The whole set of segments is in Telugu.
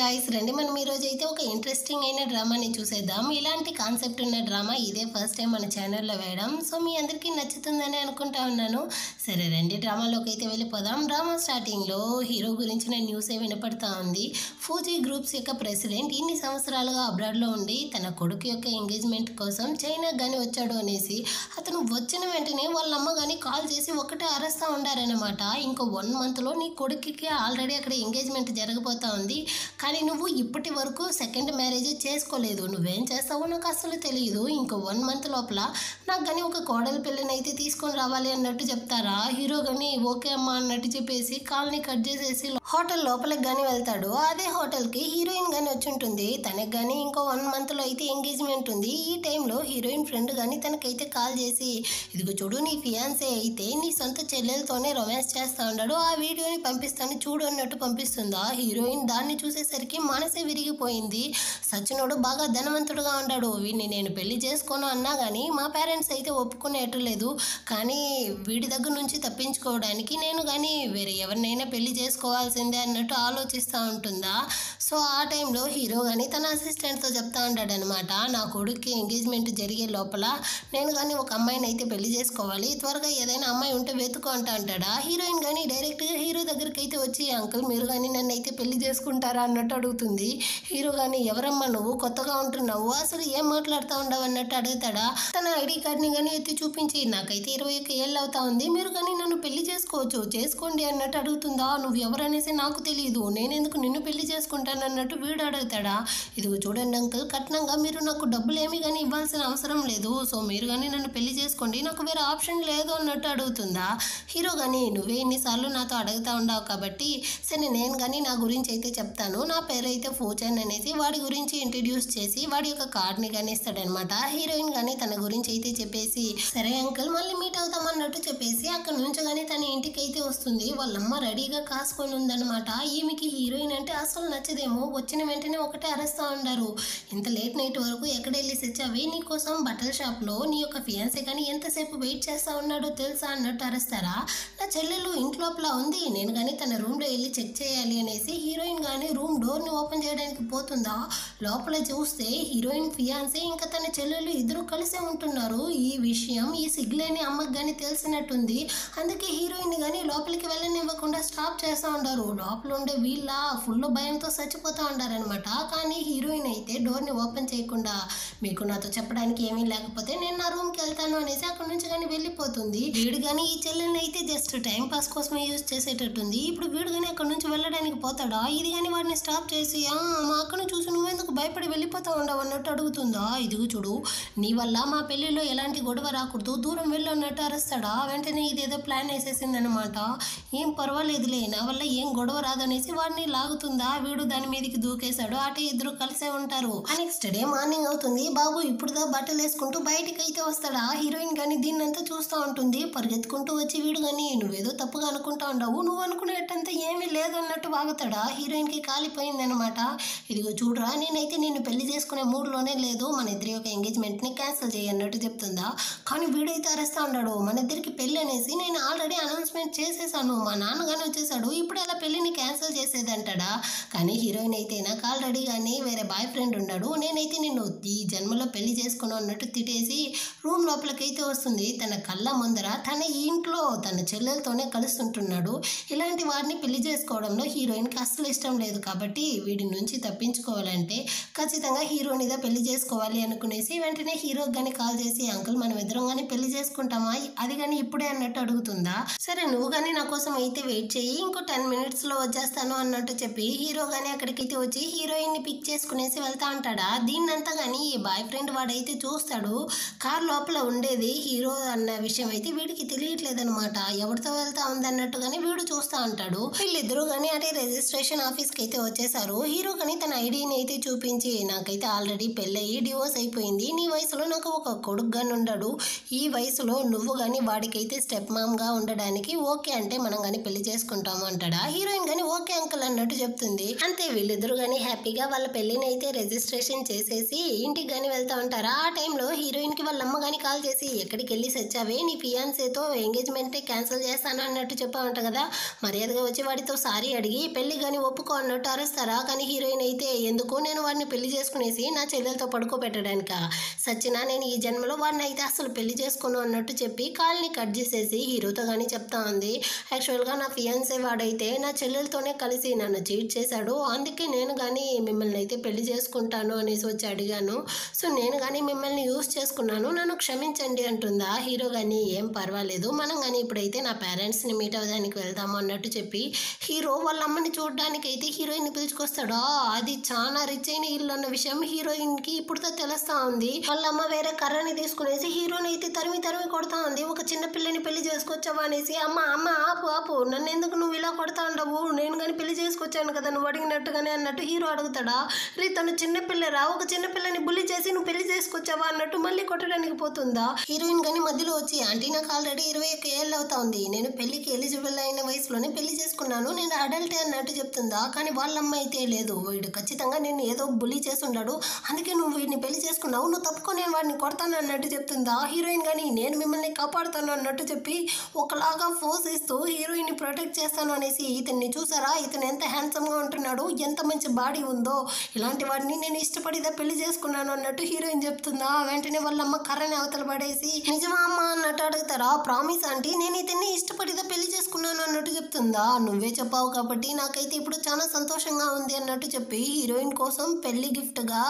గాయ్స్ రండి మనం ఈ రోజు అయితే ఒక ఇంట్రెస్టింగ్ అయిన డ్రామాని చూసేద్దాం. ఇలాంటి కాన్సెప్ట్ ఉన్న డ్రామా ఇదే ఫస్ట్ టైం మన ఛానల్లో వేయడం. సో మీ అందరికీ నచ్చుతుందని అనుకుంటా ఉన్నాను. సరే రండి డ్రామాలోకి అయితే వెళ్ళిపోదాం. డ్రామా స్టార్టింగ్లో హీరో గురించిన న్యూసే వినపడతా ఉంది. ఫూజీ గ్రూప్స్ యొక్క ప్రెసిడెంట్ ఇన్ని సంవత్సరాలుగా అబ్రాడ్లో ఉండి తన కొడుకు యొక్క ఎంగేజ్మెంట్ కోసం చైనా కానీ వచ్చాడు అనేసి అతను వచ్చిన వెంటనే వాళ్ళ అమ్మ కానీ కాల్ చేసి ఒకటే అరుస్తూ ఉండారనమాట. ఇంకో 1 మంత్లో నీ కొడుకుకి ఆల్రెడీ అక్కడ ఎంగేజ్మెంట్ జరగబోతా ఉంది, కానీ నువ్వు ఇప్పటి వరకు సెకండ్ మ్యారేజ్ చేసుకోలేదు, నువ్వేం చేస్తావో నాకు అసలు తెలియదు, ఇంకో 1 మంత్ లోపల నాకు కానీ ఒక కోడలి పిల్లని అయితే తీసుకొని రావాలి అన్నట్టు చెప్తారా. హీరో కానీ ఓకే అమ్మా అన్నట్టు చెప్పేసి కాల్ని కట్ చేసేసి హోటల్ లోపలికి కానీ వెళ్తాడు. అదే హోటల్కి హీరోయిన్ కానీ వచ్చి ఉంటుంది. తనకి కానీ ఇంకో 1 మంత్లో అయితే ఎంగేజ్మెంట్ ఉంది. ఈ టైంలో హీరోయిన్ ఫ్రెండ్ కానీ తనకైతే కాల్ చేసి ఇదిగో చూడు నీ ఫియాన్సే అయితే నీ సొంత చెల్లెలతోనే రొమాన్స్ చేస్తూ ఉన్నాడు, ఆ వీడియోని పంపిస్తాను చూడు అన్నట్టు పంపిస్తుందా. హీరోయిన్ దాన్ని చూసేసరికి మనసే విరిగిపోయింది. సచినుడు బాగా ధనవంతుడుగా ఉన్నాడు, వీడిని నేను పెళ్లి చేసుకోను అన్నా కానీ మా పేరెంట్స్ అయితే ఒప్పుకునేట్టు లేదు, కానీ వీడి దగ్గర నుంచి తప్పించుకోవడానికి నేను కానీ వేరే ఎవరినైనా పెళ్లి చేసుకోవాల్సిందే అన్నట్టు ఆలోచిస్తూ ఉంటుందా. సో ఆ టైంలో హీరో కానీ తన అసిస్టెంట్తో చెప్తా ఉంటాడు అనమాట, నా కొడుక్కి ఎంగేజ్మెంట్ జరిగే లోపల నేను కానీ ఒక అమ్మాయిని అయితే పెళ్లి చేసుకోవాలి, త్వరగా ఏదైనా అమ్మాయి ఉంటే వెతుకో అంటాడా. హీరోయిన్ కానీ డైరెక్ట్గా హీరో దగ్గరికి అయితే వచ్చి అంకుల్ మీరు కానీ నన్ను అయితే పెళ్లి చేసుకుంటారా అన్నట్టు అడుగుతుంది. హీరో కానీ ఎవరమ్మా నువ్వు కొత్తగా ఉంటున్నావు, అసలు ఏం మాట్లాడుతూ ఉండవు అన్నట్టు అడుగుతాడా. తన ఐడి కార్డ్ని కానీ ఎత్తి చూపించి నాకైతే 21 ఏళ్ళు అవుతా ఉంది, మీరు కానీ నన్ను పెళ్లి చేసుకోండి అన్నట్టు అడుగుతుందా. నువ్వు ఎవరనేసి నాకు తెలియదు, నేనెందుకు నిన్ను పెళ్లి చేసుకుంటాను అన్నట్టు వీడు అడుగుతాడా. ఇదిగో చూడండి అంకుల్, కట్నంగా మీరు నాకు డబ్బులు ఏమి కానీ ఇవ్వాల్సిన అవసరం లేదు, సో మీరు కానీ నన్ను పెళ్లి చేసుకోండి, నాకు వేరే ఆప్షన్ లేదు అన్నట్టు అడుగుతుందా. హీరో కానీ నువ్వే ఇన్నిసార్లు నాతో అడుగుతూ ఉండవు కాబట్టి సరే నేను కానీ నా గురించి అయితే చెప్తాను, నా పేరు అయితే ఫూచన్ అనేసి వాడి గురించి ఇంట్రడ్యూస్ చేసి వాడి యొక్క కార్డ్ని కానీ ఇస్తాడనమాట. హీరోయిన్ కానీ తన గురించి అయితే చెప్పేసి సరే అంకుల్ మళ్ళీ మీట్ అవుతాం అన్నట్టు చెప్పేసి అక్కడ నుంచి కానీ తన ఇంటికి అయితే వస్తుంది. వాళ్ళమ్మ రెడీగా కాసుకొని ఉందనమాట. ఈమెకి హీరోయిన్ అంటే అసలు నచ్చదేమో, వచ్చిన వెంటనే ఒకటే అరుస్తూ ఉండారు, ఇంత లేట్ నైట్ వరకు ఎక్కడ వెళ్ళి తెచ్చావి, నీకోసం బట్టల షాప్లో నీ యొక్క ఫియాన్సే కానీ ఎంతసేపు వెయిట్ చేస్తూ ఉన్నాడో తెలుసా అన్నట్టు అరుస్తారా. నా చెల్లెలు ఇంట్లోపల ఉంది, నేను కానీ తన రూమ్లో వెళ్ళి చెక్ చేయాలి అనేసి హీరోయిన్ కానీ రూమ్ డోర్ని ఓపెన్ చేయడానికి పోతుందా. లోపల చూస్తే హీరోయిన్ ఫియాన్సే ఇంకా తన చెల్లెలు ఇద్దరు కలిసే ఉంటున్నారు. ఈ విషయం ఈ సిగ్లేని అమ్మకి కానీ తెలిసినట్టుంది. అందుకే హీరోయిన్ కానీ లోపలికి వెళ్ళనివ్వకుండా స్టాప్ చేస్తూ ఉంటారు. లోపల ఉండే వీళ్ళ ఫుల్ భయంతో చచ్చిపోతూ ఉంటారనమాట. కానీ హీరోయిన్ అయితే డోర్ని ఓపెన్ చేయకుండా మీకు నాతో చెప్పడానికి ఏమీ లేకపోతే నేను నా రూమ్కి వెళ్తాను అనేసి అక్కడ నుంచి కానీ వెళ్ళిపోతుంది. వీడు కానీ ఈ చెల్లెల్ని అయితే జస్ట్ టైం పాస్ కోసమే యూజ్ చేసేటట్టుంది. ఇప్పుడు వీడు కానీ అక్కడ నుంచి వెళ్ళడానికి పోతాడా. ఇది కానీ వాడిని స్టాప్ చేసి మా అక్కను చూసి నువ్వెందుకు భయపడి వెళ్ళిపోతా ఉండవు అన్నట్టు అడుగుతుందా. ఇదిగో చూడు నీ వల్ల మా పెళ్లిలో ఎలాంటి గొడవ రాకూడదు, దూరం వెళ్ళు అన్నట్టు అరుస్తాడా. వెంటనే ఇదేదో ప్లాన్ వేసేసింది అనమాట. ఏం పర్వాలేదులే నా వల్ల ఏం గొడవ రాదనేసి వాడిని లాగుతుందా. వీడు దాని మీదకి దూకేశాడు. అటే ఇద్దరు కలిసే ఉంటారు. నెక్స్ట్ డే మార్నింగ్ అవుతుంది. బాబు ఇప్పుడుదా బట్టలు వేసుకుంటూ బయటికి అయితే వస్తాడా. హీరోయిన్ కానీ దీన్నంతా చూస్తూ ఉంటుంది. పరిగెత్తుకుంటూ వచ్చి వీడు కానీ నువ్వేదో తప్పుగా అనుకుంటా ఉండవు, నువ్వు అనుకునేటంతా ఏమీ లేదు అన్నట్టు వాగుతాడా. హీరోయిన్కి కాలిపోయింది అనమాట. ఇదిగో చూడరా నేనైతే నిన్ను పెళ్లి చేసుకునే మూడ్లోనే లేదు, మన ఇద్దరి యొక్క ఎంగేజ్మెంట్ని క్యాన్సిల్ చేయన్నట్టు చెప్తుందా. కానీ వీడైతే అరుస్తూ ఉన్నాడు, మన ఇద్దరికి పెళ్ళి అనేసి నేను ఆల్రెడీ అనౌన్స్మెంట్ చేసేసాను, మా నాన్నగానే వచ్చేసాడు, ఇప్పుడు అలా పెళ్ళిని క్యాన్సిల్ చేసేది అంటాడా. కానీ హీరోయిన్ అయితే నాకు ఆల్రెడీ కానీ వేరే బాయ్ ఫ్రెండ్ ఉన్నాడు, నేనైతే నిన్ను ఈ జన్మలో పెళ్లి చేసుకున్నాను అన్నట్టు తిట్టేసి రూమ్ లోపలికైతే వస్తుంది. తన కళ్ళ ముందర తన ఇంట్లో తన చెల్లెలతోనే కలుస్తుంటున్నాడు. ఇలాంటి వాడిని పెళ్లి చేసుకోవడంలో హీరోయిన్కి అస్సలు ఇష్టం లేదు. కాబట్టి వీడి నుంచి తప్పించుకోవాలంటే ఖచ్చితంగా హీరోనిదా పెళ్లి చేసుకోవాలి అనుకునేసి వెంటనే హీరోకి కానీ కాల్ చేసి అంకుల్ మనం ఇద్దరం కానీ పెళ్లి చేసుకుంటామా, అది కానీ ఇప్పుడే అన్నట్టు అడుగుతుందా. సరే నువ్వు కానీ నా కోసం అయితే వెయిట్ చేయి, ఇంకో 10 minutesలో వచ్చేస్తాను అన్నట్టు చెప్పి హీరో కానీ అక్కడికైతే వచ్చి హీరోయిన్ని పిక్ చేసుకునేసి వెళ్తా ఉంటాడా. దీన్నంతా కానీ ఈ బాయ్ ఫ్రెండ్ వాడైతే చూస్తాడు. కార్ లోపల ఉండేది హీరో అన్న విషయం అయితే వీడికి తెలియట్లేదు అనమాట. ఎవరితో వెళ్తా ఉంది అన్నట్టుగానే వీడు చూస్తూ ఉంటాడు. వీళ్ళిద్దరూ కానీ అంటే రిజిస్ట్రేషన్ ఆఫీస్కి అయితే వచ్చేసారు. హీరో కానీ తన ఐడిని అయితే చూపించి నాకైతే ఆల్రెడీ పెళ్ళయి డివోర్స్ అయిపోయింది, నీ వయసులో నాకు ఒక కొడుకు గాని ఉండడు, ఈ వయసులో నువ్వు కానీ వాడికైతే స్టెప్ మామ్గా ఉండడానికి ఓకే అంటే మనం కానీ పెళ్లి చేసుకుంటాము అంటాడా. హీరోయిన్ కానీ ఓకే అంకుల్ అన్నట్టు చెప్తుంది. అంతే వీళ్ళిద్దరూ కానీ హ్యాపీగా వాళ్ళ పెళ్లిని అయితే రిజిస్ట్రేషన్ చేసేసి ఇంటికి కానీ వెళ్తా ఉంటారా. ఆ టైంలో హీరోయిన్కి వాళ్ళ అమ్మ కానీ కాల్ చేసి ఎక్కడికి వెళ్ళి సచ్చావే, నీ ఫియాన్సేతో ఎంగేజ్మెంట్ క్యాన్సిల్ చేస్తాను అన్నట్టు చెప్పామంట కదా, మర్యాదగా వచ్చి వాడితో సారీ అడిగి పెళ్లి కానీ ఒప్పుకో అన్నట్టు వస్తారా? కానీ హీరోయిన్ అయితే ఎందుకు నేను వాడిని పెళ్లి చేసుకునేసి నా చెల్లెలతో పడుకోబెట్టడానికా? సచ్చినా నేను ఈ జన్మలో వాడిని అయితే అసలు పెళ్లి చేసుకోను అన్నట్టు చెప్పి కాల్ని కట్ చేసేసి హీరోతో కానీ చెప్తా ఉంది. యాక్చువల్గా నా ఫియాన్సే వాడైతే నా చెల్లెలతోనే కలిసి నన్ను చీట్ చేశాడు. అందుకే నేను కానీ మిమ్మల్ని అయితే పెళ్లి చేసుకుంటాను అనేసి వచ్చి అడిగాను. సో నేను కానీ మిమ్మల్ని యూస్ చేసుకున్నాను, నన్ను క్షమించండి అంటుందా. హీరో కానీ ఏం పర్వాలేదు, మనం కానీ ఇప్పుడైతే నా పేరెంట్స్ని మీట్ అవ్వడానికి వెళ్దాము అన్నట్టు చెప్పి హీరో వాళ్ళ అమ్మని చూడడానికి అయితే హీరోయిన్ని పిలుచుకొస్తాడా. అది చాలా రిచ్ అయిన ఇల్లు అన్న విషయం హీరోయిన్కి ఇప్పుడు తెలుస్తా ఉంది. వాళ్ళ అమ్మ వేరే కర్రని తీసుకునేసి హీరోని అయితే తరిమి తరిమి కొడతా ఉంది. ఒక చిన్న పిల్లని పెళ్లి చేసుకొచ్చావా అనేసి. అమ్మ అమ్మ ఆపు ఆపు, నన్ను ఎందుకు నువ్వు ఇలా కొడతా ఉండవు, నేను కానీ పెళ్లి చేసుకొచ్చాను కదా నువ్వు అడిగినట్టుగానే అన్నట్టు హీరో అడుగుతాడా. రే తను చిన్నపిల్లరా, ఒక చిన్న పిల్లని బుల్లి చేసి నువ్వు పెళ్లి చేసుకొచ్చావా అన్నట్టు మళ్ళీ కొట్టడానికి పోతుందా. హీరోయిన్ కానీ మధ్యలో వచ్చి ఆంటీ నాకు ఆల్రెడీ 21 ఏళ్ళు అవుతా ఉంది, నేను పెళ్లికి ఎలిజిబుల్ అయిన వయసులోనే పెళ్లి చేసుకున్నాను, నేను అడల్టే అన్నట్టు చెప్తుందా. కానీ వాళ్ళమ్మ అయితే లేదు, వీడు ఖచ్చితంగా నేను ఏదో బుల్లి చేసి ఉన్నాడు, అందుకే నువ్వు వీడిని పెళ్లి చేసుకున్నావు, నువ్వు తప్పుకో నేను వాడిని కొడతాను అన్నట్టు చెప్తుందా. హీరోయిన్ కానీ నేను మిమ్మల్ని కాపాడుతాను అన్నట్టు చెప్పి ఒకలాగా ఫోర్స్ ఇస్తూ హీరోయిన్ని ప్రొటెక్ట్ చేస్తాను అనేసి. ఇతన్ని చూసారా, ఇతను ఎంత హ్యాండ్సమ్గా ఉంటున్నాడు, ఎంత మంచి బాడీ ఉందో, ఇలాంటి వాడిని నేను ఇష్టపడిదా పెళ్లి చేసుకున్నాను అన్నట్టు హీరోయిన్ చెప్తుందా. వెంటనే వాళ్ళమ్మ కర్రని అవతల పడేసి నిజమా అమ్మ అన్నట్టు అడుగుతారా. ప్రామిస్ ఆంటీ నేను ఇతన్ని ఇష్టపడిదా పెళ్లి చేసుకున్నాను అన్నట్టు చెప్తుందా. నువ్వే చెప్పావు కాబట్టి నాకైతే ఇప్పుడు చాలా సంతోషంగా ఉంది అన్నట్టు చెప్పి హీరోయిన్ కోసం పెళ్లి గిఫ్ట్గా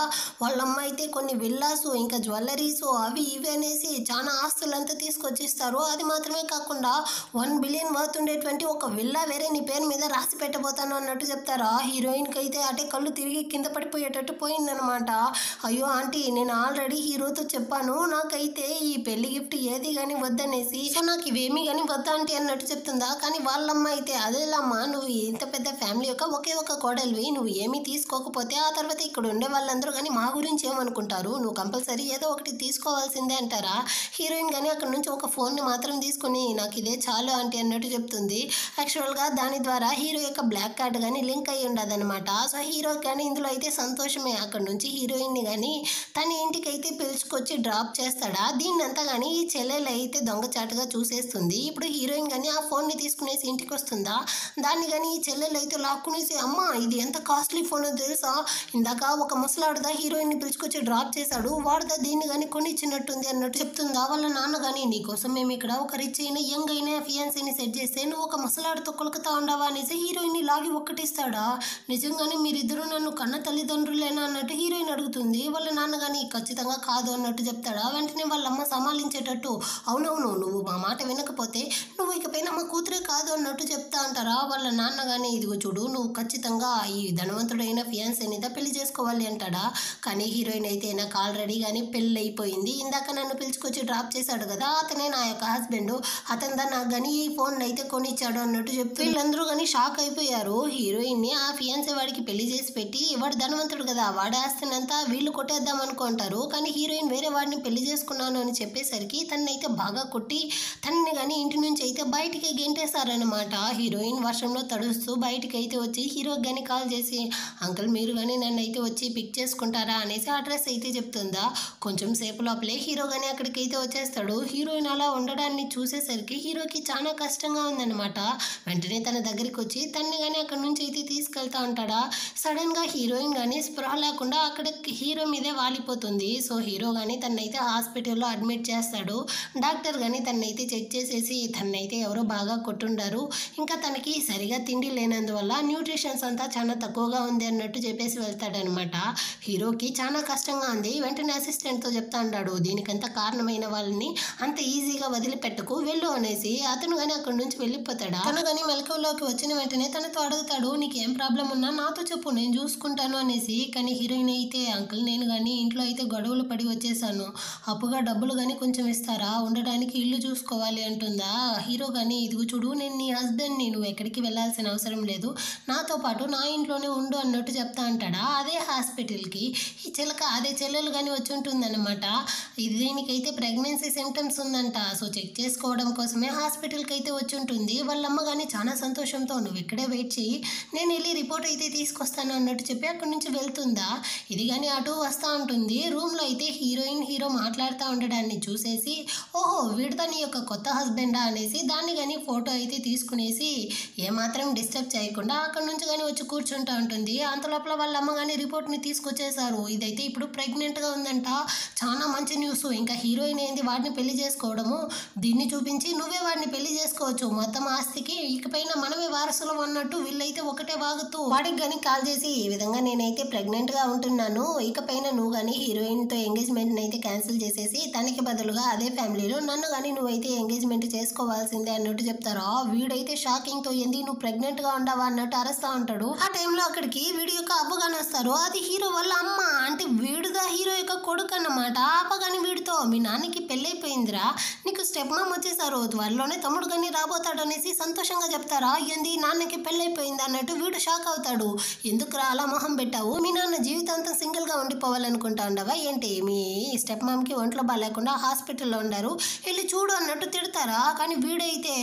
వాళ్ళమ్మ అయితే కొన్ని విల్లాస్ ఇంకా జ్యువెలరీస్ అవి ఇవి అనేసి చాలా ఆస్తులంతా తీసుకొచ్చిస్తారు. అది మాత్రమే కాకుండా 1 బిలియన్ వర్త్ ఉండేటువంటి ఒక విల్లా వేరే నీ పేరు మీద రాసి పెట్టబోతాను అన్నట్టు చెప్తారా. హీరోయిన్కి అయితే అటే కళ్ళు తిరిగి కింద పడిపోయేటట్టు పోయిందనమాట. అయ్యో ఆంటీ నేను ఆల్రెడీ హీరోతో చెప్పాను, నాకైతే ఈ పెళ్లి గిఫ్ట్ ఏది కానీ వద్దనేసి, సో నాకు ఇవేమీ కానీ వద్దా ఆంటీ అన్నట్టు చెప్తుందా. కానీ వాళ్ళమ్మ అయితే అదేలమ్మా, నువ్వు ఇంత పెద్ద ఫ్యామిలీ యొక్క ఒకే ఒక కోడలివి, నువ్వు ఏమీ తీసుకోకపోతే ఆ తర్వాత ఇక్కడ ఉండే వాళ్ళందరూ కానీ మా గురించి ఏమనుకుంటారు, నువ్వు కంపల్సరీ ఏదో ఒకటి తీసుకోవాల్సిందే అంటారా. హీరోయిన్ కానీ అక్కడ నుంచి ఒక ఫోన్ని మాత్రం తీసుకుని నాకు ఇదే చాలు ఆంటీ అన్నట్టు చెప్తుంది. యాక్చువల్గా దాని ద్వారా హీరో యొక్క బ్లాక్ కార్డ్ కానీ లింక్ అయ్యి ఉండదన్నమాట. సో హీరో కానీ ఇందులో అయితే సంతోషమే. అక్కడ నుంచి హీరోయిన్ని కానీ తన ఇంటికి అయితే పిలుచుకొచ్చి డ్రాప్ చేస్తాడా. దీన్నంతా కానీ ఈ చెల్లెలు అయితే దొంగచాటుగా చూసేస్తుంది. ఇప్పుడు హీరోయిన్ కానీ ఆ ఫోన్ని తీసుకునేసి ఇంటికి వస్తుందా, దాన్ని కానీ ఈ చెల్లెలు అయితే లాక్కునేసి అమ్మ ఇది ఎంత కాస్ట్లీ ఫోన్ తెలుసా, ఇందాక ఒక ముసలాడుదా హీరోయిన్ని పిలుచుకొచ్చి డ్రాప్ చేశాడు, వాడుదా దీన్ని కానీ కొనిచ్చినట్టుంది అన్నట్టు చెప్తుందా. వాళ్ళ నాన్న కానీ నీకోసం మేము ఇక్కడ ఒక రిచ్ అయిన యంగ్ అయిన ఫియాన్సీని సెట్ చేస్తే నువ్వు ఒక ముసలాడుతో కొలుకుతా ఉండవా అనేసి హీరోయిన్ని లాగి ఒక్కటిస్తాడా. నిజంగానే మీరిద్దరూ నన్ను కన్న తల్లిదండ్రులేనా అన్నట్టు హీరోయిన్ అడుగుతుంది. వాళ్ళ నాన్న కానీ ఖచ్చితంగా కాదు అన్నట్టు చెప్తాడా. వెంటనే వాళ్ళమ్మ సమాలించేటట్టు అవునవును నువ్వు మా మాట వినకపోతే నువ్వు ఇకపైన మా కూతురే కాదు అన్నట్టు చెప్తా అంటారా. వాళ్ళ నాన్న కానీ ఇదిగో చూడు నువ్వు ఖచ్చితంగా ఈ ధనవంతుడైన ఫియాన్సీనిదా పెళ్లి చేసుకోవాలి అంటాడా. కానీ హీరోయిన్ అయితే నాకు ఆల్రెడీ కానీ పెళ్ళి అయిపోయింది, ఇందాక నన్ను పిలుచుకొచ్చి డ్రాప్ చేశాడు కదా అతనే నా యొక్క హస్బెండ్, అతనిదా నాకు కానీ ఈ ఫోన్ అయితే కొనిచ్చాడు అన్నట్టు చెప్తే వీళ్ళందరూ కానీ షాక్ అయిపోయారు. హీరోయిన్ని ఆ ఫియాన్సీ వాడికి పెళ్లి చేసి పెట్టి వాడు ధనవంతుడు కదా వాడి ఆస్తినంతా వీళ్ళు కొట్టేద్దాం అనుకుంటారు. కానీ హీరోయిన్ వేరే వాడిని పెళ్లి చేసుకున్నాను అని చెప్పేసరికి తనైతే బాగా కొట్టి తనని కానీ ఇంటి నుంచి అయితే బయటికి గెంటేశారనమాట. హీరోయిన్ వర్షంలో తడుస్తూ బయటికి అయితే వచ్చి హీరోకి కానీ కాల్ చేసి అంకుల్ మీరు కానీ నన్ను అయితే వచ్చి పిక్ చేసుకుంటారా అనేసి అడ్రస్ అయితే చెప్తుందా. కొంచెం సేపు లోపలే హీరో కానీ అక్కడికి అయితే వచ్చేస్తాడు. హీరోయిన్ అలా ఉండడాన్ని చూసేసరికి హీరోకి చాలా కష్టంగా ఉందన్నమాట. వెంటనే తన దగ్గరికి వచ్చి తన్ని కానీ అక్కడి నుంచి అయితే తీసుకెళ్తా ఉంటాడా. సడన్గా హీరోయిన్ కానీ స్పృహ లేకుండా అక్కడ హీరో మీదే వాలిపోతుంది. సో హీరో కానీ తనైతే హాస్పిటల్లో అడ్మిట్ చేస్తాడు. డాక్టర్ కానీ తనైతే చెక్ చేసేసి తనైతే ఎవరో బాగా కొట్టుండారు, ఇంకా తనకి సరిగా తిండి లేనందువల్ల న్యూట్రిషన్స్ అంతా చాలా తక్కువగా ఉంది అన్నట్టు చెప్పేసి వెళ్తాడనమాట. హీరోకి చాలా కష్టంగా ఉంది. వెంటనే అసిస్టెంట్తో చెప్తా ఉంటాడు దీనికంతా కారణమైన వాళ్ళని అంత ఈజీగా వదిలిపెట్టకు వెళ్ళు అనేసి. అతను కానీ అక్కడి నుంచి వెళ్ళిపోతాడా. తను కానీ మెలకువలోకి వచ్చిన వెంటనే తనతో అడుగుతాడు నీకు ఏం ప్రాబ్లం ఉన్నా నాతో చెప్పు నేను చూసుకుంటాను అనేసి. కానీ హీరోయిన్ అయితే అంకుల్ నేను కానీ ఇంట్లో అయితే గొడవలు పడి వచ్చేసాను, అప్పుగా డబ్బులు కానీ కొంచెం ఇస్తారా, ఉండడానికి ఇల్లు చూసుకోవాలి అంటుందా. హీరో కానీ ఇదిగో చూడు నేను నీ హస్బెండ్ని, నువ్వు ఎక్కడికి వెళ్ళాల్సిన అవసరం లేదు, నాతో పాటు నా ఇంట్లోనే ఉండు అన్నట్టు చెప్తా అంటాడా. అదే హాస్పిటల్కి ఈ చిలక అదే చెల్లెలు కానీ వచ్చి ఉంటుందన్నమాట. దీనికైతే ప్రెగ్నెన్సీ సిమ్టమ్స్ ఉందంట. సో చెక్ చేసుకోవడం కోసమే హాస్పిటల్కి అయితే వచ్చి ఉంటుంది. వాళ్ళమ్మ కానీ చాలా సంతోషంతో నువ్వు ఇక్కడే వెయిట్ చేయి నేను వెళ్ళి రిపోర్ట్ అయితే తీసుకొస్తాను అన్నట్టు చెప్పి అక్కడి నుంచి వెళ్తుందా. ఇది కానీ అటు వస్తూ ఉంటుంది. రూమ్లో అయితే హీరోయిన్ హీరో మాట్లాడుతూ ఉండడాన్ని చూసేసి ఓహో వీడితో నీ యొక్క కొత్త హస్బెండా అనేసి దాన్ని కానీ ఫోటో అయితే తీసుకునేసి ఏమాత్రం డిస్టర్బ్ చేయకుండా అక్కడి నుంచి కానీ వచ్చి కూర్చుంటా ఉంటుంది. అంత లోపల వాళ్ళ అమ్మ గాని రిపోర్ట్‌ని తీసుకొచ్చేసారు. ఇదైతే ఇప్పుడు ప్రెగ్నెంట్‌గా ఉందంట. చాలా మంచి న్యూసు. ఇంకా హీరోయిన్ ఏంది వాడిని పెళ్లి చేసుకోవడము. దీన్ని చూపించి నువ్వే వాడిని పెళ్లి చేసుకోవచ్చు. మొత్తం ఆస్తికి ఇకపైన మనమే వారసులం అన్నట్టు వీళ్ళైతే ఒకటే వాగుతూ వాడికి గాని కాల్ చేసి ఈ విధంగా నేనైతే ప్రెగ్నెంట్‌గా ఉంటున్నాను. ఇకపైన నువ్వు గాని హీరోయిన్‌తో ఎంగేజ్‌మెంట్‌ని అయితే క్యాన్సిల్ చేసేసి తనకి బదులుగా అదే ఫ్యామిలీలో నన్ను గాని నువ్వైతే ఎంగేజ్‌మెంట్ చేసుకోవాల్సిందే అన్నట్టు చెప్తారా. వీడైతే షాకింగ్‌తో ఏంది నువ్వు ప్రెగ్నెంట్‌గా ఉండవా అన్నట్టు అరుస్తా ఉంటాడు. ఆ టైంలో అక్కడికి వీడి యొక్క అవ్వగాని వస్తారు. అది హీరో వాళ్ళ అమ్మ. అంటే వీడుగా హీరో యొక్క కొడుకు అన్నమాట. అవ్వగాని వీడితో మీ నాన్నకి పెళ్ళైపోయిందిరా, నీకు స్టెప్ మామ్ వచ్చేసారు, త్వరలోనే తమ్ముడు గాని రాబోతాడు అనేసి సంతోషంగా చెప్తారా. ఏంది నాన్నకి పెళ్ళైపోయింది అన్నట్టు వీడు షాక్ అవుతాడు. ఎందుకురా అలా మొహం పెట్టావు, మీ నాన్న జీవితాంతం సింగిల్గా ఉండిపోవాలనుకుంటా ఉండవా ఏంటి, మీ స్టెప్ మామ్కి ఒంట్లో బాగాలేకుండా హాస్పిటల్లో ఉండారు, వెళ్ళి చూడు అన్నట్టు తిడతారా. కానీ వీడైతే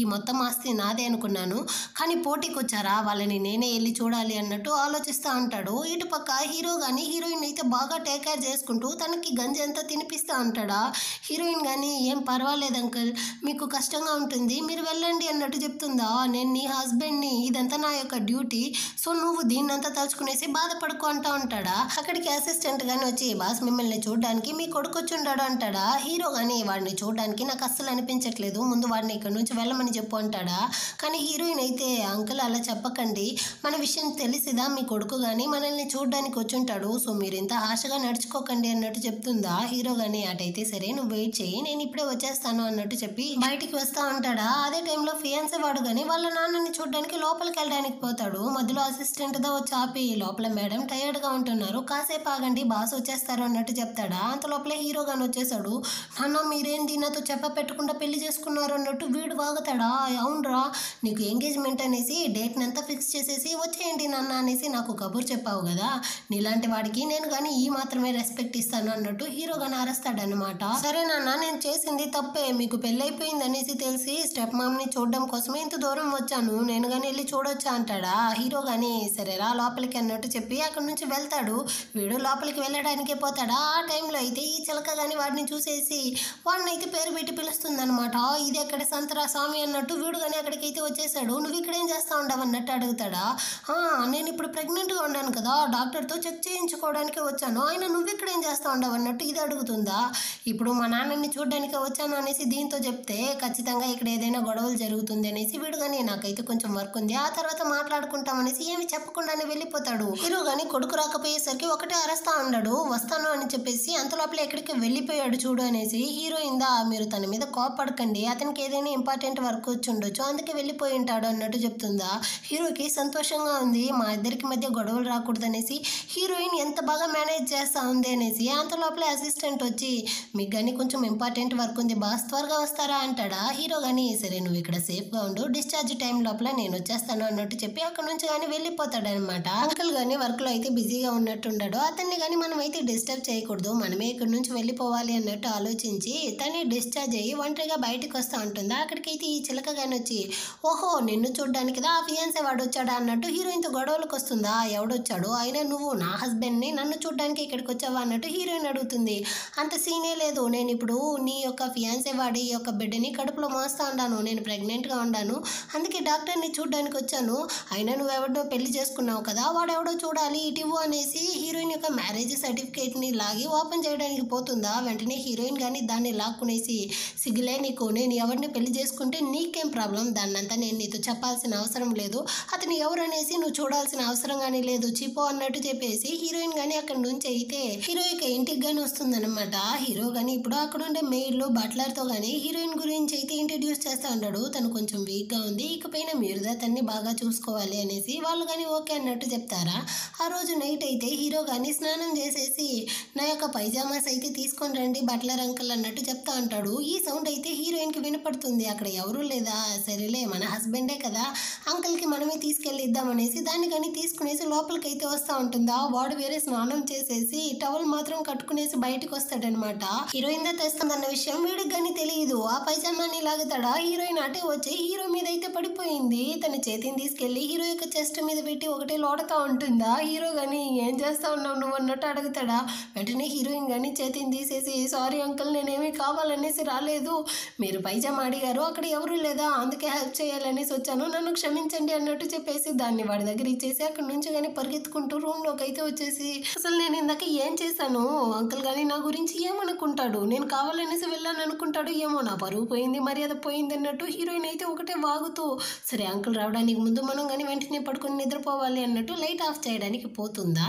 ఈ మొత్తం ఆస్తి నాదే అనుకున్నాను, కానీ పోటీకి వచ్చారా వాళ్ళని నేనే వెళ్ళి చూడాలి అన్నట్టు ఆలోచిస్తూ ఉంటాడు. ఇటు పక్క హీరో కానీ హీరోయిన్ అయితే బాగా టేక్ కేర్ చేసుకుంటూ తనకి గంజి అంతా తినిపిస్తూ ఉంటాడా. హీరోయిన్ కానీ ఏం పర్వాలేదు అంకుల్, మీకు కష్టంగా ఉంటుంది, మీరు వెళ్ళండి అన్నట్టు చెప్తుందా. నేను నీ హస్బెండ్ని, ఇదంతా నా యొక్క డ్యూటీ, సో నువ్వు దీన్నంతా తలుచుకునేసి బాధపడుకో అంటా ఉంటాడా. అక్కడికి అసిస్టెంట్ గాని వచ్చి బాస్ మిమ్మల్ని చూడడానికి మీ కొడుకు వచ్చి ఉండాడు అంటాడా. హీరో కానీ వాడిని చూడడానికి నాకు అస్సలు అనిపించట్లేదు, ముందు వాడిని ఇక్కడ నుంచి వెళ్ళమని చెప్పు అంటాడా. కానీ హీరోయిన్ అయితే అంకుల్ అలా చెప్పకండి, మన విషయం తెలిసిదా, మీ కొడుకు కానీ మనల్ని చూడడానికి వచ్చి ఉంటాడు, సో మీరు ఇంత ఆశగా నడుచుకోకండి అన్నట్టు చెప్తుందా. హీరో కానీ అటైతే సరే నువ్వు వెయిట్ చేయి, నేను ఇప్పుడే వచ్చేస్తాను అన్నట్టు చెప్పి బయటికి వస్తా ఉంటాడా. అదే టైంలో ఫియాన్సీ వాడు కానీ వాళ్ళ నాన్నని చూడడానికి లోపలికి వెళ్ళడానికి పోతాడు. మధ్యలో అసిస్టెంట్ దా వచ్చి ఆపి లోపల మేడం టైర్డ్ గా ఉంటున్నారు, కాసేపు ఆగండి బాస్ వచ్చేస్తారు అన్నట్టు చెప్తాడా. అంత లోపల హీరో గాని వచ్చేసాడు. నాన్న మీరేంది నాతో చెప్ప పెట్టకుండా పెళ్లి చేసుకున్నారు అన్నట్టు వీడు వాగుతాడా. అవునరా, నీకు ఎంగేజ్మెంట్ అనేసి డేట్ అంతా ఫిక్స్ చేసేసి వచ్చేయండి నాన్న అనేసి నాకు కబుర్ చెప్పావు కదా, నీలాంటి వాడికి నేను కానీ ఈ మాత్రమే రెస్పెక్ట్ ఇస్తాను అన్నట్టు హీరో గాని అరుస్తాడనమాట. సరే నాన్న నేను చేసింది తప్పే, మీకు పెళ్ళైపోయింది అనేసి తెలిసి స్టెప్ మామ్ ని చూడడం కోసమే ఇంత దూరం వచ్చాను, నేను కానీ వెళ్ళి చూడొచ్చా అంటాడా. హీరో గాని సరేరా లోపలికి అన్నట్టు చెప్పి అక్కడి నుంచి వెళ్తాడు. వీడు లోపలికి వెళ్ళడానికే పోతాడా. ఆ టైంలో అయితే ఈ చిలక గాని వాడిని చూసేసి వాడిని అయితే పేరు పెట్టి పిలుస్తుంది అనమాట. ఇది ఎక్కడ సంతరా స్వామి అన్నట్టు వీడు కానీ అక్కడికైతే వచ్చేసాడు. నువ్వు ఇక్కడ ఏం చేస్తా ఉండవు అన్నట్టు అడుగుతాడా. నేను ఇప్పుడు ప్రెగ్నెంట్గా ఉన్నాను కదా, డాక్టర్తో చెక్ చేయించుకోవడానికి వచ్చాను, ఆయన నువ్వు ఇక్కడ ఏం చేస్తా ఉండవు అన్నట్టు ఇది అడుగుతుందా. ఇప్పుడు మా నాన్నని చూడడానికి వచ్చాను అనేసి దీంతో చెప్తే ఖచ్చితంగా ఇక్కడ ఏదైనా గొడవలు జరుగుతుంది అనేసి వీడు కానీ నాకైతే కొంచెం వర్క్ ఉంది, ఆ తర్వాత మాట్లాడుకుంటాం అనేసి ఏమి చెప్పకుండానే వెళ్ళిపోతాడు. హీరో కానీ కొడుకు రాకపోయేసరికి ఒకటే అరస్తా ఉన్నాడు, వస్తాను అని చెప్పేసి అంత లోపల ఎక్కడికి వెళ్ళిపోయాడు చూడు అనేసి. హీరోయిన్ దా మీరు తన మీద కోపడకండి, అతనికి ఏదైనా ఇంపార్టెంట్ వర్క్ వచ్చి ఉండొచ్చు అందుకే వెళ్ళిపోయి ఉంటాడు అన్నట్టు చెప్తుందా. హీరోకి సంతోషంగా ఉంది, మా ఇద్దరికి మధ్య గొడవలు రాకూడదు అనేసి హీరోయిన్ ఎంత బాగా మేనేజ్ చేస్తా ఉంది అనేసి. అంత లోపల అసిస్టెంట్ వచ్చి మీకు కానీ కొంచెం ఇంపార్టెంట్ వర్క్ ఉంది బాస్ త్వరగా వస్తారా అంటాడా. హీరో కానీ సరే నువ్వు ఇక్కడ సేఫ్గా ఉండు, డిశ్చార్జ్ టైం లోపల నేను వచ్చేస్తాను అన్నట్టు చెప్పి అక్కడ నుంచి కానీ వెళ్ళిపోతాడు అనమాట. అంకుల్ కానీ వర్క్లో అయితే బిజీగా ఉన్నట్టుండడు, అతన్ని కానీ మనం అయితే డిస్టర్బ్ చేయకూడదు, మనమే ఇక్కడ నుంచి వెళ్ళిపోవాలి అన్నట్టు ఆలోచించి తనే డిశ్చార్జ్ అయ్యి ఒంటరిగా బయటకు వస్తూ ఉంటుందా. అక్కడికైతే ఈ చిలక కానీ వచ్చి ఓహో నిన్ను చూడడానికి దా ఫియాన్సే వాడు వచ్చాడా అన్నట్టు హీరోయిన్తో గొడవలకు వస్తుందా. ఎవడొచ్చాడు, అయినా నువ్వు నా హస్బెండ్ని నన్ను చూడడానికి ఇక్కడికి వచ్చావా అన్నట్టు హీరోయిన్ అడుగుతుంది. అంత సీనే లేదు, నేను ఇప్పుడు నీ యొక్క ఫియాన్సే వాడి యొక్క బిడ్డని కడుపులో మోస్తా ఉన్నాను, నేను ప్రెగ్నెంట్గా ఉన్నాను, అందుకే డాక్టర్ని చూడడానికి వచ్చాను, అయినా నువ్వెవడో పెళ్లి చేసుకున్నావు కదా, వాడెవడో చూడాలి ఇటివ్వు అనేసి హీరోయిన్ యొక్క మ్యారేజ్ సర్టిఫికేట్ని లాగి ఓపెన్ చేయడానికి పోతుందా. వెంటనే హీరోయిన్ కానీ దాన్ని లాక్కునేసి సిగ్గులే నీకు, నేను ఎవరిని పెళ్లి చేసుకుంటే నీకేం ప్రాబ్లం, దాన్నంతా నేను నీతో చెప్పాల్సిన అవసరం లేదు, అతను ఎవరు అనేసి నువ్వు చూడాల్సిన అవసరం కానీ లేదు, చిపో అన్నట్టు చెప్పేసి హీరోయిన్ కానీ అక్కడి నుంచి అయితే హీరోయిన్ ఇంటికి కానీ వస్తుందన్నమాట. హీరో కానీ ఇప్పుడు అక్కడ ఉండే మెయిడ్లు బట్లర్తో కానీ హీరోయిన్ గురించి అయితే ఇంట్రడ్యూస్ చేస్తూ ఉంటాడు. తను కొంచెం వీక్గా ఉంది, ఇకపైన మీరుదా తన్ని బాగా చూసుకోవాలి అనేసి వాళ్ళు కానీ ఓకే అన్నట్టు చెప్తారా. ఆ రోజు నైట్ అయితే హీరో కానీ స్నానం చేసేసి నా యొక్క పైజామాస్ అయితే తీసుకొని రండి బట్లర్ అంకుల్ అన్నట్టు చెప్తా ఉంటాడు. ఈ సౌండ్ అయితే హీరోయిన్కి వినపడుతుంది, అక్కడ ఎవరూ లేదా, సరేలే మన హస్బెండే కదా అంకుల్కి మనమే తీసుకెళ్ళిద్దాం అనేసి దాన్ని కానీ తీసుకునేసి లోపలికి అయితే వస్తూ ఉంటుందా. వాడు వేరే స్నానం చేసేసి టవల్ మాత్రం కట్టుకునేసి బయటకు వస్తాడనమాట. హీరోయిన్ దా తెస్తుందన్న విషయం వీడికి కానీ తెలియదు. ఆ పైజామాని లాగుతాడా. హీరోయిన్ అటే వచ్చి హీరో మీద అయితే పడిపోయింది, తన చేతిని తీసుకెళ్లి హీరో యొక్క చెస్ట్ మీద పెట్టి ఒకటే లోడతా ఉంటుందా. హీరో కానీ ఏం చేస్తా ఉన్నావు నువ్వు అన్నట్టు అడుగుతాడా. వెంటనే హీరోయిన్ కానీ చేతిని తీసేసి సారీ అంకుల్ నేనేమీ కావాలనేసి రాలేదు, మీరు పైజామా అడిగారు అక్కడ ఎవరు లేదా అందుకే హెల్ప్ చేయాలనేసి వచ్చాను, నన్ను క్షమించండి అన్నట్టు చెప్పేసి దాన్ని వాడి దగ్గర ఇచ్చేసి అక్కడ నుంచి కానీ పరిగెత్తుకుంటూ రూమ్లోకి అయితే వచ్చేసి, అసలు నేను ఇందాక ఏం చేశాను అంకుల్ కానీ నా గురించి ఏమనుకుంటాడు, నేను కావాలనేసి వెళ్ళాను అనుకుంటాడు ఏమో, నా పరువు పోయింది మర్యాద పోయింది అన్నట్టు హీరోయిన్ అయితే ఒకటే వాగుతూ, సరే అంకుల్ రావడానికి ముందు మనం కానీ వెంటనే పడుకొని నిద్రపోవాలి అన్నట్టు లైట్ ఆఫ్ చేయడానికి పోతుందా.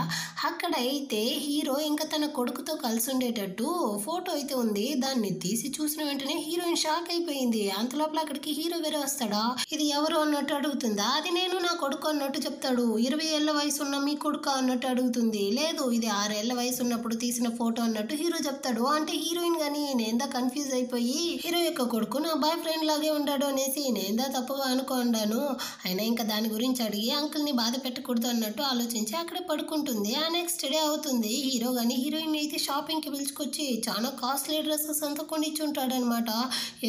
అక్కడ అయితే హీరో ఇంకా తన కొడుకుతో కలిసి ఉండేటట్టు ఫోటో అయితే ఉంది, దాన్ని తీసి చూసిన వెంటనే హీరోయిన్ షాక్ అయిపోయింది. అంతలోపల అక్కడికి హీరో వేరే వస్తాడా, ఇది ఎవరు అన్నట్టు అడుగుతుందా, అది నేను నా కొడుకు అన్నట్టు చెప్తాడు. 20 ఏళ్ల వయసు ఉన్న మీ కొడుకు అన్నట్టు అడుగుతుంది, లేదు ఇది 6 ఏళ్ల వయసు ఉన్నప్పుడు తీసిన ఫోటో అన్నట్టు హీరో చెప్తాడు. అంటే హీరోయిన్ గానీ నేందా కన్ఫ్యూజ్ అయిపోయి హీరో యొక్క కొడుకు నా బాయ్ ఫ్రెండ్ లాగే ఉన్నాడు అనేసి నేందా తప్పుగా అనుకున్నాను. అయినా ఇంకా దాని గురించి అడిగి అంకుల్ని బాధ పెట్టకూడదు అన్నట్టు ఆలోచించి అక్కడే పడుకుంటుంది. ఆ నెక్స్ట్ డే అవుతుంది, హీరో గానీ హీరోయిన్ అయితే షాపింగ్కి పిలుచుకొచ్చి చాలా కాస్ట్లీ డ్రెస్సెస్ అంతా కొనిచ్చుంటాడు అనమాట.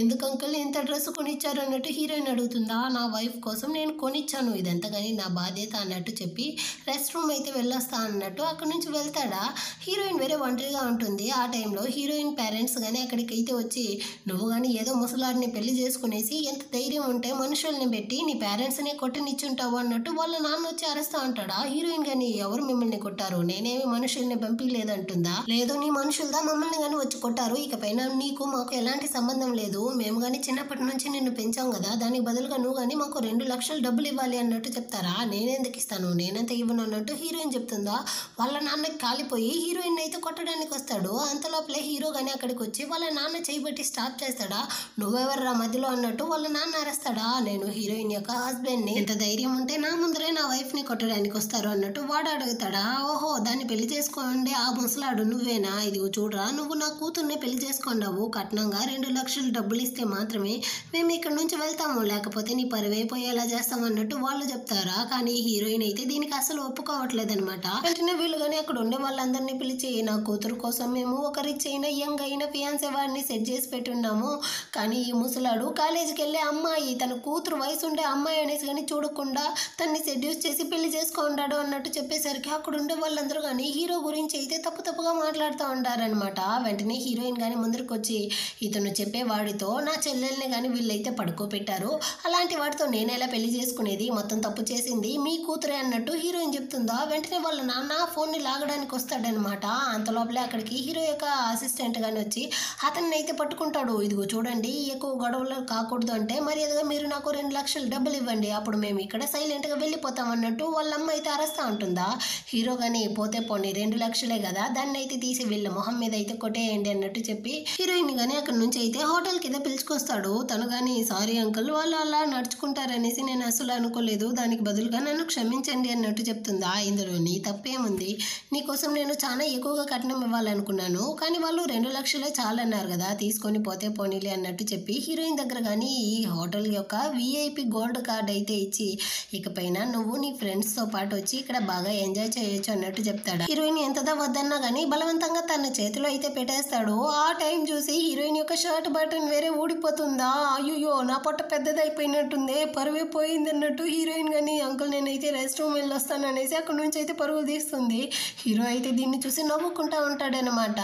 ఎందుకు అంకుల్ ఇంత డ్రెస్ కొనిచ్చారు అన్నట్టు హీరోయిన్ అడుగుతుందా, నా వైఫ్ కోసం నేను కొనిచ్చాను, ఇదంతా కానీ నా బాధ్యత అన్నట్టు చెప్పి రెస్ట్ రూమ్ అయితే వెళ్ళొస్తా అన్నట్టు అక్కడ నుంచి వెళ్తాడా. హీరోయిన్ వేరే ఒంటరిగా ఉంటుంది. ఆ టైంలో హీరోయిన్ పేరెంట్స్ కానీ అక్కడికి అయితే వచ్చి, నువ్వు కానీ ఏదో ముసలాడిని పెళ్లి చేసుకునేసి ఎంత ధైర్యం ఉంటే మనుషుల్ని పెట్టి నీ పేరెంట్స్ని కొట్టనిచ్చుంటావు అన్నట్టు వాళ్ళ నాన్న వచ్చి అరుస్తా అంటాడా. హీరోయిన్ కానీ ఎవరు మిమ్మల్ని కొట్టారు, నేనేమి మనుషుల్ని పంపించలేదంటుందా, లేదు నీ మనుషులదా మమ్మల్ని కానీ వచ్చి కొట్టారు, ఇకపైన నీకు మాకు ఎలాంటి సంబంధం లేదు, మేము కానీ చిన్నప్పటి నుంచి నిన్ను పెంచాం కదా, దానికి బదులుగా నువ్వు కానీ మాకు 2 లక్షలు డబ్బులు ఇవ్వాలి అన్నట్టు చెప్తారా, నేనెందుకు ఇస్తాను నేనంత ఇవ్వను అన్నట్టు హీరోయిన్ చెప్తుందా. వాళ్ళ నాన్నకి కాలిపోయి హీరోయిన్ అయితే కొట్టడానికి వస్తాడు. అంతలోపలే హీరో కానీ అక్కడికి వచ్చి వాళ్ళ నాన్న చేయబట్టి స్టాప్ చేస్తాడా, నువ్వెవర్రా మధ్యలో అన్నట్టు వాళ్ళ నాన్న అరేస్తాడా, నేను హీరోయిన్ యొక్క హస్బెండ్ని, ఎంత ధైర్యం ఉంటే నా ముందరే నా వైఫ్ని కొట్టడానికి వస్తారు అన్నట్టు వాడు అడుగుతాడా. ఓహో దాన్ని పెళ్లి చేసుకోండి ఆ ముసలాడు నువ్వేనా, ఇది చూడరా నువ్వు నా కూతుర్ని పెళ్లి చేసుకున్నావు, కట్నంగా 2 లక్షలు డబ్బులు ఇస్తే మాత్రమే మేము ఇక్కడ నుంచి వెళ్తాము, లేకపోతే నీ పరివైపోయేలా చేస్తాం అన్నట్టు వాళ్ళు చెప్తారా. కానీ హీరోయిన్ అయితే దీనికి అసలు ఒప్పుకోవట్లేదనమాట. వెంటనే వీళ్ళు కానీ అక్కడ ఉండే వాళ్ళందరినీ పిలిచి, నా కూతురు కోసం మేము ఒక రిచ్ అయిన యంగ్ అయిన ఫియాన్సే వాడిని సెట్ చేసి పెట్టున్నాము, కానీ ఈ ముసలాడు కాలేజీకి వెళ్ళే అమ్మాయి తన కూతురు వయసు ఉండే అమ్మాయి అనేసి కానీ చూడకుండా తన్ని సెడ్యూస్ చేసి పెళ్లి చేసుకుంటాడు అన్నట్టు చెప్పేసరికి అక్కడ ఉండే వాళ్ళందరూ కానీ హీరో గురించి అయితే తప్పుగా మాట్లాడుతూ ఉంటారనమాట. వెంటనే హీరోయిన్ కానీ ముందరికి వచ్చి, ఇతను చెప్పే వాడితో నా చెల్లెల్ని కానీ వీళ్ళైతే పడుకోబెట్టారు, అలాంటి వాడితో నేను ఎలా పెళ్లి చేసుకునేది, మొత్తం తప్పు చేసింది మీ కూతురే అన్నట్టు హీరోయిన్ చెప్తుందా. వెంటనే వాళ్ళ నాన్న ఫోన్ని లాగడానికి వస్తాడనమాట. అంతలోపలే అక్కడికి హీరో యొక్క అసిస్టెంట్ కానీ వచ్చి అతన్ని అయితే పట్టుకుంటాడు. ఇదిగో చూడండి ఎక్కువ గొడవలు కాకూడదు అంటే మర్యాదగా మీరు నాకు 2 లక్షలు డబ్బులు ఇవ్వండి, అప్పుడు మేము ఇక్కడ సైలెంట్గా వెళ్ళిపోతాం అన్నట్టు వాళ్ళ అమ్మ అయితే అరస్తా ఉంటుందా. హీరో కానీ పోతే పోనీ 2 లక్షలే కదా దాన్ని అయితే తీసి వీళ్ళ మొహం మీద అయితే కొట్టేయండి అన్నట్టు చెప్పి హీరోయిన్ కానీ అక్కడ నుంచి అయితే హోటల్ కింద పిలుచుకొస్తాడు. తను కానీ సారీ అంకుల్ వాళ్ళు అలా నడుచుకుంటారనేసి నేను అసలు అనుకోలేదు, దానికి బదులుగా నన్ను క్షమించండి అన్నట్టు చెప్తుందా. ఇందులో నీ తప్పేముంది, నీకోసం నేను చాలా ఎక్కువగా కట్నం ఇవ్వాలనుకున్నాను, కానీ వాళ్ళు 2 లక్షలే చాలన్నారు కదా తీసుకొని పోతే పోనీలే అన్నట్టు చెప్పి హీరోయిన్ దగ్గర కానీ ఈ హోటల్ యొక్క VIP గోల్డ్ కార్డ్ అయితే ఇచ్చి, ఇకపైన నువ్వు నీ ఫ్రెండ్స్తో పాటు వచ్చి ఇక్కడ బాగా ఎంజాయ్ చేయొచ్చు అన్నట్టు చెప్తాడు. హీరోయిన్ ఎంతదా వద్దన్నా కానీ బలవంతంగా తన చేతిలో అయితే పెట్టేస్తాడు. ఆ టైం చూసి హీరోయిన్ యొక్క షర్ట్ బటన్ వేరే ఊడిపోతుందా, అయ్యో నా పొట్ట పెద్దదైపోయినట్టుంది పరువే పోయింది అన్నట్టు హీరోయిన్ కానీ అంకుల్ నేనైతే రెస్ట్ రూమ్ వెళ్ళొస్తాను అనేసి అక్కడ నుంచి అయితే పరుగులు తీస్తుంది. హీరో అయితే దీన్ని చూసి నవ్వుకుంటా ఉంటాడనమాట.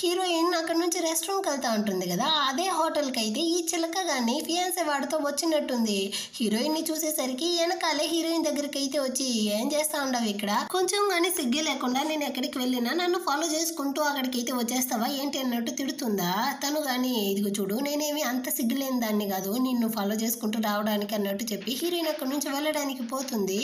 హీరోయిన్ అక్కడ నుంచి రెస్ట్ రూమ్కి వెళ్తా ఉంటుంది కదా, అదే హోటల్కి అయితే ఈ చిలక కానీ ఫియాన్సే వాడితో వచ్చినట్టుంది. హీరోయిన్ని చూసేసరికి వెనకాలే హీరోయిన్ దగ్గరికి అయితే వచ్చి, ఏం చేస్తా ఉండవు ఇక్కడ, కొంచెం కానీ సిగ్గే లేకుండా నేను ఎక్కడికి వెళ్ళినా నన్ను ఫాలో చేసుకుంటూ అక్కడికి అయితే వచ్చేస్తావా ఏంటి అన్నట్టు తిడుతుందా. తను కానీ ఇదిగో చూడు నేనేమి అంత సిగ్గులేని దాన్ని కాదు నిన్ను ఫాలో చేసుకుంటూ రావడానికి అన్నట్టు చెప్పి హీరోయిన్ అక్కడ నుంచి వెళ్ళడానికి పోతుంది.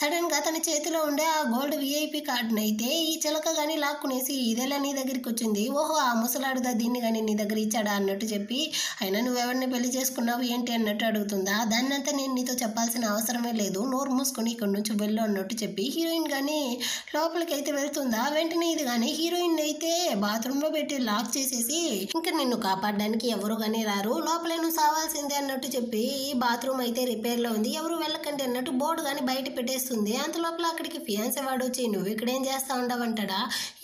సడన్ గా తన చేతిలో ఉండే ఆ గోల్డ్ VIP కార్డుని అయితే ఈ చిలక కానీ లాక్కునేసి, ఇదేలా నీ దగ్గరికి వచ్చింది, ఓహో ఆ ముసలాడుదా దీన్ని కానీ నీ దగ్గర ఇచ్చాడా అన్నట్టు చెప్పి, అయినా నువ్వెవరిని పెళ్లి చేసుకున్నావు ఏంటి అన్నట్టు అడుగుతుందా. దాన్నంతా నేను నీతో చెప్పాల్సిన అవసరమే లేదు, నోరు మూసుకొని ఇక్కడ నుంచి వెళ్ళు అన్నట్టు చెప్పి హీరోయిన్ కానీ లోపలికి అయితే వెళ్తుందా. వెంటనే ఇది కానీ హీరోయిన్ అయితే బాత్రూంలో పెట్టి లాక్ చేసేసి, ఇంకా నిన్ను కాపాడడానికి ఎవరు కానీ రారు, లోపలే నువ్వు సావాల్సిందే అన్నట్టు చెప్పి ఈ బాత్రూమ్ అయితే రిపేర్లో ఉంది ఎవరు వెళ్ళకండి అన్నట్టు బోర్డు కానీ బయట పెట్టేస్తుంది. అంత లోపల అక్కడికి ఫియాన్సే వాడు వచ్చి, నువ్వు ఇక్కడేం చేస్తా ఉండవంటాడా,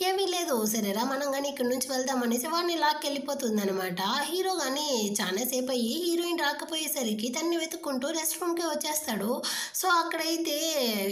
ఏమీ లేదు సరేరా మనం కానీ ఇక్కడ నుంచి వెళ్దామనేసి వాడిని లాక్కి వెళ్ళిపోతుంది అనమాట. హీరో కానీ చాలాసేపు అయ్యి హీరోయిన్ రాకపోయేసరికి తన్ని వెతుక్కుంటూ రెస్ట్ రూమ్కి వచ్చేస్తాడు. సో అక్కడైతే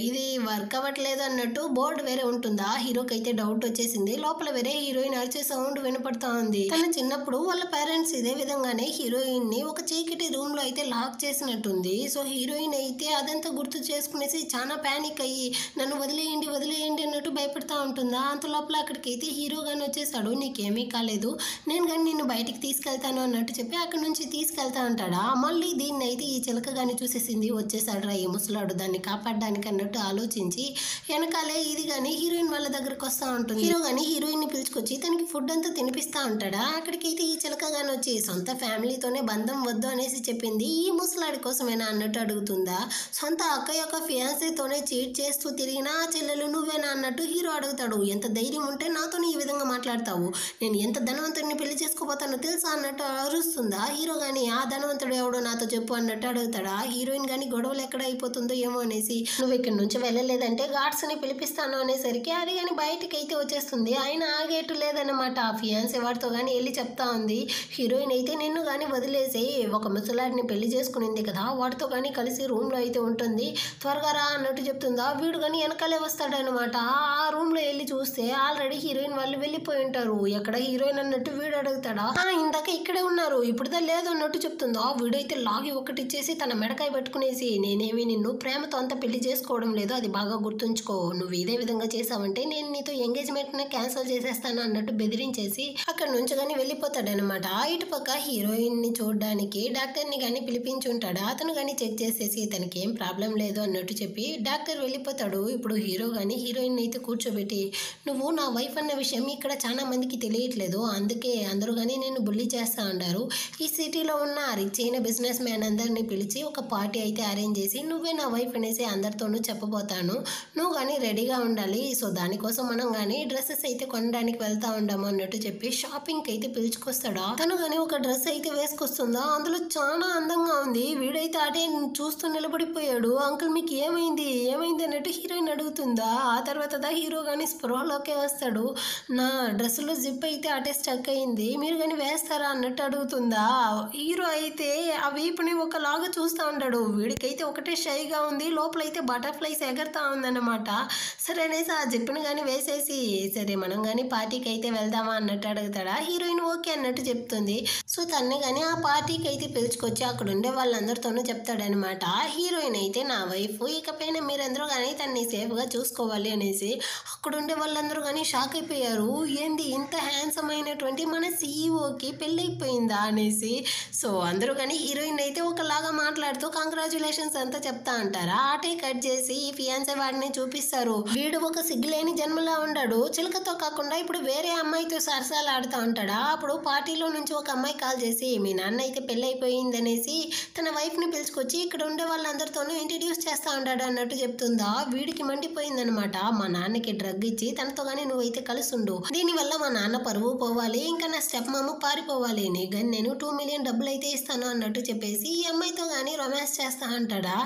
ఇది వర్క్ అవ్వట్లేదు అన్నట్టు బోర్డు వేరే ఉంటుందా. హీరోకి అయితే డౌట్ వచ్చేసింది, లోపల వేరే హీరోయిన్ అరిచే సౌండ్ వినపడతా ఉంది. తను చిన్నప్పుడు వాళ్ళ పేరెంట్స్ ఇదే విధంగానే హీరోయిన్ ని ఒక చీకటి రూమ్ లో అయితే లాక్ చేసినట్టుంది. సో హీరోయిన్ అయితే అదంతా గుర్తు గుర్తు చేసుకునేసి చాలా ప్యానిక్ అయ్యి నన్ను వదిలేయండి అన్నట్టు భయపడతా ఉంటుందా. అంత లోపల అక్కడికైతే హీరో కానీ వచ్చేసాడు. నీకేమీ కాలేదు, నేను కానీ నిన్ను బయటికి తీసుకెళ్తాను అన్నట్టు చెప్పి అక్కడి నుంచి తీసుకెళ్తా ఉంటాడా. మళ్ళీ దీన్ని అయితే ఈ చిలక కానీ చూసేసింది. వచ్చేసాడు రా ఈ ముసలాడు దాన్ని కాపాడడానికి అన్నట్టు ఆలోచించి వెనకాలే ఇది కానీ హీరోయిన్ వాళ్ళ దగ్గరకు వస్తూ ఉంటుంది. హీరో కానీ హీరోయిన్ని పిలుచుకొచ్చి తనకి ఫుడ్ అంతా తినిపిస్తూ ఉంటాడా. అక్కడికైతే ఈ చిలక కానీ వచ్చి సొంత ఫ్యామిలీతోనే బంధం వద్దు అనేసి చెప్పింది, ఈ ముసలాడి కోసమేనా అన్నట్టు అడుగుతుందా. సొంత అక్క యొక్క ఫియాన్సీతోనే చీట్ చేస్తూ తిరిగినా చెల్లెలు నువ్వేనా అన్నట్టు హీరో అడుగుతాడు. ఎంత ధైర్యం ఉంటే నాతో ఈ విధంగా మాట్లాడతావు, నేను ఎంత ధనవంతుడిని పెళ్లి చేసుకోపోతానో తెలుసా అన్నట్టు అరుస్తుందా. హీరో కానీ ఆ ధనవంతుడు ఎవడో నాతో చెప్పు అన్నట్టు అడుగుతాడా. హీరోయిన్ కానీ గొడవలు ఎక్కడ అయిపోతుందో ఏమో అనేసి నువ్వు ఇక్కడి నుంచి వెళ్ళలేదంటే గార్డ్స్ని పిలిపిస్తాను అనేసరికి అది కానీ బయటకి అయితే వచ్చేస్తుంది. ఆయన ఆగేటు లేదన్నమాట. ఆ ఫియాన్సీ వాడితో కానీ వెళ్ళి చెప్తా ఉంది, హీరోయిన్ అయితే నిన్ను కానీ వదిలేసి ఒక ముసలాడిని పెళ్లి చేసుకునింది కదా, వాడితో కానీ కలిసి రూమ్లో అయితే ఉంటుంది, త్వరగా రా అన్నట్టు చెప్తుందా. వీడు కానీ వెనకాలే వస్తాడనమాట. ఆ రూమ్లో వెళ్ళి చూస్తే ఆల్రెడీ హీరోయిన్ వాళ్ళు వెళ్ళిపోయి ఉంటారు. ఎక్కడ హీరోయిన్ అన్నట్టు వీడు అడుగుతాడా. ఇందాక ఇక్కడే ఉన్నారు ఇప్పుడుదా లేదు అన్నట్టు చెప్తుందా. వీడైతే లాగి ఒకటి ఇచ్చేసి తన మెడకాయ పెట్టుకునేసి నేనేమి నిన్ను ప్రేమతో అంతా పెళ్లి చేసుకోవడం లేదు, అది బాగా గుర్తుంచుకో, నువ్వు ఇదే విధంగా చేసావంటే నేను నీతో ఎంగేజ్మెంట్ని క్యాన్సిల్ చేసేస్తాను అన్నట్టు బెదిరించేసి అక్కడ నుంచి కానీ వెళ్ళిపోతాడనమాట. ఇటు పక్క హీరోయిన్ని చూడడానికి డాక్టర్ని కానీ పిలిపించుంటాడు. అతను కానీ చెక్ చేసేసి తనకి ఏం ప్రాబ్లం లేదు అన్నట్టు చెప్పి డాక్టర్ వెళ్ళిపోతాడు. ఇప్పుడు హీరో కానీ హీరోయిన్ అయితే కూర్చోబెట్టి నువ్వు నా వైఫ్ అన్న విషయం ఇక్కడ చాలా మందికి తెలియట్లేదు, అందుకే అందరూ కానీ నేను బుల్లి చేస్తా ఉంటారు. ఈ సిటీలో ఉన్న రిచ్ అయిన బిజినెస్ మ్యాన్ అందరినీ పిలిచి ఒక పార్టీ అయితే అరేంజ్ చేసి నువ్వే నా వైఫ్ అనేసి అందరితోనూ చెప్పబోతాను, నువ్వు కానీ రెడీగా ఉండాలి. సో దానికోసం మనం కానీ డ్రెస్సెస్ అయితే కొనడానికి వెళ్తా ఉండాము అన్నట్టు చెప్పి షాపింగ్కి అయితే పిలుచుకొస్తాడా. తను కానీ ఒక డ్రెస్ అయితే వేసుకొస్తుందా, అందులో చాలా అందంగా ఉంది. వీడైతే అటే చూస్తూ నిలబడిపోయాడు. అంకుల్ మీకు ఏమైంది అన్నట్టు హీరోయిన్ అడుగుతుందా. ఆ తర్వాత హీరో కానీ స్పృహలోకే వస్తాడు. నా డ్రెస్సులో జిప్ అయితే అటే స్టక్ అయింది, మీరు కానీ వేస్తారా అన్నట్టు అడుగుతుందా. హీరో అయితే ఆ వీపుని ఒకలాగా చూస్తూ ఉంటాడు. వీడికైతే ఒకటే షైగా ఉంది, లోపలైతే బటర్ఫ్లైస్ ఎగరుతా ఉందన్నమాట. సరే అనేసి ఆ జిప్పుని కానీ వేసేసి సరే మనం కానీ పార్టీకి అయితే వెళ్దామా అన్నట్టు అడుగుతాడా. హీరోయిన్ ఓకే అన్నట్టు చెప్తుంది. సో తన్ని కానీ ఆ పార్టీకి అయితే పిలుచుకొచ్చి అక్కడ ఉండే వాళ్ళందరితోనూ చెప్తాడనమాట. హీరోయిన్ అయితే నా వైఫ్, ఇకపైన మీరందరూ కానీ తన్ని సేఫ్గా చూసుకోవాలి అనేసి. అక్కడ ఉండే వాళ్ళందరూ కానీ షాక్ అయిపోయారు. ఏంది ఇంత హ్యాండ్సమ్ అయినటువంటి మన సీఈఓకి పెళ్ళైపోయిందా అనేసి. సో అందరూ కానీ హీరోయిన్ అయితే ఒకలాగా మాట్లాడుతూ కంగ్రాచులేషన్స్ అంతా చెప్తా అంటారా. ఆటే కట్ చేసి ఈ ఫియాన్సీ వాడిని చూపిస్తారు. వీడు ఒక సిగ్గులేని జన్మలా ఉన్నాడు. చిలకతో కాకుండా ఇప్పుడు వేరే అమ్మాయితో సరసాలు ఆడుతూ ఉంటాడా. అప్పుడు పార్టీలో నుంచి ఒక అమ్మాయి కాల్ చేసి మీ నాన్న అయితే పెళ్ళైపోయింది అనేసి తన వైఫ్ని పిలుచుకొచ్చి ఇక్కడ ఉండే వాళ్ళందరితోనూ ఇంట్రడ్యూస్ చేస్తూ ఉంటాడు అన్నట్టు చెప్తుందా. వీడికి మండిపోయిందనమాట. మా నాన్నకి డ్రగ్ ఇచ్చి తనతో కానీ నువ్వైతే కలిసి ఉండు, దీనివల్ల మా నాన్న పరువు పోవాలి, ఇంకా నా స్టెప్ మామ పారిపోవాలి, నీకు కానీ నేను 2 మిలియన్ డబ్బులు అయితే ఇస్తాను అన్నట్టు చెప్పేసి ఈ అమ్మాయితో కానీ రొమాన్స్ చేస్తా అంటాడా.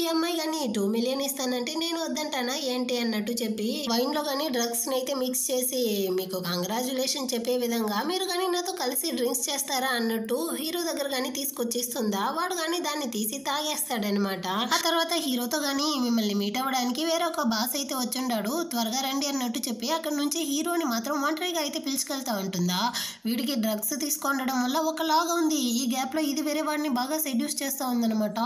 ఈ అమ్మాయి కానీ 2 మిలియన్ ఇస్తానంటే నేను వద్దంటానా ఏంటి అన్నట్టు చెప్పి వైన్లో కానీ డ్రగ్స్ని అయితే మిక్స్ చేసి మీకు కంగ్రాచులేషన్ చెప్పే విధంగా మీరు కానీ నాతో కలిసి డ్రింక్స్ చేస్తారా అన్నట్టు హీరో దగ్గర కానీ తీసుకొచ్చిస్తుందా. వాడు కానీ దాన్ని తీసి తాగేస్తాడనమాట. ఆ తర్వాత హీరోతో కానీ మిమ్మల్ని మీట్ అవ్వడానికి వేరే ఒక బాస్ అయితే వచ్చుండాడు, త్వరగా రండి అన్నట్టు చెప్పి అక్కడ నుంచి హీరోని మాత్రం ఒంటరిగా అయితే పిలుచుకెళ్తా ఉంటుందా. వీడికి డ్రగ్స్ తీసుకుండడం వల్ల ఒకలాగా ఉంది. ఈ గ్యాప్లో ఇది వేరే వాడిని బాగా సెడ్యూస్ చేస్తూ ఉందనమాట.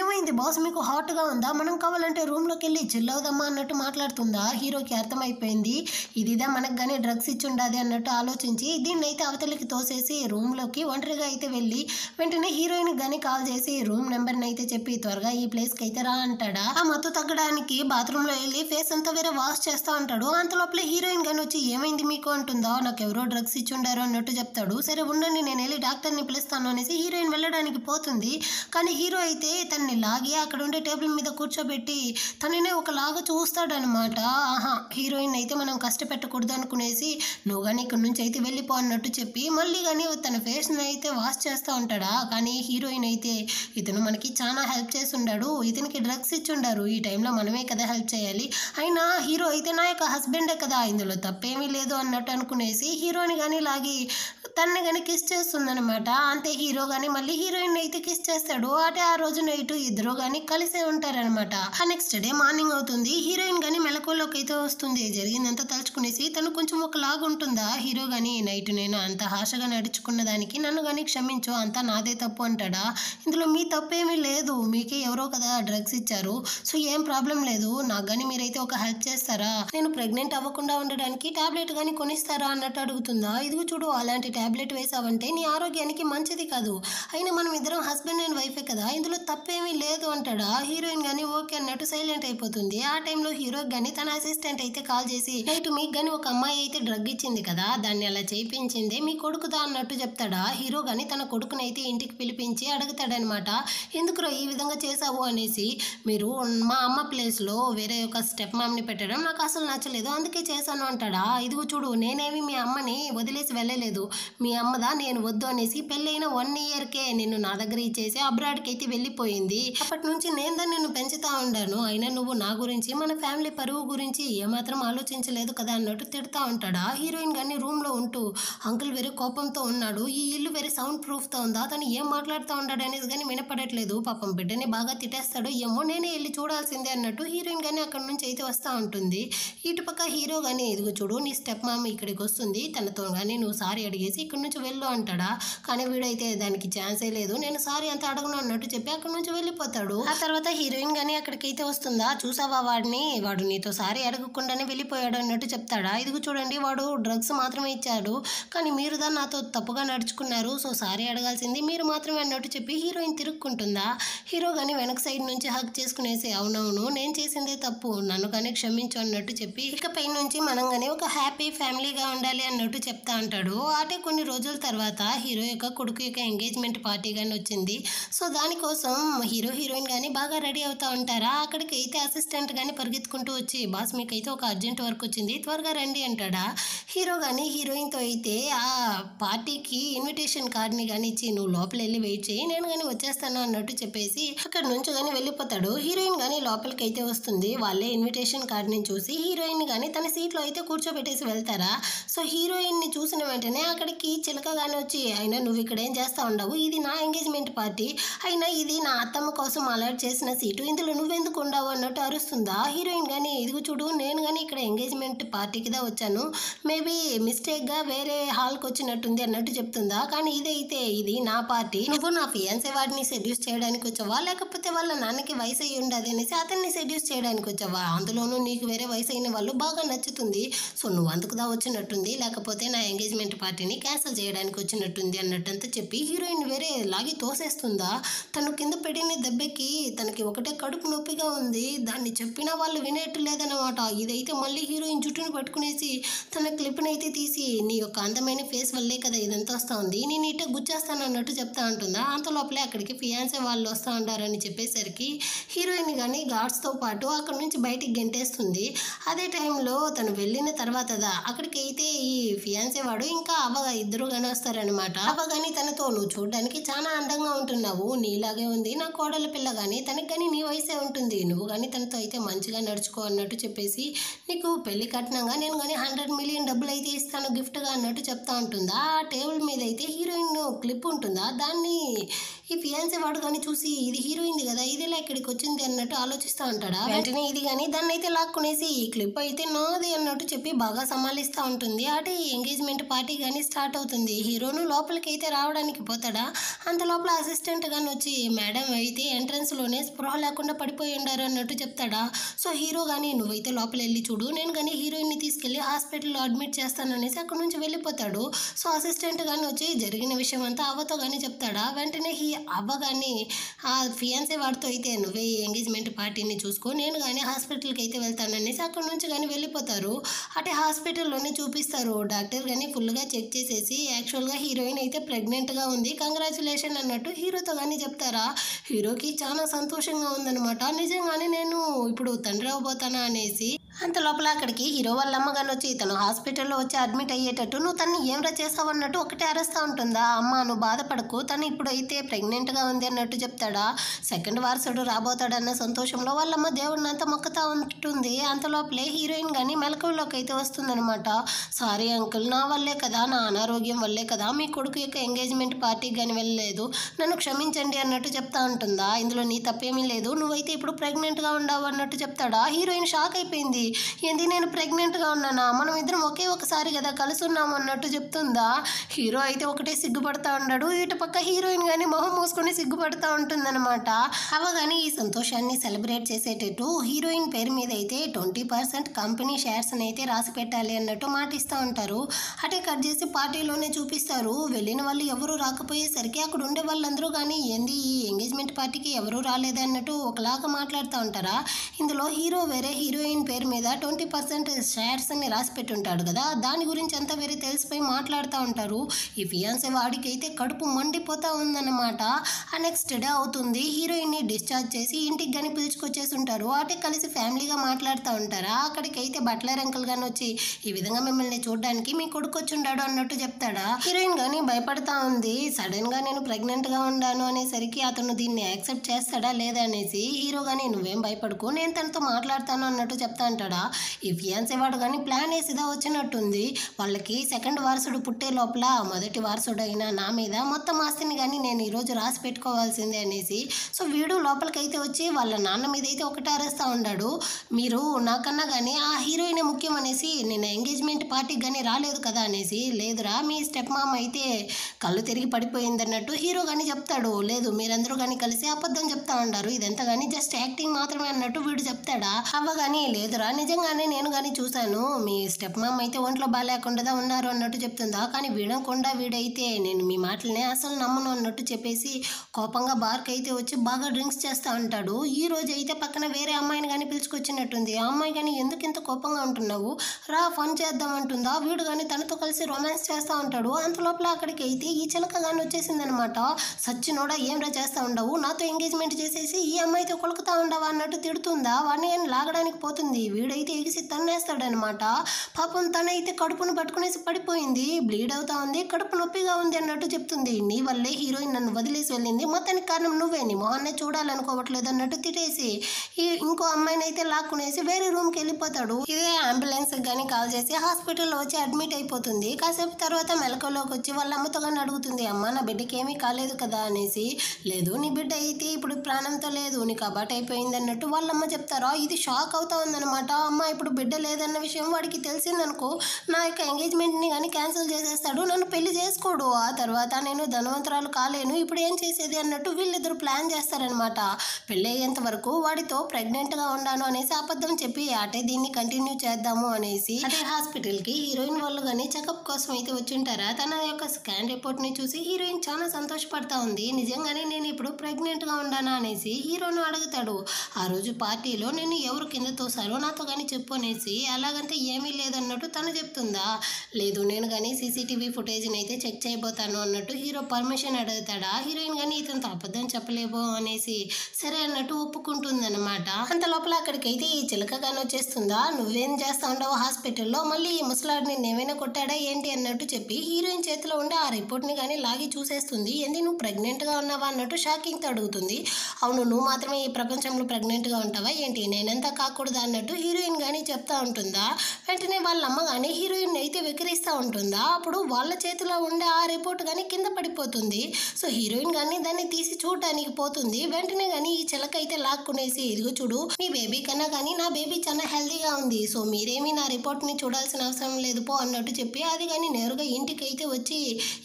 ఏమైంది బాస్ మీకు హాట్గా ఉందా, మనం కావాలంటే రూమ్లోకి వెళ్ళి చిల్ అవుదామా అన్నట్టు మాట్లాడుతుందా. హీరోకి అర్థమైపోయింది ఇదిదా మనకు కానీ డ్రగ్స్ ఇచ్చి ఉండాది అన్నట్టు ఆలోచించి దీన్ని అయితే అవతలికి తోసేసి రూమ్లోకి ఒంటరిగా అయితే వెళ్ళి వెంటనే హీరోయిన్ కానీ కాల్ చేసి రూమ్ నెంబర్ని అయితే చెప్పి త్వరగా ఈ ప్లేస్కి అయితే రా అంటాడా. ఆ మత్తు తగ్గడానికి బాత్రూంలో వెళ్ళి ఫేస్ అంతా వేరే వాష్ చేస్తూ ఉంటాడు. అంత లోపల హీరోయిన్ కానీ వచ్చి ఏమైంది మీకు అంటుందా. నాకు ఎవరో డ్రగ్స్ ఇచ్చి ఉండారు అన్నట్టు చెప్తాడు. సరే ఉండండి నేను వెళ్ళి డాక్టర్ని పిలుస్తాను అనేసి హీరోయిన్ వెళ్ళడానికి పోతుంది. కానీ హీరో అయితే తనని లాగి అక్కడ ఉండే టేబుల్ మీద కూర్చోబెట్టి తననే ఒకలాగా చూస్తాడనమాట. హీరోయిన్ అయితే మనం కష్టపెట్టకూడదు అనుకునేసి నువ్వు కానీ ఇక్కడ నుంచి అయితే వెళ్ళిపో అన్నట్టు చెప్పి మళ్ళీ కానీ తన ఫేస్ని అయితే వాష్ చేస్తూ ఉంటాడా. కానీ హీరోయిన్ అయితే ఇతను మనకి చాలా హెల్ప్ చేసి ఉండాడు, ఇతనికి డ్రగ్స్ ఇచ్చి ఉండారు, ఈ టైంలో మనమే కదా హెల్ప్ చేయాలి, అయినా హీరో అయితే నా యొక్క హస్బెండే కదా, ఇందులో తప్పేమీ లేదు అన్నట్టు అనుకునేసి హీరోని కానీ లాగి తనని కానీ కిస్ చేస్తుందనమాట. అంతే హీరో కానీ మళ్ళీ హీరోయిన్ అయితే కిస్ చేస్తాడు. అంటే ఆ రోజు నైట్ ఇద్దరు కానీ కలిసే ఉంటారనమాట. ఆ నెక్స్ట్ డే మార్నింగ్ అవుతుంది. హీరోయిన్ కానీ మెలకువలోకి అయితే వస్తుంది. జరిగిందంతా తలుచుకునేసి తను కొంచెం ఒకలాగా ఉంటుందా. హీరో కానీ నైట్ నేను అంత హాషగా నడుచుకున్న దానికి నన్ను కానీ క్షమించు, అంతా నాదే తప్పు అంటాడా. ఇందులో మీ తప్పేమీ లేదు, మీకే ఎవరో కదా డ్రగ్స్ ఇచ్చారు, సో ఏం ప్రాబ్లం లేదు, నాకు కానీ మీరైతే ఒక హెల్ప్ చేస్తారా, నేను ప్రెగ్నెంట్ అవ్వకుండా ఉండడానికి టాబ్లెట్ కానీ కొనిస్తారా అన్నట్టు అడుగుతుందా. ఇదిగో చూడు, అలాంటి టాబ్లెట్ వేసావంటే నీ ఆరోగ్యానికి మంచిది కాదు, అయినా మనం ఇద్దరం హస్బెండ్ అండ్ వైఫే కదా, ఇందులో తప్పేమీ లేదు అంటాడా. హీరోయిన్ కానీ ఓకే అన్నట్టు సైలెంట్ అయిపోతుంది. ఆ టైంలో హీరోకి కానీ తన అసిస్టెంట్ అయితే కాల్ చేసి నైట్ మీకు కానీ ఒక అమ్మాయి అయితే డ్రగ్ ఇచ్చింది కదా, దాన్ని అలా చేయించిందే మీ కొడుకుదా అన్నట్టు చెప్తాడా. హీరో కానీ తన కొడుకుని అయితే ఇంటికి పిలిపించి అడుగుతాడనమాట, ఎందుకురా ఈ విధంగా చేసావు అనేసి. మీరు మా అమ్మ ప్లేస్లో వేరే ఒక స్టెప్ మామ్ని పెట్టడం నాకు అసలు నచ్చలేదు, అందుకే చేశాను అంటాడా. ఇదిగో చూడు, నేనేమి మీ అమ్మని వదిలేసి వెళ్ళలేదు, మీ అమ్మదా నేను వద్దు అనేసి పెళ్ళైన 1 ఇయర్కే నిన్ను నా దగ్గర ఇచ్చేసి అబ్రాడ్కి అయితే వెళ్ళిపోయింది. అప్పటి నుంచి నేను దాన్ని నిన్ను పెంచుతా ఉండాను, అయినా నువ్వు నా గురించి మన ఫ్యామిలీ పరువు గురించి ఏమాత్రం ఆలోచించలేదు కదా అన్నట్టు తిడతా ఉంటాడా. హీరోయిన్ కానీ రూమ్లో ఉంటూ అంకుల్ వేరే కోపంతో ఉన్నాడు, ఈ ఇల్లు వేరే సౌండ్ ప్రూఫ్తో ఉందా, తను ఏం మాట్లాడుతూ ఉంటాడు అనేది కానీ వినపడట్లేదు, పాపం బిడ్డని బాగా తిట్టేస్తాడు, ఏమో నేనే వెళ్ళి చూడాల్సిందే అన్నట్టు హీరోయిన్ కానీ అక్కడ నుంచి అయితే వస్తూ ఉంటుంది. ఇటుపక్క హీరో కానీ ఇదిగో చూడు నీ స్టెప్ మామ్ ఇక్కడికి వస్తుంది, తనతో కానీ నువ్వు సారీ అడిగేసి ఇక్కడ నుంచి వెళ్ళు అంటాడా. కానీ వీడైతే దానికి ఛాన్సే లేదు, నేను సారీ అంత అడగను అన్నట్టు చెప్పి అక్కడ నుంచి వెళ్ళిపోతాడు. ఆ తర్వాత హీరోయిన్ కానీ అక్కడికైతే వస్తుందా, చూసావా వాడిని, వాడు నీతో సారీ అడగకుండానే వెళ్ళిపోయాడు అన్నట్టు చెప్తాడా. ఇదిగో చూడండి, వాడు డ్రగ్స్ మాత్రమే ఇచ్చాడు, కానీ మీరు దాన్ని నాతో తప్పుగా నడుచుకున్నారు, సో సారీ అడగాల్సింది మీరు మాత్రమే అన్నట్టు చెప్పి హీరోయిన్ తిరుక్కుంటుందా. హీరో కానీ వెనక సైడ్ నుంచి హక్ చేసుకునేసి అవునవును నేను చేసిందే తప్పు, నన్ను కానీ క్షమించు అన్నట్టు చెప్పి ఇకపై నుంచి మనం కానీ ఒక హ్యాపీ ఫ్యామిలీగా ఉండాలి అన్నట్టు చెప్తా అంటాడు. అంటే కొన్ని రోజుల తర్వాత హీరో యొక్క కొడుకు యొక్క ఎంగేజ్మెంట్ పార్టీ కానీ వచ్చింది. సో దానికోసం హీరో హీరోయిన్ కానీ బాగా రెడీ అవుతా ఉంటారా. అక్కడికి అయితే అసిస్టెంట్ కానీ పరిగెత్తుకుంటూ వచ్చి బాస్ మీకైతే ఒక అర్జెంట్ వర్క్ వచ్చింది, త్వరగా రండి అంటాడా. హీరో కానీ హీరోయిన్తో అయితే ఆ పార్టీకి ఇన్విటేషన్ కార్డ్ని కానీ ఇచ్చి నువ్వు లోపల వెళ్ళి వెయిట్ చేయి, నేను కానీ వచ్చేస్తాను అన్నట్టు చెప్పేసి అక్కడ నుంచి కానీ వెళ్ళిపోతాడు. హీరోయిన్ కానీ లోపలికి అయితే వస్తుంది. వాళ్ళే ఇన్విటేషన్ కార్డ్ని చూసి హీరోయిన్ కానీ తన సీట్లో అయితే కూర్చోబెట్టేసి వెళ్తారా. సో హీరోయిన్ని చూసిన వెంటనే అక్కడికి చిలక కానీ వచ్చి అయినా నువ్వు ఇక్కడ ఏం చేస్తా ఉండవు, ఇది నా ఎంగేజ్మెంట్ పార్టీ, అయినా ఇది నా అత్తమ్మ కోసం అలర్ట్ చేసిన సీటు, ఇందులో నువ్వెందుకు ఉండవు అన్నట్టు అరుస్తుందా. హీరోయిన్ కానీ ఇదిగో చూడు నేను కానీ ఇక్కడ ఎంగేజ్మెంట్ పార్టీకి దా వచ్చాను, మేబీ మిస్టేక్గా వేరే హాల్కి వచ్చినట్టుంది అన్నట్టు చెప్తుందా. కానీ ఇదైతే ఇది నా పార్టీ, నువ్వు నా ఫియాన్సే వాడిని సెడ్యూస్ చేయడానికి వచ్చావా, లేకపోతే వాళ్ళ నాన్నకి వయసు అయ్యి ఉండదు అనేసి అతన్ని సెడ్యూస్ చేయడానికి వచ్చావా, అందులోనూ నీకు వేరే వయసు అయిన వాళ్ళు బాగా నచ్చుతుంది, సో నువ్వు అందుకుదా వచ్చినట్టుంది, లేకపోతే నా ఎంగేజ్మెంట్ పార్టీని క్యాన్సిల్ చేయడానికి వచ్చినట్టుంది అన్నట్టంతా చెప్పి హీరోయిన్ వేరే లాగి తోసేస్తుందా. తను కింద పెట్టిన దెబ్బకి తనకి ఒకటే కడుపు నొప్పిగా ఉంది, దాన్ని చెప్పినా వాళ్ళు వినేట్టు లేదన్నమాట. ఇదైతే మళ్ళీ హీరోయిన్ జుట్టును పట్టుకునేసి తన క్లిప్ని అయితే తీసి నీ యొక్క అందమైన ఫేస్ వల్లే కదా ఇదంతా వస్తూ ఉంది, నేను ఇట్టే గుచ్చేస్తాను అన్నట్టు చెప్తా ఉంటుందా. అంత లోపలే అక్కడికి ఫియాన్సే వాళ్ళు వస్తూ ఉంటారని చెప్పేసరికి హీరోయిన్ కానీ గార్డ్స్తో పాటు అక్కడ నుంచి బయటికి గెంటేస్తుంది. అదే టైంలో తను వెళ్ళిన తర్వాత అక్కడికి అయితే ఈ ఫియాన్సే వాడు ఇంకా అవ్వ ఇద్దరు కానీ వస్తారనమాట. అవ్వ కానీ తనతో నువ్వు చూడడానికి చాలా అందంగా ఉంటున్నావు, నీలాగే ఉంది నా కోడల పిల్ల కానీ, తనకి కానీ నీ వయసే ఉంటుంది, నువ్వు కానీ తనతో అయితే మంచిగా నడుచుకో అన్నట్టు చెప్పేసి నీకు పెళ్లి కట్నంగా నేను కానీ 100 మిలియన్ డబ్బులు అయితే ఇస్తాను గిఫ్ట్గా అన్నట్టు చెప్తా ఉంటుందా. ఆ టేబుల్ మీద అయితే హీరోయిన్ క్లిప్ ఉంటుందా, దాన్ని ఈ ఫియాన్సే వాడు కానీ చూసి ఇది హీరోయిన్ది కదా, ఇదిలా ఇక్కడికి వచ్చింది అన్నట్టు ఆలోచిస్తూ ఉంటాడా. వెంటనే ఇది కానీ దాన్ని అయితే లాక్కునేసి ఈ క్లిప్ అయితే నాది అన్నట్టు చెప్పి బాగా సమాలిస్తూ ఉంటుంది. అంటే ఈ ఎంగేజ్మెంట్ పార్టీ కానీ స్టార్ట్ అవుతుంది. హీరోను లోపలికి అయితే రావడానికి పోతాడా, అంత లోపల అసిస్టెంట్ కానీ వచ్చి మేడం అయితే ఎంట్రన్స్లోనే స్పృహ లేకుండా పడిపోయి ఉండారు అన్నట్టు చెప్తాడా. సో హీరో కానీ నువ్వైతే లోపల వెళ్ళి చూడు, నేను కానీ హీరోయిన్ని తీసుకెళ్ళి హాస్పిటల్లో అడ్మిట్ చేస్తాననేసి అక్కడ నుంచి వెళ్ళిపోతాడు. సో అసిస్టెంట్ కానీ వచ్చి జరిగిన విషయం అంతా అవ్వతో కానీ చెప్తాడా. వెంటనే అవ్వ కానీ ఆ ఫియాన్సే వాడితో అయితే నువ్వే ఎంగేజ్మెంట్ పార్టీని చూసుకో, నేను కానీ హాస్పిటల్కి అయితే వెళ్తాననేసి అక్కడ నుంచి కానీ వెళ్ళిపోతారు. అంటే హాస్పిటల్లోనే చూపిస్తారు. డాక్టర్ కానీ ఫుల్గా చెక్ చేసేసి యాక్చువల్గా హీరోయిన్ అయితే ప్రెగ్నెంట్గా ఉంది, కంగ్రాచులేషన్ అన్నట్టు హీరోతో కానీ చెప్తారా. హీరోకి చాలా సంతోషంగా ఉందన్నమాట, నిజంగానే నేను ఇప్పుడు తండ్రి అవ్వబోతానా అనేసి. అంత లోపల అక్కడికి హీరో వాళ్ళ అమ్మగాని వచ్చి తను హాస్పిటల్లో వచ్చి అడ్మిట్ అయ్యేటట్టు నువ్వు తన్ని ఏమరా చేసావు అన్నట్టు ఒకటే అరుస్తూ ఉంటుందా. అమ్మ నువ్వు బాధపడకు, తను ఇప్పుడైతే ప్రెగ్నెంట్గా ఉంది అన్నట్టు చెప్తాడా. సెకండ్ వారసుడు రాబోతాడన్న సంతోషంలో వాళ్ళమ్మ దేవుడిని అంతా మొక్కుతూ ఉంటుంది. అంత లోపలే హీరోయిన్ కానీ మెలకువలోకి అయితే వస్తుందనమాట. సారీ అంకుల్, నా వల్లే కదా, నా అనారోగ్యం వల్లే కదా మీ కొడుకు యొక్క ఎంగేజ్మెంట్ పార్టీకి కానీ వెళ్ళలేదు, నన్ను క్షమించండి అన్నట్టు చెప్తా ఉంటుందా. ఇందులో నీ తప్పేమీ లేదు, నువ్వైతే ఇప్పుడు ప్రెగ్నెంట్గా ఉండవు అన్నట్టు చెప్తాడా. హీరోయిన్ షాక్ అయిపోయింది. ఏంది నేను ప్రెగ్నెంట్గా ఉన్నానా, మనం ఇద్దరం ఒకే ఒకసారి కదా కలిసి ఉన్నాము అన్నట్టు చెప్తుందా. హీరో అయితే ఒకటే సిగ్గుపడతా ఉన్నాడు. ఇటు పక్క హీరోయిన్ కానీ మొహం మూసుకొని సిగ్గుపడతా ఉంటుందన్నమాట. అవగానే ఈ సంతోషాన్ని సెలబ్రేట్ చేసేటట్టు హీరోయిన్ పేరు మీద అయితే 20% కంపెనీ షేర్స్ అయితే రాసి పెట్టాలి అన్నట్టు మాటిస్తూ ఉంటారు. అటే కట్ చేసి పార్టీలోనే చూపిస్తారు. వెళ్ళిన వాళ్ళు ఎవరు రాకపోయేసరికి అక్కడ ఉండే వాళ్ళందరూ కానీ ఏంది ఈ ఎంగేజ్మెంట్ పార్టీకి ఎవరూ రాలేదన్నట్టు ఒకలాగా మాట్లాడుతూ ఉంటారా. ఇందులో హీరో వేరే హీరోయిన్ పేరు మీద 20% షేర్స్ అని రాసి పెట్టుంటాడు కదా, దాని గురించి అంతా వేరే తెలిసిపోయి మాట్లాడుతూ ఉంటారు. ఈ ఫియాన్సే వాడికి అయితే కడుపు మండిపోతూ ఉందన్నమాట. ఆ నెక్స్ట్ డే అవుతుంది. హీరోయిన్ని డిశ్చార్జ్ చేసి ఇంటికి కానీ పిలుచుకొచ్చేసి ఉంటారు. అటే కలిసి ఫ్యామిలీగా మాట్లాడుతూ ఉంటారా. అక్కడికి అయితే బట్లర్ అంకుల్ గాని వచ్చి ఈ విధంగా మిమ్మల్ని చూడడానికి మీ కొడుకు వచ్చి ఉండాడు అన్నట్టు చెప్తాడా. హీరోయిన్ కానీ భయపడతా ఉంది. సడన్ గా నేను ప్రెగ్నెంట్గా ఉండాను అనేసరికి అతను దీన్ని యాక్సెప్ట్ చేస్తాడా లేదా అనేసి. హీరో కానీ నువ్వేం భయపడకు, నేను తనతో మాట్లాడతాను అన్నట్టు చెప్తా అంటాడా. ఈ ఫియాన్సే వాడు కానీ ప్లాన్ వేసిదా వచ్చినట్టుంది. వాళ్ళకి సెకండ్ వారసుడు పుట్టే లోపల మొదటి వారసుడు అయిన నా మీద మొత్తం ఆస్తిని కానీ నేను ఈరోజు రాసి పెట్టుకోవాల్సిందే అనేసి. సో వీడు లోపలికైతే వచ్చి వాళ్ళ నాన్న మీద అయితే ఒకటే అరేస్తూ ఉన్నాడు. మీరు నాకన్నా కానీ ఆ హీరోయినే ముఖ్యం అనేసి నేను ఎంగేజ్మెంట్ పార్టీకి కానీ రాలేదు కదా అనేసి. లేదురా మీ స్టెప్ మామ అయితే కళ్ళు తిరిగి పడిపోయింది అన్నట్టు హీరో కానీ చెప్తాడు. లేదు మీరందరూ కానీ కలిసి అబద్ధం చెప్తా ఉంటారు, ఇదంతా కానీ జస్ట్ యాక్టింగ్ మాత్రమే అన్నట్టు వీడు చెప్తాడా. అవ్వగాని లేదురా నిజంగానే నేను కానీ చూశాను, మీ స్టెప్ మామ అయితే ఒంట్లో బాగాలేకుండా ఉన్నారు అన్నట్టు చెప్తుందా. కానీ వీడకుండా వీడైతే నేను మీ మాటలనే అసలు నమ్మను అన్నట్టు చెప్పేసి కోపంగా బార్కి అయితే వచ్చి బాగా డ్రింక్స్ చేస్తూ ఉంటాడు. ఈ రోజు అయితే పక్కన వేరే అమ్మాయిని కానీ పిలుచుకొచ్చినట్టుంది. ఆ అమ్మాయి కానీ ఎందుకు ఇంత కోపంగా ఉంటున్నావు, రా ఫన్ చేద్దాం అంటుందా. వీడు కానీ తనతో కలిసి రొమాన్స్ చేస్తూ ఉంటాడు. అంత లోపల అక్కడికి అయితే ఈ చిలక కానీ వచ్చేసిందనమాట. సచ్చినోడా ఏం రా చేస్తూ ఉండవు, నాతో ఎంగేజ్మెంట్ చేసేసి ఈ అమ్మాయితో కొలుకుతా ఉండవా అన్నట్టు తిడుతుందా. వాడిని కానీ లాగడానికి పోతుంది. వీడైతే ఎగిసి తన్నేస్తాడనమాట. పాపం తనైతే కడుపును పట్టుకునేసి పడిపోయింది. బ్లీడ్ అవుతా ఉంది, కడుపు నొప్పిగా ఉంది అన్నట్టు చెప్తుంది. నీ వల్లే హీరోయిన్ నన్ను వదిలేసి వెళ్ళింది, మొత్తానికి కారణం నువ్వే, నీ మొహాన్నే చూడాలనుకోవట్లేదు అన్నట్టు తిట్టేసి ఇంకో అమ్మాయిని అయితే లాక్కునేసి వేరే రూమ్కి వెళ్ళిపోతాడు. ఇదే అంబులెన్స్ కానీ కాల్ చేసి హాస్పిటల్లో వచ్చి అడ్మిట్ అయిపోతుంది. కాసేపు తర్వాత మెలకువలోకి వచ్చి వాళ్ళ అమ్మతో కానీ అడుగుతుంది, అమ్మ నా బిడ్డకి ఏమీ కాలేదు కదా అనేసి. లేదు నీ బిడ్డ అయితే ఇప్పుడు ప్రాణంతో లేదు, నీకు అబాట్ అయిపోయింది అన్నట్టు వాళ్ళమ్మ చెప్తారా. ఇది షాక్ అవుతా ఉందనమాట. అమ్మ ఇప్పుడు బిడ్డ లేదన్న విషయం వాడికి తెలిసిందనుకో నా యొక్క ఎంగేజ్మెంట్ని కానీ క్యాన్సిల్ చేసేస్తాడు, నన్ను పెళ్లి చేసుకోడు, ఆ తర్వాత నేను ధనవంతరాలు కాలేను, ఇప్పుడు ఏం చేసేది అన్నట్టు వీళ్ళిద్దరు ప్లాన్ చేస్తారనమాట. పెళ్ళి అయ్యేంత వరకు వాడితో ప్రెగ్నెంట్గా ఉన్నాను అనేసి అబద్ధం చెప్పి అటే దీన్ని కంటిన్యూ చేద్దాము అనేసి అదే హాస్పిటల్కి హీరోయిన్ వాళ్ళు కానీ చెకప్ కోసం అయితే వచ్చింటారా. తన యొక్క స్కాన్ రిపోర్ట్ని చూసి హీరోయిన్ చాలా సంతోషపడతా ఉంది. నిజంగానే నేను ఇప్పుడు ప్రెగ్నెంట్గా ఉన్నానా అనేసి హీరోను అడుగుతాడు. ఆ రోజు పార్టీలో నేను ఎవరు కింద తోసారో నాతో కానీ చెప్పు అనేసి. అలాగంటే ఏమీ లేదన్నట్టు తను చెప్తుందా. లేదు నేను కానీ సీసీటీవీ ఫుటేజ్ని అయితే చెక్ చేయబోతాను అన్నట్టు హీరో పర్మిషన్ అడుగుతాడా. హీరోయిన్ కానీ ఇతనితో అబద్ధం చెప్పలేబో అనేసి సరే అన్నట్టు ఒప్పుకుంటుందన్నమాట. అంత లోపల అక్కడికైతే ఈ చిలక కానీ వచ్చేస్తుందా. నువ్వేం చేస్తా ఉండవు హాస్పిటల్లో, మళ్ళీ ఈ ముసలాడిని ఏమైనా కొట్టాడా ఏంటి అన్నట్టు చెప్పి హీరోయిన్ చేతిలో ఉండే ఆ రిపోర్ట్ని కానీ లాగి చూసేస్తుంది. ఏంది నువ్వు ప్రెగ్నెంట్గా ఉన్నావా అన్నట్టు షాకింగ్తో అడుగుతుంది. అవును నువ్వు మాత్రమే ఈ ప్రపంచంలో ప్రెగ్నెంట్గా ఉంటావా ఏంటి, నేనంతా కాకూడదా అన్నట్టు హీరోయిన్ కానీ చెప్తా ఉంటుందా. వెంటనే వాళ్ళ అమ్మ కానీ హీరోయిన్ అయితే వెక్కిరిస్తూ ఉంటుందా. అప్పుడు వాళ్ళ చేతిలో ఉండే ఆ రిపోర్ట్ కానీ కింద పడిపోతుంది. సో హీరోయిన్ కానీ దాన్ని తీసి చూడటానికి పోతుంది. వెంటనే కానీ ఈ చిలక అయితే లాక్కునేసి ఇదిగో చూడు మీ బేబీ కన్నా కానీ నా బేబీ చాలా హెల్తీగా ఉంది, సో మీరేమీ నా రిపోర్ట్ని చూడాల్సిన అవసరం లేదు పో అన్నట్టు చెప్పి అది కానీ నేరుగా ఇంటికి అయితే వచ్చి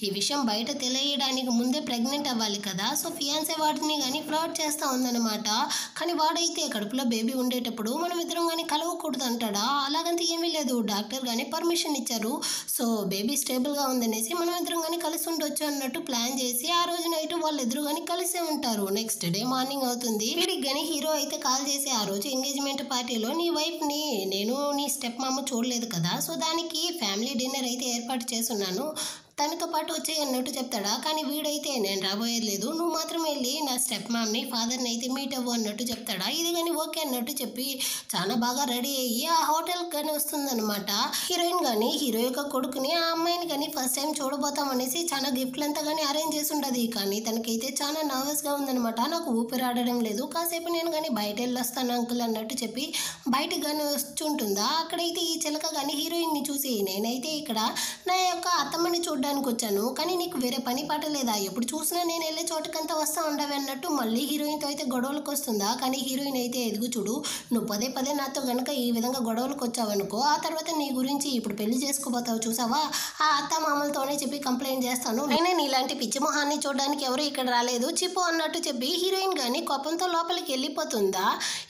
ఈ విషయం బయట తెలియడానికి ముందే ప్రెగ్నెంట్ అవ్వాలి కదా. సో ఫియాన్సే వాడిని కానీ ఫ్రాడ్ చేస్తూ ఉందన్నమాట. కానీ వాడైతే కడుపులో బేబీ ఉండేటప్పుడు మనం ఇద్దరం కానీ కలవకూడదు అంటాడా. అలాగంటే ఏమీ లేదు, డాక్టర్ కానీ పర్మిషన్ ఇచ్చారు, సో బేబీ స్టేబుల్గా ఉందనేసి మనం ఇద్దరం కానీ కలిసి ఉండొచ్చు అన్నట్టు ప్లాన్ చేసి ఆ రోజు నైట్ వాళ్ళిద్దరు కానీ కలిసే ఉంటారు. నెక్స్ట్ డే మార్నింగ్ అవుతుంది. వీడికి కానీ హీరో అయితే కాల్ చేసి ఆ రోజు ఎంగేజ్మెంట్ పార్టీలో నీ వైఫ్ని నేను నీ స్టెప్ మామ చూడలేదు కదా, సో దానికి ఫ్యామిలీ డిన్నర్ అయితే ఏర్పాటు చేస్తున్నాను, తనతో పాటు వచ్చే అన్నట్టు చెప్తాడా. కానీ వీడైతే నేను రాబోయేది లేదు, నువ్వు మాత్రం వెళ్ళి నా స్టెప్ మామ్ని ఫాదర్ని అయితే మీట్ అవ్వు అన్నట్టు చెప్తాడా. ఇది కానీ ఓకే అన్నట్టు చెప్పి చాలా బాగా రెడీ అయ్యి ఆ హోటల్కి కానీ వస్తుందన్నమాట. హీరోయిన్ కానీ హీరో యొక్క కొడుకుని ఆ అమ్మాయిని కానీ ఫస్ట్ టైం చూడబోతాం అనేసి చాలా గిఫ్ట్లు అంతా కానీ అరేంజ్ చేసి ఉంటుంది. కానీ తనకైతే చాలా నర్వస్గా ఉందనమాట. నాకు ఊపిరి ఆడడం లేదు, కాసేపు నేను కానీ బయట వెళ్ళొస్తాను అంకుల్ అన్నట్టు చెప్పి బయటకు కానీ వచ్చుంటుందా. అక్కడైతే ఈ చిలక కానీ హీరోయిన్ని చూసి నేనైతే ఇక్కడ నా యొక్క అత్తమ్మని చూడడానికి వచ్చాను, కానీ నీకు వేరే పని పాట లేదా, ఎప్పుడు చూసినా నేను వెళ్ళే చోటుకంతా వస్తూ ఉండవి అన్నట్టు మళ్ళీ హీరోయిన్తో అయితే గొడవలకు వస్తుందా. కానీ హీరోయిన్ అయితే ఎదుగు చూడు, నువ్వు పదే పదే నాతో కనుక ఈ విధంగా గొడవలకు వచ్చావనుకో ఆ తర్వాత నీ గురించి ఇప్పుడు పెళ్లి చేసుకోబోతావు చూసావా, ఆ అత్త మామలతోనే చెప్పి కంప్లైంట్ చేస్తాను, అయినా నీలాంటి పిచ్చి మొహాన్ని చూడడానికి ఎవరు ఇక్కడ రాలేదు చిప్పు అన్నట్టు చెప్పి హీరోయిన్ కానీ కోపంతో లోపలికి వెళ్ళిపోతుందా.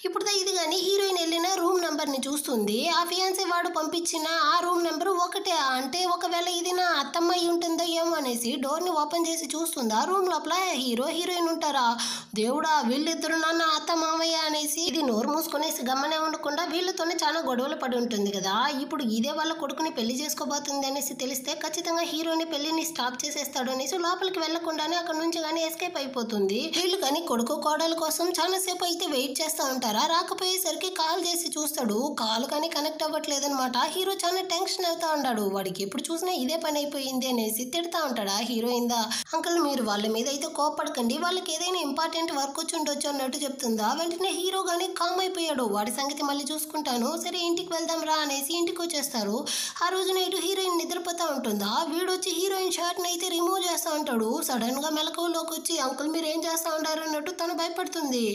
ఇప్పుడు ఇది కానీ హీరోయిన్ వెళ్ళిన రూమ్ నెంబర్ని చూస్తుంది. ఆ ఫియాన్సీ వాడు పంపించిన ఆ రూమ్ నెంబర్ ఒకటే, అంటే ఒకవేళ ఇది నా అత్తమ్మ అయి ఉంటుందో ఏమో అనేసి డోర్ని ఓపెన్ చేసి చూస్తుందా. రూమ్ లోపల హీరో హీరోయిన్ ఉంటారా. దేవుడా, వీళ్ళిద్దరు నాన్న అత్త మామయ్య అనేసి ఇది నోరు మూసుకునేసి గమ్మనే ఉండకుండా వీళ్ళతోనే చాలా గొడవలు పడి ఉంటుంది కదా. ఇప్పుడు ఇదే వాళ్ళ కొడుకుని పెళ్లి చేసుకోబోతుంది అనేసి తెలిస్తే ఖచ్చితంగా హీరోని పెళ్లిని స్టాప్ చేసేస్తాడు అనేసి లోపలికి వెళ్లకుండానే అక్కడ నుంచి కానీ ఎస్కేప్ అయిపోతుంది. వీళ్ళు కానీ కొడుకు కోడల కోసం చాలా సేపు అయితే వెయిట్ చేస్తూ ఉంటారా. రాకపోయేసరికి కాల్ చేసి చూస్తాడు, కాల్ కానీ కనెక్ట్ అవ్వట్లేదనమాట. హీరో చాలా టెన్షన్ అవుతా ఉంటాడు, వాడికి ఎప్పుడు చూసినా ఇదే పని అయిపోయింది అనేసి తిడతా ఉంటాడా. హీరోయిన్ దా అంకుల్ మీరు వాళ్ళ మీద అయితే కోపడకండి, వాళ్ళకి ఏదైనా ఇంపార్టెంట్ వర్క్ వచ్చి ఉండొచ్చు అన్నట్టు చెప్తుందా. వెంటనే హీరో కానీ కామ్ అయిపోయాడు, వాడి సంగతి మళ్ళీ చూసుకుంటాను, సరే ఇంటికి వెళ్దాం రా అనేసి ఇంటికి వచ్చేస్తారు. ఆ రోజు నైట్ హీరోయిన్ నిద్రపోతా ఉంటుందా. వీడు వచ్చి హీరోయిన్ షర్ట్ని అయితే రిమూవ్ చేస్తూ ఉంటాడు. సడన్ గా మెలకువలోకి వచ్చి అంకుల్ మీరు ఏం చేస్తూ ఉంటారు అన్నట్టు తను భయపడుతుంది.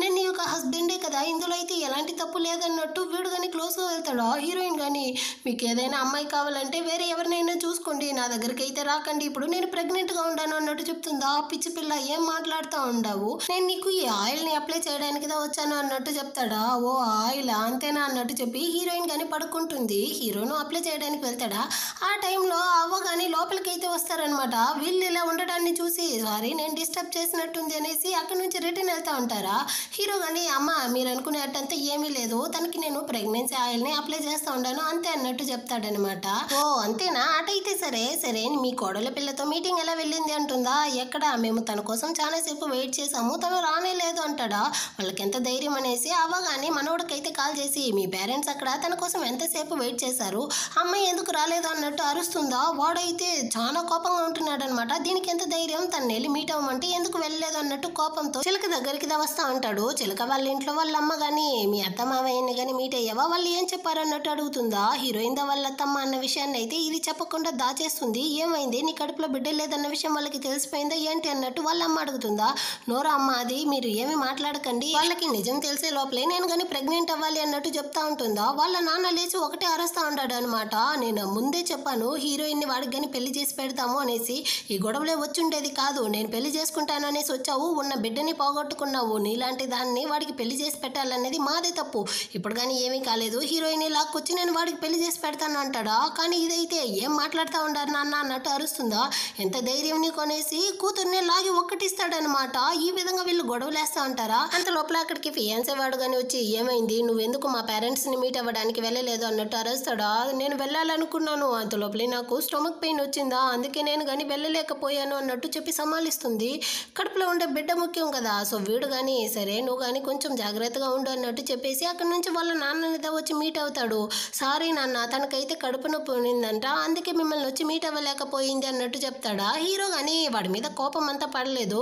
నేను నీ యొక్క హస్బెండే కదా, ఇందులో అయితే ఎలాంటి తప్పు లేదన్నట్టు వీడు కానీ క్లోజ్గా వెళ్తాడా. హీరోయిన్ కానీ మీకు ఏదైనా అమ్మాయి కావాలంటే వేరే ఎవరినైనా చూసుకోండి, నా దగ్గరికి అయితే రాకండి, ఇప్పుడు నేను ప్రెగ్నెంట్గా ఉన్నాను అన్నట్టు చెప్తుందా. పిచ్చి పిల్ల ఏం మాట్లాడుతూ ఉండవు, నేను నీకు ఈ ఆయిల్ని అప్లై చేయడానికి వచ్చాను అన్నట్టు చెప్తాడా. ఓ ఆయిల్ అంతేనా అన్నట్టు చెప్పి హీరోయిన్ కానీ పడుకుంటుంది. హీరోను అప్లై చేయడానికి వెళ్తాడా. ఆ టైంలో అవ్వ కానీ లోపలికి అయితే వస్తారనమాట. వీళ్ళు ఇలా ఉండడాన్ని చూసి సారీ నేను డిస్టర్బ్ చేసినట్టుంది అనేసి అక్కడ నుంచి రిటర్న్ వెళ్తా ఉంటారా. హీరో కానీ అమ్మ మీరు అనుకునేటంతా ఏమీ లేదు, తనకి నేను ప్రెగ్నెన్సీ ఆయిల్ని అప్లై చేస్తూ ఉంటాను అంతే అన్నట్టు చెప్తాడనమాట. ఓ అంతేనా, అటైతే సరే సరే మీ కోడల పిల్లతో మీటింగ్ ఎలా వెళ్ళింది అంటుందా. ఎక్కడ, మేము తన కోసం చాలాసేపు వెయిట్ చేసాము, తను రానే లేదు అంటాడా. వాళ్ళకి ఎంత ధైర్యం అనేసి అవ్వగానే మనోడికైతే కాల్ చేసి మీ పేరెంట్స్ అక్కడ తన కోసం ఎంతసేపు వెయిట్ చేశారు, అమ్మాయి ఎందుకు రాలేదు అన్నట్టు అరుస్తుందా. వాడైతే చాలా కోపంగా ఉంటున్నాడు అనమాట. దీనికి ఎంత ధైర్యం, తను వెళ్ళి మీట్ అవ్వమంటే ఎందుకు వెళ్ళలేదు అన్నట్టు కోపంతో చిలక దగ్గరికి వస్తా ఉంటాడు. చిలక వాళ్ళ ఇంట్లో వాళ్ళ అమ్మ కానీ మీ అత్త మామయ్యని కానీ మీట్ అయ్యావా, వాళ్ళు ఏం చెప్పారన్నట్టు అడుగుతుందా. హీరోయిన్ దా వాళ్ళ అత్తమ్మ అన్న విషయాన్ని అయితే ఇది చెప్పకుండా దాచేస్తుంది. ఏమైంది, నీ కడుపులో బిడ్డ లేదన్న విషయం వాళ్ళకి తెలిసిపోయిందా ఏంటి అన్నట్టు వాళ్ళ అమ్మ అడుగుతుందా. నోరా అమ్మ అది మీరు ఏమి మాట్లాడకండి, వాళ్ళకి నిజం తెలిసే లోపలే నేను కానీ ప్రెగ్నెంట్ అవ్వాలి అన్నట్టు చెప్తా ఉంటుందా. వాళ్ళ నాన్న లేచి ఒకటే అరుస్తా ఉంటాడు అనమాట. నేను ముందే చెప్పాను హీరోయిన్ని వాడికి కానీ పెళ్లి చేసి పెడతాము అనేసి, ఈ గొడవలే వచ్చి ఉండేది కాదు, నేను పెళ్లి చేసుకుంటాను అనేసి వచ్చావు, ఉన్న బిడ్డని పోగొట్టుకున్నావు, నీలాంటి దాన్ని వాడికి పెళ్లి చేసి పెట్టాలనేది మాదే తప్పు, ఇప్పుడు కానీ ఏమీ కాలేదు, హీరోయిన్ లాక్కొచ్చి నేను వాడికి పెళ్లి చేసి పెడతాను అంటాడా. కానీ ఇదైతే ఏం మాట్లాడుతూ ఉండారు నాన్న అన్నట్టు అరుస్తుందా. ఎంత ధైర్యం నీకు అనేసి కూతుర్ని లాగి ఒక్కటిస్తాడనమాట. ఈ విధంగా వీళ్ళు గొడవలు వేస్తూ ఉంటారా. అంత లోపల అక్కడికి ఫియాన్సీ వాడు కానీ వచ్చి ఏమైంది, నువ్వెందుకు మా పేరెంట్స్ని మీట్ అవ్వడానికి వెళ్ళలేదు అన్నట్టు అరుస్తాడా. నేను వెళ్ళాలనుకున్నాను, అంత లోపలే నాకు స్టొమక్ పెయిన్ వచ్చిందా, అందుకే నేను కానీ వెళ్ళలేకపోయాను అన్నట్టు చెప్పి సమాలిస్తుంది. కడుపులో ఉండే బిడ్డ ముఖ్యం కదా. సో వీడు కానీ సరే నువ్వు కానీ కొంచెం జాగ్రత్తగా ఉండు అన్నట్టు చెప్పేసి అక్కడ నుంచి వాళ్ళ నాన్ననితో వచ్చి మీట్ అవుతాడు. సారీ నాన్న తనకైతే కడుపు నొప్పి ఉండిందంట, అందుకే మిమ్మల్ని వచ్చి మీట్ అవ్వలేకపోయింది అన్నట్టు చెప్తాడా. హీరో కానీ వాడి మీద కోపం అంతా పడలేదు.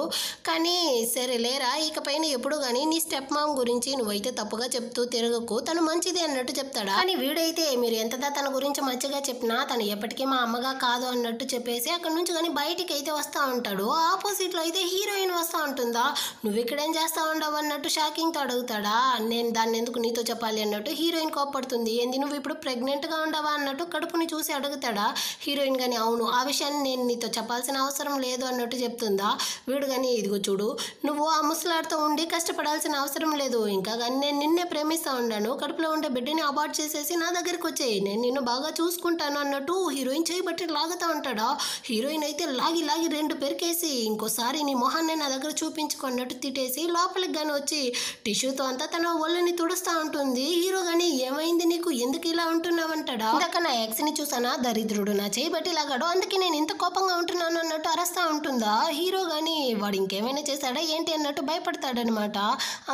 కానీ సరే లేరా, ఇకపైన ఎప్పుడు కానీ నీ స్టెప్ మామ్ గురించి నువ్వైతే తప్పుగా చెప్తూ తిరగకు, తను మంచిది అన్నట్టు చెప్తాడా. కానీ వీడైతే మీరు ఎంతదా తన గురించి మంచిగా చెప్పినా తను ఎప్పటికీ మా అమ్మగా కాదు అన్నట్టు చెప్పేసి అక్కడ నుంచి కానీ బయటికి అయితే వస్తూ ఉంటాడు. ఆపోజిట్లో అయితే హీరోయిన్ వస్తూ ఉంటుందా. నువ్వు ఇక్కడేం చేస్తా ఉండవు అన్నట్టు షాకింగ్తో అడుగుతాడా. నేను దాన్ని ఎందుకు నీతో చెప్పాలి అన్నట్టు హీరోయిన్ కోప్పడుతుంది. ఏంది నువ్వు ఇప్పుడు ప్రెగ్నెంట్గా ఉండవా అన్నట్టు కడుపుని చూసి అడుగుతాడా. హీరోయిన్ కానీ అవును, ఆ విషయాన్ని నేను నీతో చెప్పాల్సిన అవసరం లేదు అన్నట్టు చెప్తుందా. వీడు కానీ ఇదిగో చూడు, నువ్వు ఆ ముసలాడితో ఉండి కష్టపడాల్సిన అవసరం లేదు, ఇంకా కానీ నేను నిన్నే ప్రేమిస్తూ ఉన్నాను, కడుపులో ఉండే బిడ్డని అబార్ట్ కట్ చేసేసి నా దగ్గరికి వచ్చేయి, నేను నిన్ను బాగా చూసుకుంటాను అన్నట్టు హీరోయిన్ చేయబట్టి లాగుతా ఉంటాడా. హీరోయిన్ అయితే లాగి లాగి 2 పెరికేసి ఇంకోసారి నీ మొహాన్ని నా దగ్గర చూపించుకున్నట్టు తిట్టేసి లోపలికి కానీ వచ్చి టిష్యూతో అంతా తన ఒళ్ళని తుడుస్తూ ఉంటుంది. హీరో కానీ ఏమైంది నీకు, ఎందుకు ఇలా ఉంటున్నావంటాడా. ఇందాక నా ఎక్స్ని చూసానా, దరిద్రుడు నా చేయబట్టి లాగాడు, అందుకే నేను ఇంత కోపంగా ఉంటున్నాను అన్నట్టు అరస్తా ఉంటుందా. హీరో కానీ వాడు ఇంకేమైనా చేశాడా ఏంటి అన్నట్టు భయపడతాడనమాట.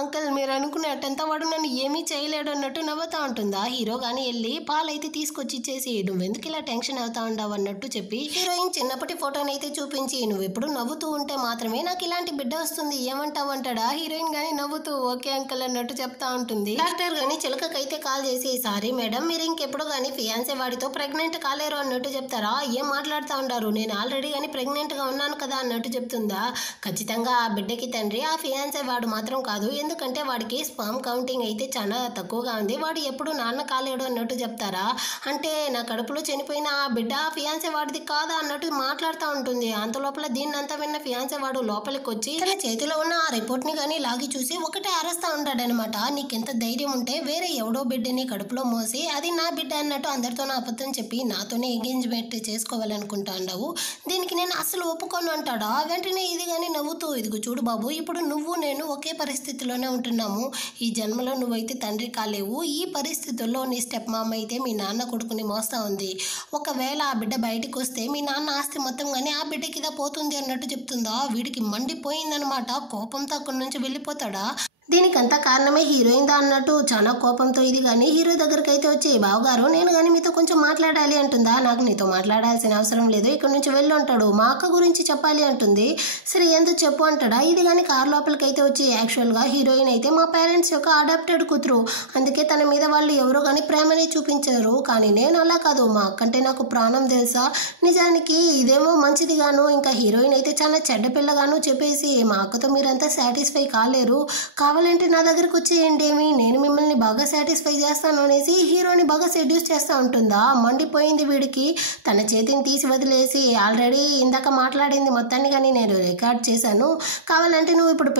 అంకుల్ మీరు అనుకున్నట్టంతా వాడు నన్ను ఏమీ చేయలేడు అన్నట్టు నవ్వుతా ఉంటుందా. హీరో కానీ వెళ్ళి పాలైతే తీసుకొచ్చి ఇచ్చేసి నువ్వెందుకు ఇలా టెన్షన్ అవుతా ఉండవు అన్నట్టు చెప్పి హీరోయిన్ చిన్నప్పటి ఫోటోని అయితే చూపించి నువ్వు ఎప్పుడు నవ్వుతూ ఉంటే మాత్రమే నాకు ఇలాంటి బిడ్డ వస్తుంది ఏమంటావు అంటాడా. హీరోయిన్ కానీ నవ్వుతూ ఓకే అంకుల్ అన్నట్టు చెప్తా ఉంటుంది. డాక్టర్ కానీ చిలకకైతే కాల్ చేసి సారీ మేడం మీరు ఇంకెప్పుడు కానీ ఫియాన్సే వాడితో ప్రెగ్నెంట్ కాలేరు అన్నట్టు చెప్తారా. ఏం మాట్లాడుతూ ఉంటారు, నేను ఆల్రెడీ కానీ ప్రెగ్నెంట్గా ఉన్నాను కదా అన్నట్టు చెప్తుందా. ఖచ్చితంగా ఆ బిడ్డకి తండ్రి ఆ ఫియాన్సే వాడు మాత్రం కాదు, ఎందుకంటే వాడికి స్పర్మ్ కౌంటింగ్ అయితే చాలా తక్కువగా ఉంది, వాడు ఎప్పుడు నాన్న కాలేడు అన్నట్టు చెప్తారా. అంటే నా కడుపులో చనిపోయిన ఆ బిడ్డ ఫియాన్సే వాడిది కాదా అన్నట్టు మాట్లాడుతూ ఉంటుంది. అంత లోపల దీన్నంతా విన్న ఫియాన్సే వాడు లోపలికి వచ్చి తన చేతిలో ఉన్న ఆ రిపోర్ట్ని కానీ లాగి చూసి ఒకటే అరస్తా ఉంటాడనమాట. నీకెంత ధైర్యం ఉంటే వేరే ఎవడో బిడ్డని కడుపులో మోసి అది నా బిడ్డ అన్నట్టు అందరితోనూ అబద్ధం చెప్పి నాతోనే ఎంగేజ్మెంట్ చేసుకోవాలనుకుంటా ఉండవు, దీనికి నేను అసలు ఒప్పుకోను అంటాడా. వెంటనే ఇది కానీ నవ్వుతూ ఇదిగో చూడు బాబు, ఇప్పుడు నువ్వు నేను ఒకే పరిస్థితిలోనే ఉంటున్నాము, ఈ జన్మలో నువ్వైతే తండ్రి కాలేవు, ఈ పరిస్థితుల్లో నీ స్టెప్ మామ అయితే మీ నాన్న కొడుకుని మోస్తా ఉంది, ఒకవేళ ఆ బిడ్డ బయటకు వస్తే మీ నాన్న ఆస్తి మొత్తం కానీ ఆ బిడ్డకి ఇదా పోతుంది అన్నట్టు చెప్తుందా. వీడికి మండిపోయిందనమాట, కోపంతో అక్కడి నుంచి వెళ్ళిపోతాడా. దీనికంతా కారణమే హీరోయిన్ దా అన్నట్టు చాలా కోపంతో ఇది కానీ హీరో దగ్గరికి అయితే వచ్చి బావగారు నేను కానీ మీతో కొంచెం మాట్లాడాలి అంటుందా. నాకు నీతో మాట్లాడాల్సిన అవసరం లేదు, ఇక్కడ నుంచి వెళ్ళి ఉంటాడు, మా అక్క గురించి చెప్పాలి అంటుంది. సరే ఎందుకు చెప్పు అంటాడా. ఇది కానీ కార్ లోపలికి అయితే వచ్చి యాక్చువల్గా హీరోయిన్ అయితే మా పేరెంట్స్ యొక్క అడాప్టెడ్ కూతురు, అందుకే తన మీద వాళ్ళు ఎవరో కానీ ప్రేమనే చూపించారు, కానీ నేను అలా కాదు, మా అక్క అంటే నాకు ప్రాణం తెలుసా, నిజానికి ఇదేమో మంచిదిగాను ఇంకా హీరోయిన్ అయితే చాలా చెడ్డ పిల్లగాను చెప్పేసి మా అక్కతో మీరంతా సాటిస్ఫై కాలేరు, కావాలంటే నా దగ్గరకు వచ్చేయండి ఏమి నేను మిమ్మల్ని బాగా సాటిస్ఫై చేస్తాను అనేసి హీరోని బాగా సెడ్యూస్ చేస్తూ ఉంటుందా. మండిపోయింది వీడికి, తన చేతిని తీసి వదిలేసి ఆల్రెడీ ఇందాక మాట్లాడింది మొత్తాన్ని కానీ నేను రికార్డ్ చేశాను, కావాలంటే నువ్వు ఇప్పుడు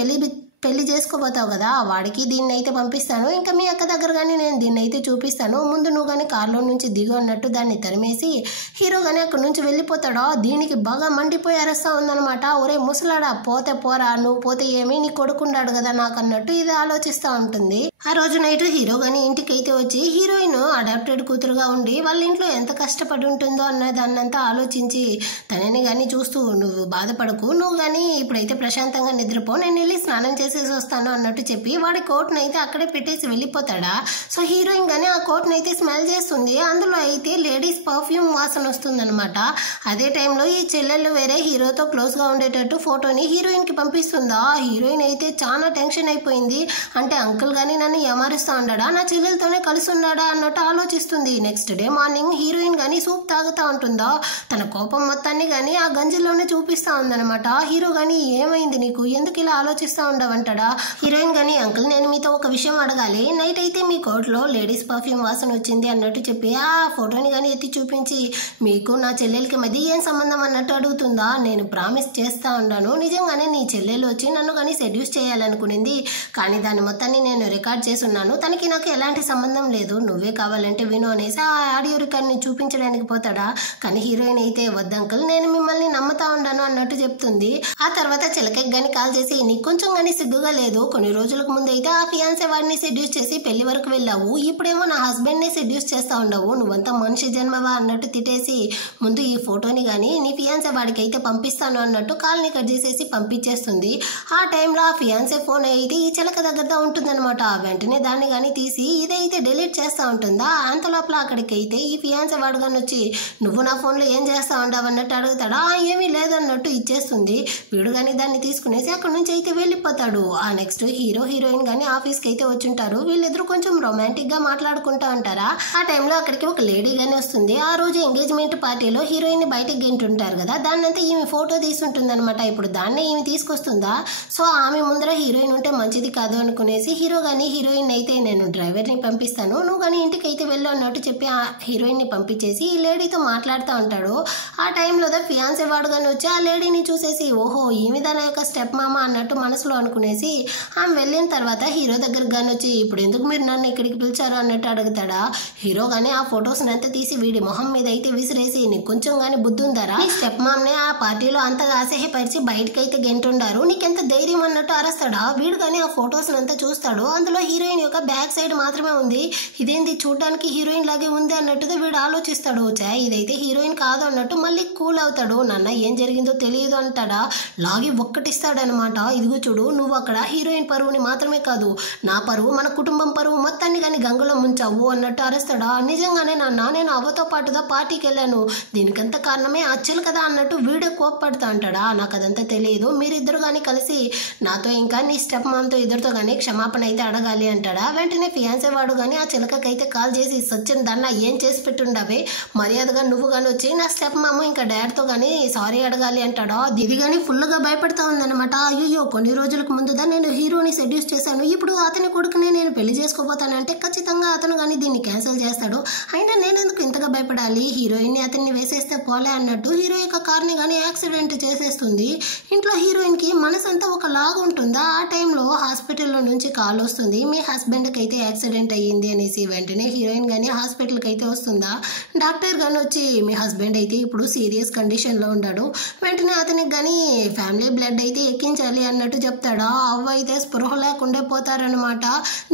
పెళ్లి చేసుకోబోతావు కదా, వాడికి దీన్ని అయితే పంపిస్తాను, ఇంకా మీ అక్క దగ్గర కానీ నేను దీన్ని అయితే చూపిస్తాను, ముందు నువ్వు కానీ కార్లో నుంచి దిగు అన్నట్టు దాన్ని తరిమేసి హీరో కానీ అక్కడి నుంచి వెళ్ళిపోతాడో. దీనికి బాగా మండిపోయి అరుస్తా ఉందనమాట. ఒరే ముసలాడా పోతే పోరా, నువ్వు పోతే ఏమి నీ కొడుకున్నాడు కదా నాకు అన్నట్టు ఇది ఆలోచిస్తూ ఉంటుంది. ఆ రోజు నైట్ హీరో కానీ ఇంటికి అయితే వచ్చి హీరోయిన్ అడాప్టెడ్ కూతురుగా ఉండి వాళ్ళ ఇంట్లో ఎంత కష్టపడి ఉంటుందో అన్న దాన్నంతా ఆలోచించి తనని కానీ చూస్తూ నువ్వు బాధపడకు, నువ్వు కానీ ఇప్పుడైతే ప్రశాంతంగా నిద్రపో, నేను వెళ్ళి స్నానం చేసేసి వస్తాను అన్నట్టు చెప్పి వాడి కోట్ని అయితే అక్కడే పెట్టేసి వెళ్ళిపోతాడా. సో హీరోయిన్ కానీ ఆ కోట్ని అయితే స్మెల్ చేస్తుంది, అందులో అయితే లేడీస్ పర్ఫ్యూమ్ వాసన వస్తుంది అనమాట. అదే టైంలో ఈ చెల్లెళ్ళు వేరే హీరోతో క్లోజ్గా ఉండేటట్టు ఫోటోని హీరోయిన్కి పంపిస్తుందా. హీరోయిన్ అయితే చాలా టెన్షన్ అయిపోయింది, అంటే అంకుల్ కానీ నన్ను ఏమారుస్తూ ఉన్నాడా, నా చెల్లెలతోనే కలిసి ఉన్నాడా అన్నట్టు ఆలోచిస్తుంది. నెక్స్ట్ డే మార్నింగ్ హీరోయిన్ కానీ సూప్ తాగుతూ ఉంటుందా, తన కోపం మొత్తాన్ని కానీ ఆ గంజిలోనే చూపిస్తూ ఉందనమాట. హీరో కానీ ఏమైంది నీకు, ఎందుకు ఇలా ఆలోచిస్తూ ఉండవంటాడా. హీరోయిన్ కానీ అంకుల్ నేను మీతో ఒక విషయం అడగాలి, నైట్ అయితే మీ కోట్లో లేడీస్ పర్ఫ్యూమ్ వాసన వచ్చింది అన్నట్టు చెప్పి ఆ ఫోటోని కానీ ఎత్తి చూపించి మీకు నా చెల్లెలకి మధ్య ఏం సంబంధం అన్నట్టు అడుగుతుందా. నేను ప్రామిస్ చేస్తూ ఉన్నాను, నిజంగానే నీ చెల్లెలు వచ్చి నన్ను కానీ సెడ్యూస్ చేయాలనుకునింది, కానీ దాని మొత్తాన్ని నేను రికార్డ్ చేసున్నాను, తనకి నాకు ఎలాంటి సంబంధం లేదు, నువ్వే కావాలంటే విను అనేసి ఆ ఆడియో రికార్డ్ని చూపించడానికి పోతాడా. కానీ హీరోయిన్ అయితే వద్దంకుల్ నేను మిమ్మల్ని నమ్ముతా ఉన్నాను అన్నట్టు చెప్తుంది. ఆ తర్వాత చిలకకి కానీ కాల్ చేసి నీకు కొంచెం కానీ సిగ్గుగా లేదు, కొన్ని రోజులకు ముందు అయితే ఆ ఫియాన్సే వాడిని సెడ్యూస్ చేసి పెళ్లి వరకు వెళ్ళావు, ఇప్పుడేమో నా హస్బెండ్ని సెడ్యూస్ చేస్తా ఉండవు, నువ్వంతా మనిషి జన్మవా అన్నట్టు తిట్టేసి ముందు ఈ ఫోటోని కానీ నీ ఫియాన్సే వాడికి అయితే పంపిస్తాను అన్నట్టు కాల్ని కట్ చేసేసి పంపించేస్తుంది. ఆ టైంలో ఆ ఫియాన్సే ఫోన్ అయితే ఈ చిలక దగ్గర ఉంటుందన్నమాట. వెంటనే దాన్ని కానీ తీసి ఇదైతే డిలీట్ చేస్తూ ఉంటుందా. అంత లోపల అక్కడికి అయితే ఈ ఫియాన్సే వాడు కానీ వచ్చి నువ్వు నా ఫోన్లో ఏం చేస్తా ఉండవు అన్నట్టు అడుగుతాడా. ఏమీ లేదన్నట్టు ఇచ్చేస్తుంది. వీడు కానీ దాన్ని తీసుకునేసి అక్కడి నుంచి అయితే వెళ్ళిపోతాడు. ఆ నెక్స్ట్ హీరో హీరోయిన్ కానీ ఆఫీస్కి అయితే వచ్చుంటారు. వీళ్ళిద్దరూ కొంచెం రొమాంటిక్గా మాట్లాడుకుంటూ ఉంటారా. ఆ టైంలో అక్కడికి ఒక లేడీ కానీ వస్తుంది. ఆ రోజు ఎంగేజ్మెంట్ పార్టీలో హీరోయిన్ బయటకు గింటుంటారు కదా, దాన్నంతా ఈమె ఫోటో తీసుంటుంది అనమాట. ఇప్పుడు దాన్నే ఈమె తీసుకొస్తుందా. సో ఆమె ముందర హీరోయిన్ ఉంటే మంచిది కాదు అనుకునేసి హీరో కానీ హీరోయిన్ అయితే నేను డ్రైవర్ని పంపిస్తాను, నువ్వు కానీ ఇంటికి అయితే వెళ్ళు అన్నట్టు చెప్పి ఆ హీరోయిన్ని పంపించేసి ఈ లేడీతో మాట్లాడుతూ ఉంటాడు. ఆ టైంలో ఫియాన్సే వాడు కానీ వచ్చి ఆ లేడీని చూసేసి ఓహో ఈమె తన యొక్క స్టెప్ మామ అన్నట్టు మనసులో అనుకునేసి అనేసి ఆమె వెళ్ళిన తర్వాత హీరో దగ్గరకు కానీ వచ్చి ఇప్పుడు ఎందుకు మీరు నన్ను ఇక్కడికి పిలిచారు అన్నట్టు అడుగుతాడా. హీరో కానీ ఆ ఫొటోస్ అంతా తీసి వీడి మొహం మీద అయితే విసిరేసి నీకు కొంచెం కానీ బుద్ధి ఉందారా, నీ స్టెప్ మామ్నే ఆ పార్టీలో అంతగా అసహ్యపరిచి బయటకైతే గెంటుండారు, నీకెంత ధైర్యం అన్నట్టు అరస్తాడా. వీడు కానీ ఆ ఫొటోస్ అంతా చూస్తాడు. అందులో హీరోయిన్ యొక్క బ్యాక్ సైడ్ మాత్రమే ఉంది. ఇదేంది చూడడానికి హీరోయిన్ లాగే ఉంది అన్నట్టుగా వీడు ఆలోచిస్తాడు. ఇదైతే హీరోయిన్ కాదు అన్నట్టు మళ్ళీ కూల్ అవుతాడు. నాన్న ఏం జరిగిందో తెలియదు అంటాడా. లాగి ఒక్కటిస్తాడనమాట. ఇదిగో చూడు, నువ్వు అక్కడ హీరోయిన్ పరువుని మాత్రమే కాదు నా పరువు మన కుటుంబం పరువు మొత్తాన్ని కానీ గంగలో ముంచావు అన్నట్టు అరుస్తాడా. నిజంగానే నాన్న నేను అవ్వతో పాటుగా పార్టీకి వెళ్ళాను, దీనికంత కారణమే అచ్చలు కదా అన్నట్టు వీడియో కోప్పడుతా అంటాడా. నాకు అదంతా తెలియదు, మీరిద్దరు కానీ కలిసి నాతో ఇంకా నీ స్టెప్ మామ్తో ఇద్దరితో కానీ క్షమాపణ అయితే అడగాలి అంటాడా. వెంటనే ఫియాన్సే వాడు కానీ ఆ చిలకకైతే కాల్ చేసి సచిన్ దాన్న ఏం చేసి పెట్టుండవే, మర్యాదగా నువ్వు కానీ వచ్చి నా స్టెప్ మామ ఇంకా డాడ్తో కానీ సారీ అడగాలి అంటాడా. ఇది కానీ ఫుల్గా భయపడతా ఉందన్నమాట. అయ్యో కొన్ని రోజులకు ముందుగా నేను హీరోని సెడ్యూస్ చేశాను, ఇప్పుడు అతని కొడుకునే నేను పెళ్లి చేసుకోబోతానంటే ఖచ్చితంగా అతను కానీ దీన్ని క్యాన్సిల్ చేస్తాడు, అయినా నేను ఎందుకు ఇంతగా భయపడాలి, హీరోయిన్ని అతన్ని వేసేస్తే పోలే అన్నట్టు హీరో యొక్క కార్ని కానీ యాక్సిడెంట్ చేసేస్తుంది. ఇంట్లో హీరోయిన్కి మనసంతా ఒక లాగా ఉంటుందా. ఆ టైంలో హాస్పిటల్లో నుంచి కాల్ వస్తుంది, మీ హస్బెండ్కి అయితే యాక్సిడెంట్ అయ్యింది అనేసి. వెంటనే హీరోయిన్ కానీ హాస్పిటల్కి అయితే వస్తుందా. డాక్టర్ కానీ వచ్చి మీ హస్బెండ్ అయితే ఇప్పుడు సీరియస్ కండిషన్లో ఉన్నాడు, వెంటనే అతనికి కానీ ఫ్యామిలీ బ్లడ్ అయితే ఎక్కించాలి అన్నట్టు చెప్తాడా. అవ్వ అయితే స్పృహ లేకుండా పోతారనమాట.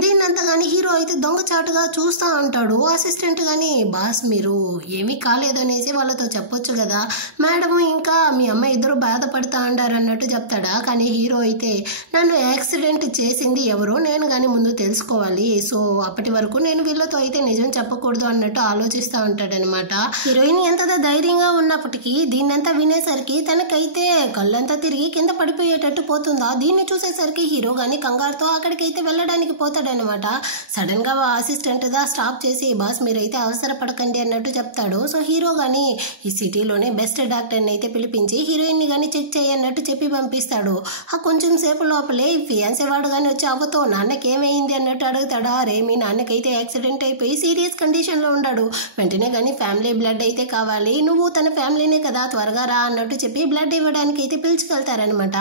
దీన్నంతా కానీ హీరో అయితే దొంగచాటుగా చూస్తూ ఉంటాడు. అసిస్టెంట్ కానీ బాస్ మీరు ఏమీ కాలేదనేసి వాళ్ళతో చెప్పొచ్చు కదా, మేడం ఇంకా మీ అమ్మ ఇద్దరు బాధపడతా ఉంటారు అన్నట్టు చెప్తాడా. కానీ హీరో అయితే నన్ను యాక్సిడెంట్ చేసింది ఎవరో నేను కానీ ముందు తెలుసుకోవాలి, సో అప్పటి వరకు నేను వీళ్ళతో అయితే నిజం చెప్పకూడదు అన్నట్టు ఆలోచిస్తూ ఉంటాడనమాట. హీరోయిన్ ఎంత ధైర్యంగా ఉన్నప్పటికీ దీన్నంతా వినేసరికి తనకైతే కళ్ళంతా తిరిగి కింద పడిపోయేటట్టు పోతుందా. దీన్ని చూసేసరికి హీరో కానీ కంగారుతో అక్కడికైతే వెళ్ళడానికి పోతాడనమాట. సడన్ గా అసిస్టెంట్ గా స్టాప్ చేసి బాస్ మీరైతే అవసరపడకండి అన్నట్టు చెప్తాడు. సో హీరో కానీ ఈ సిటీలోనే బెస్ట్ డాక్టర్ని అయితే పిలిపించి హీరోయిన్ ని కానీ చెక్ చేయన్నట్టు చెప్పి పంపిస్తాడు. ఆ కొంచెం సేపు లోపలే ఫియాన్సే వాడు కానీ వచ్చి అవ్వతో నాన్నకేమైంది అన్నట్టు అడుగుతాడా. రే మీ నాన్నకైతే యాక్సిడెంట్ అయిపోయి సీరియస్ కండిషన్ లో ఉన్నాడు, వెంటనే కానీ ఫ్యామిలీ బ్లడ్ అయితే కావాలి, నువ్వు తన ఫ్యామిలీనే కదా త్వరగా రా అన్నట్టు చెప్పి బ్లడ్ ఇవ్వడానికి అయితే పిలుచుకెళ్తారనమాట.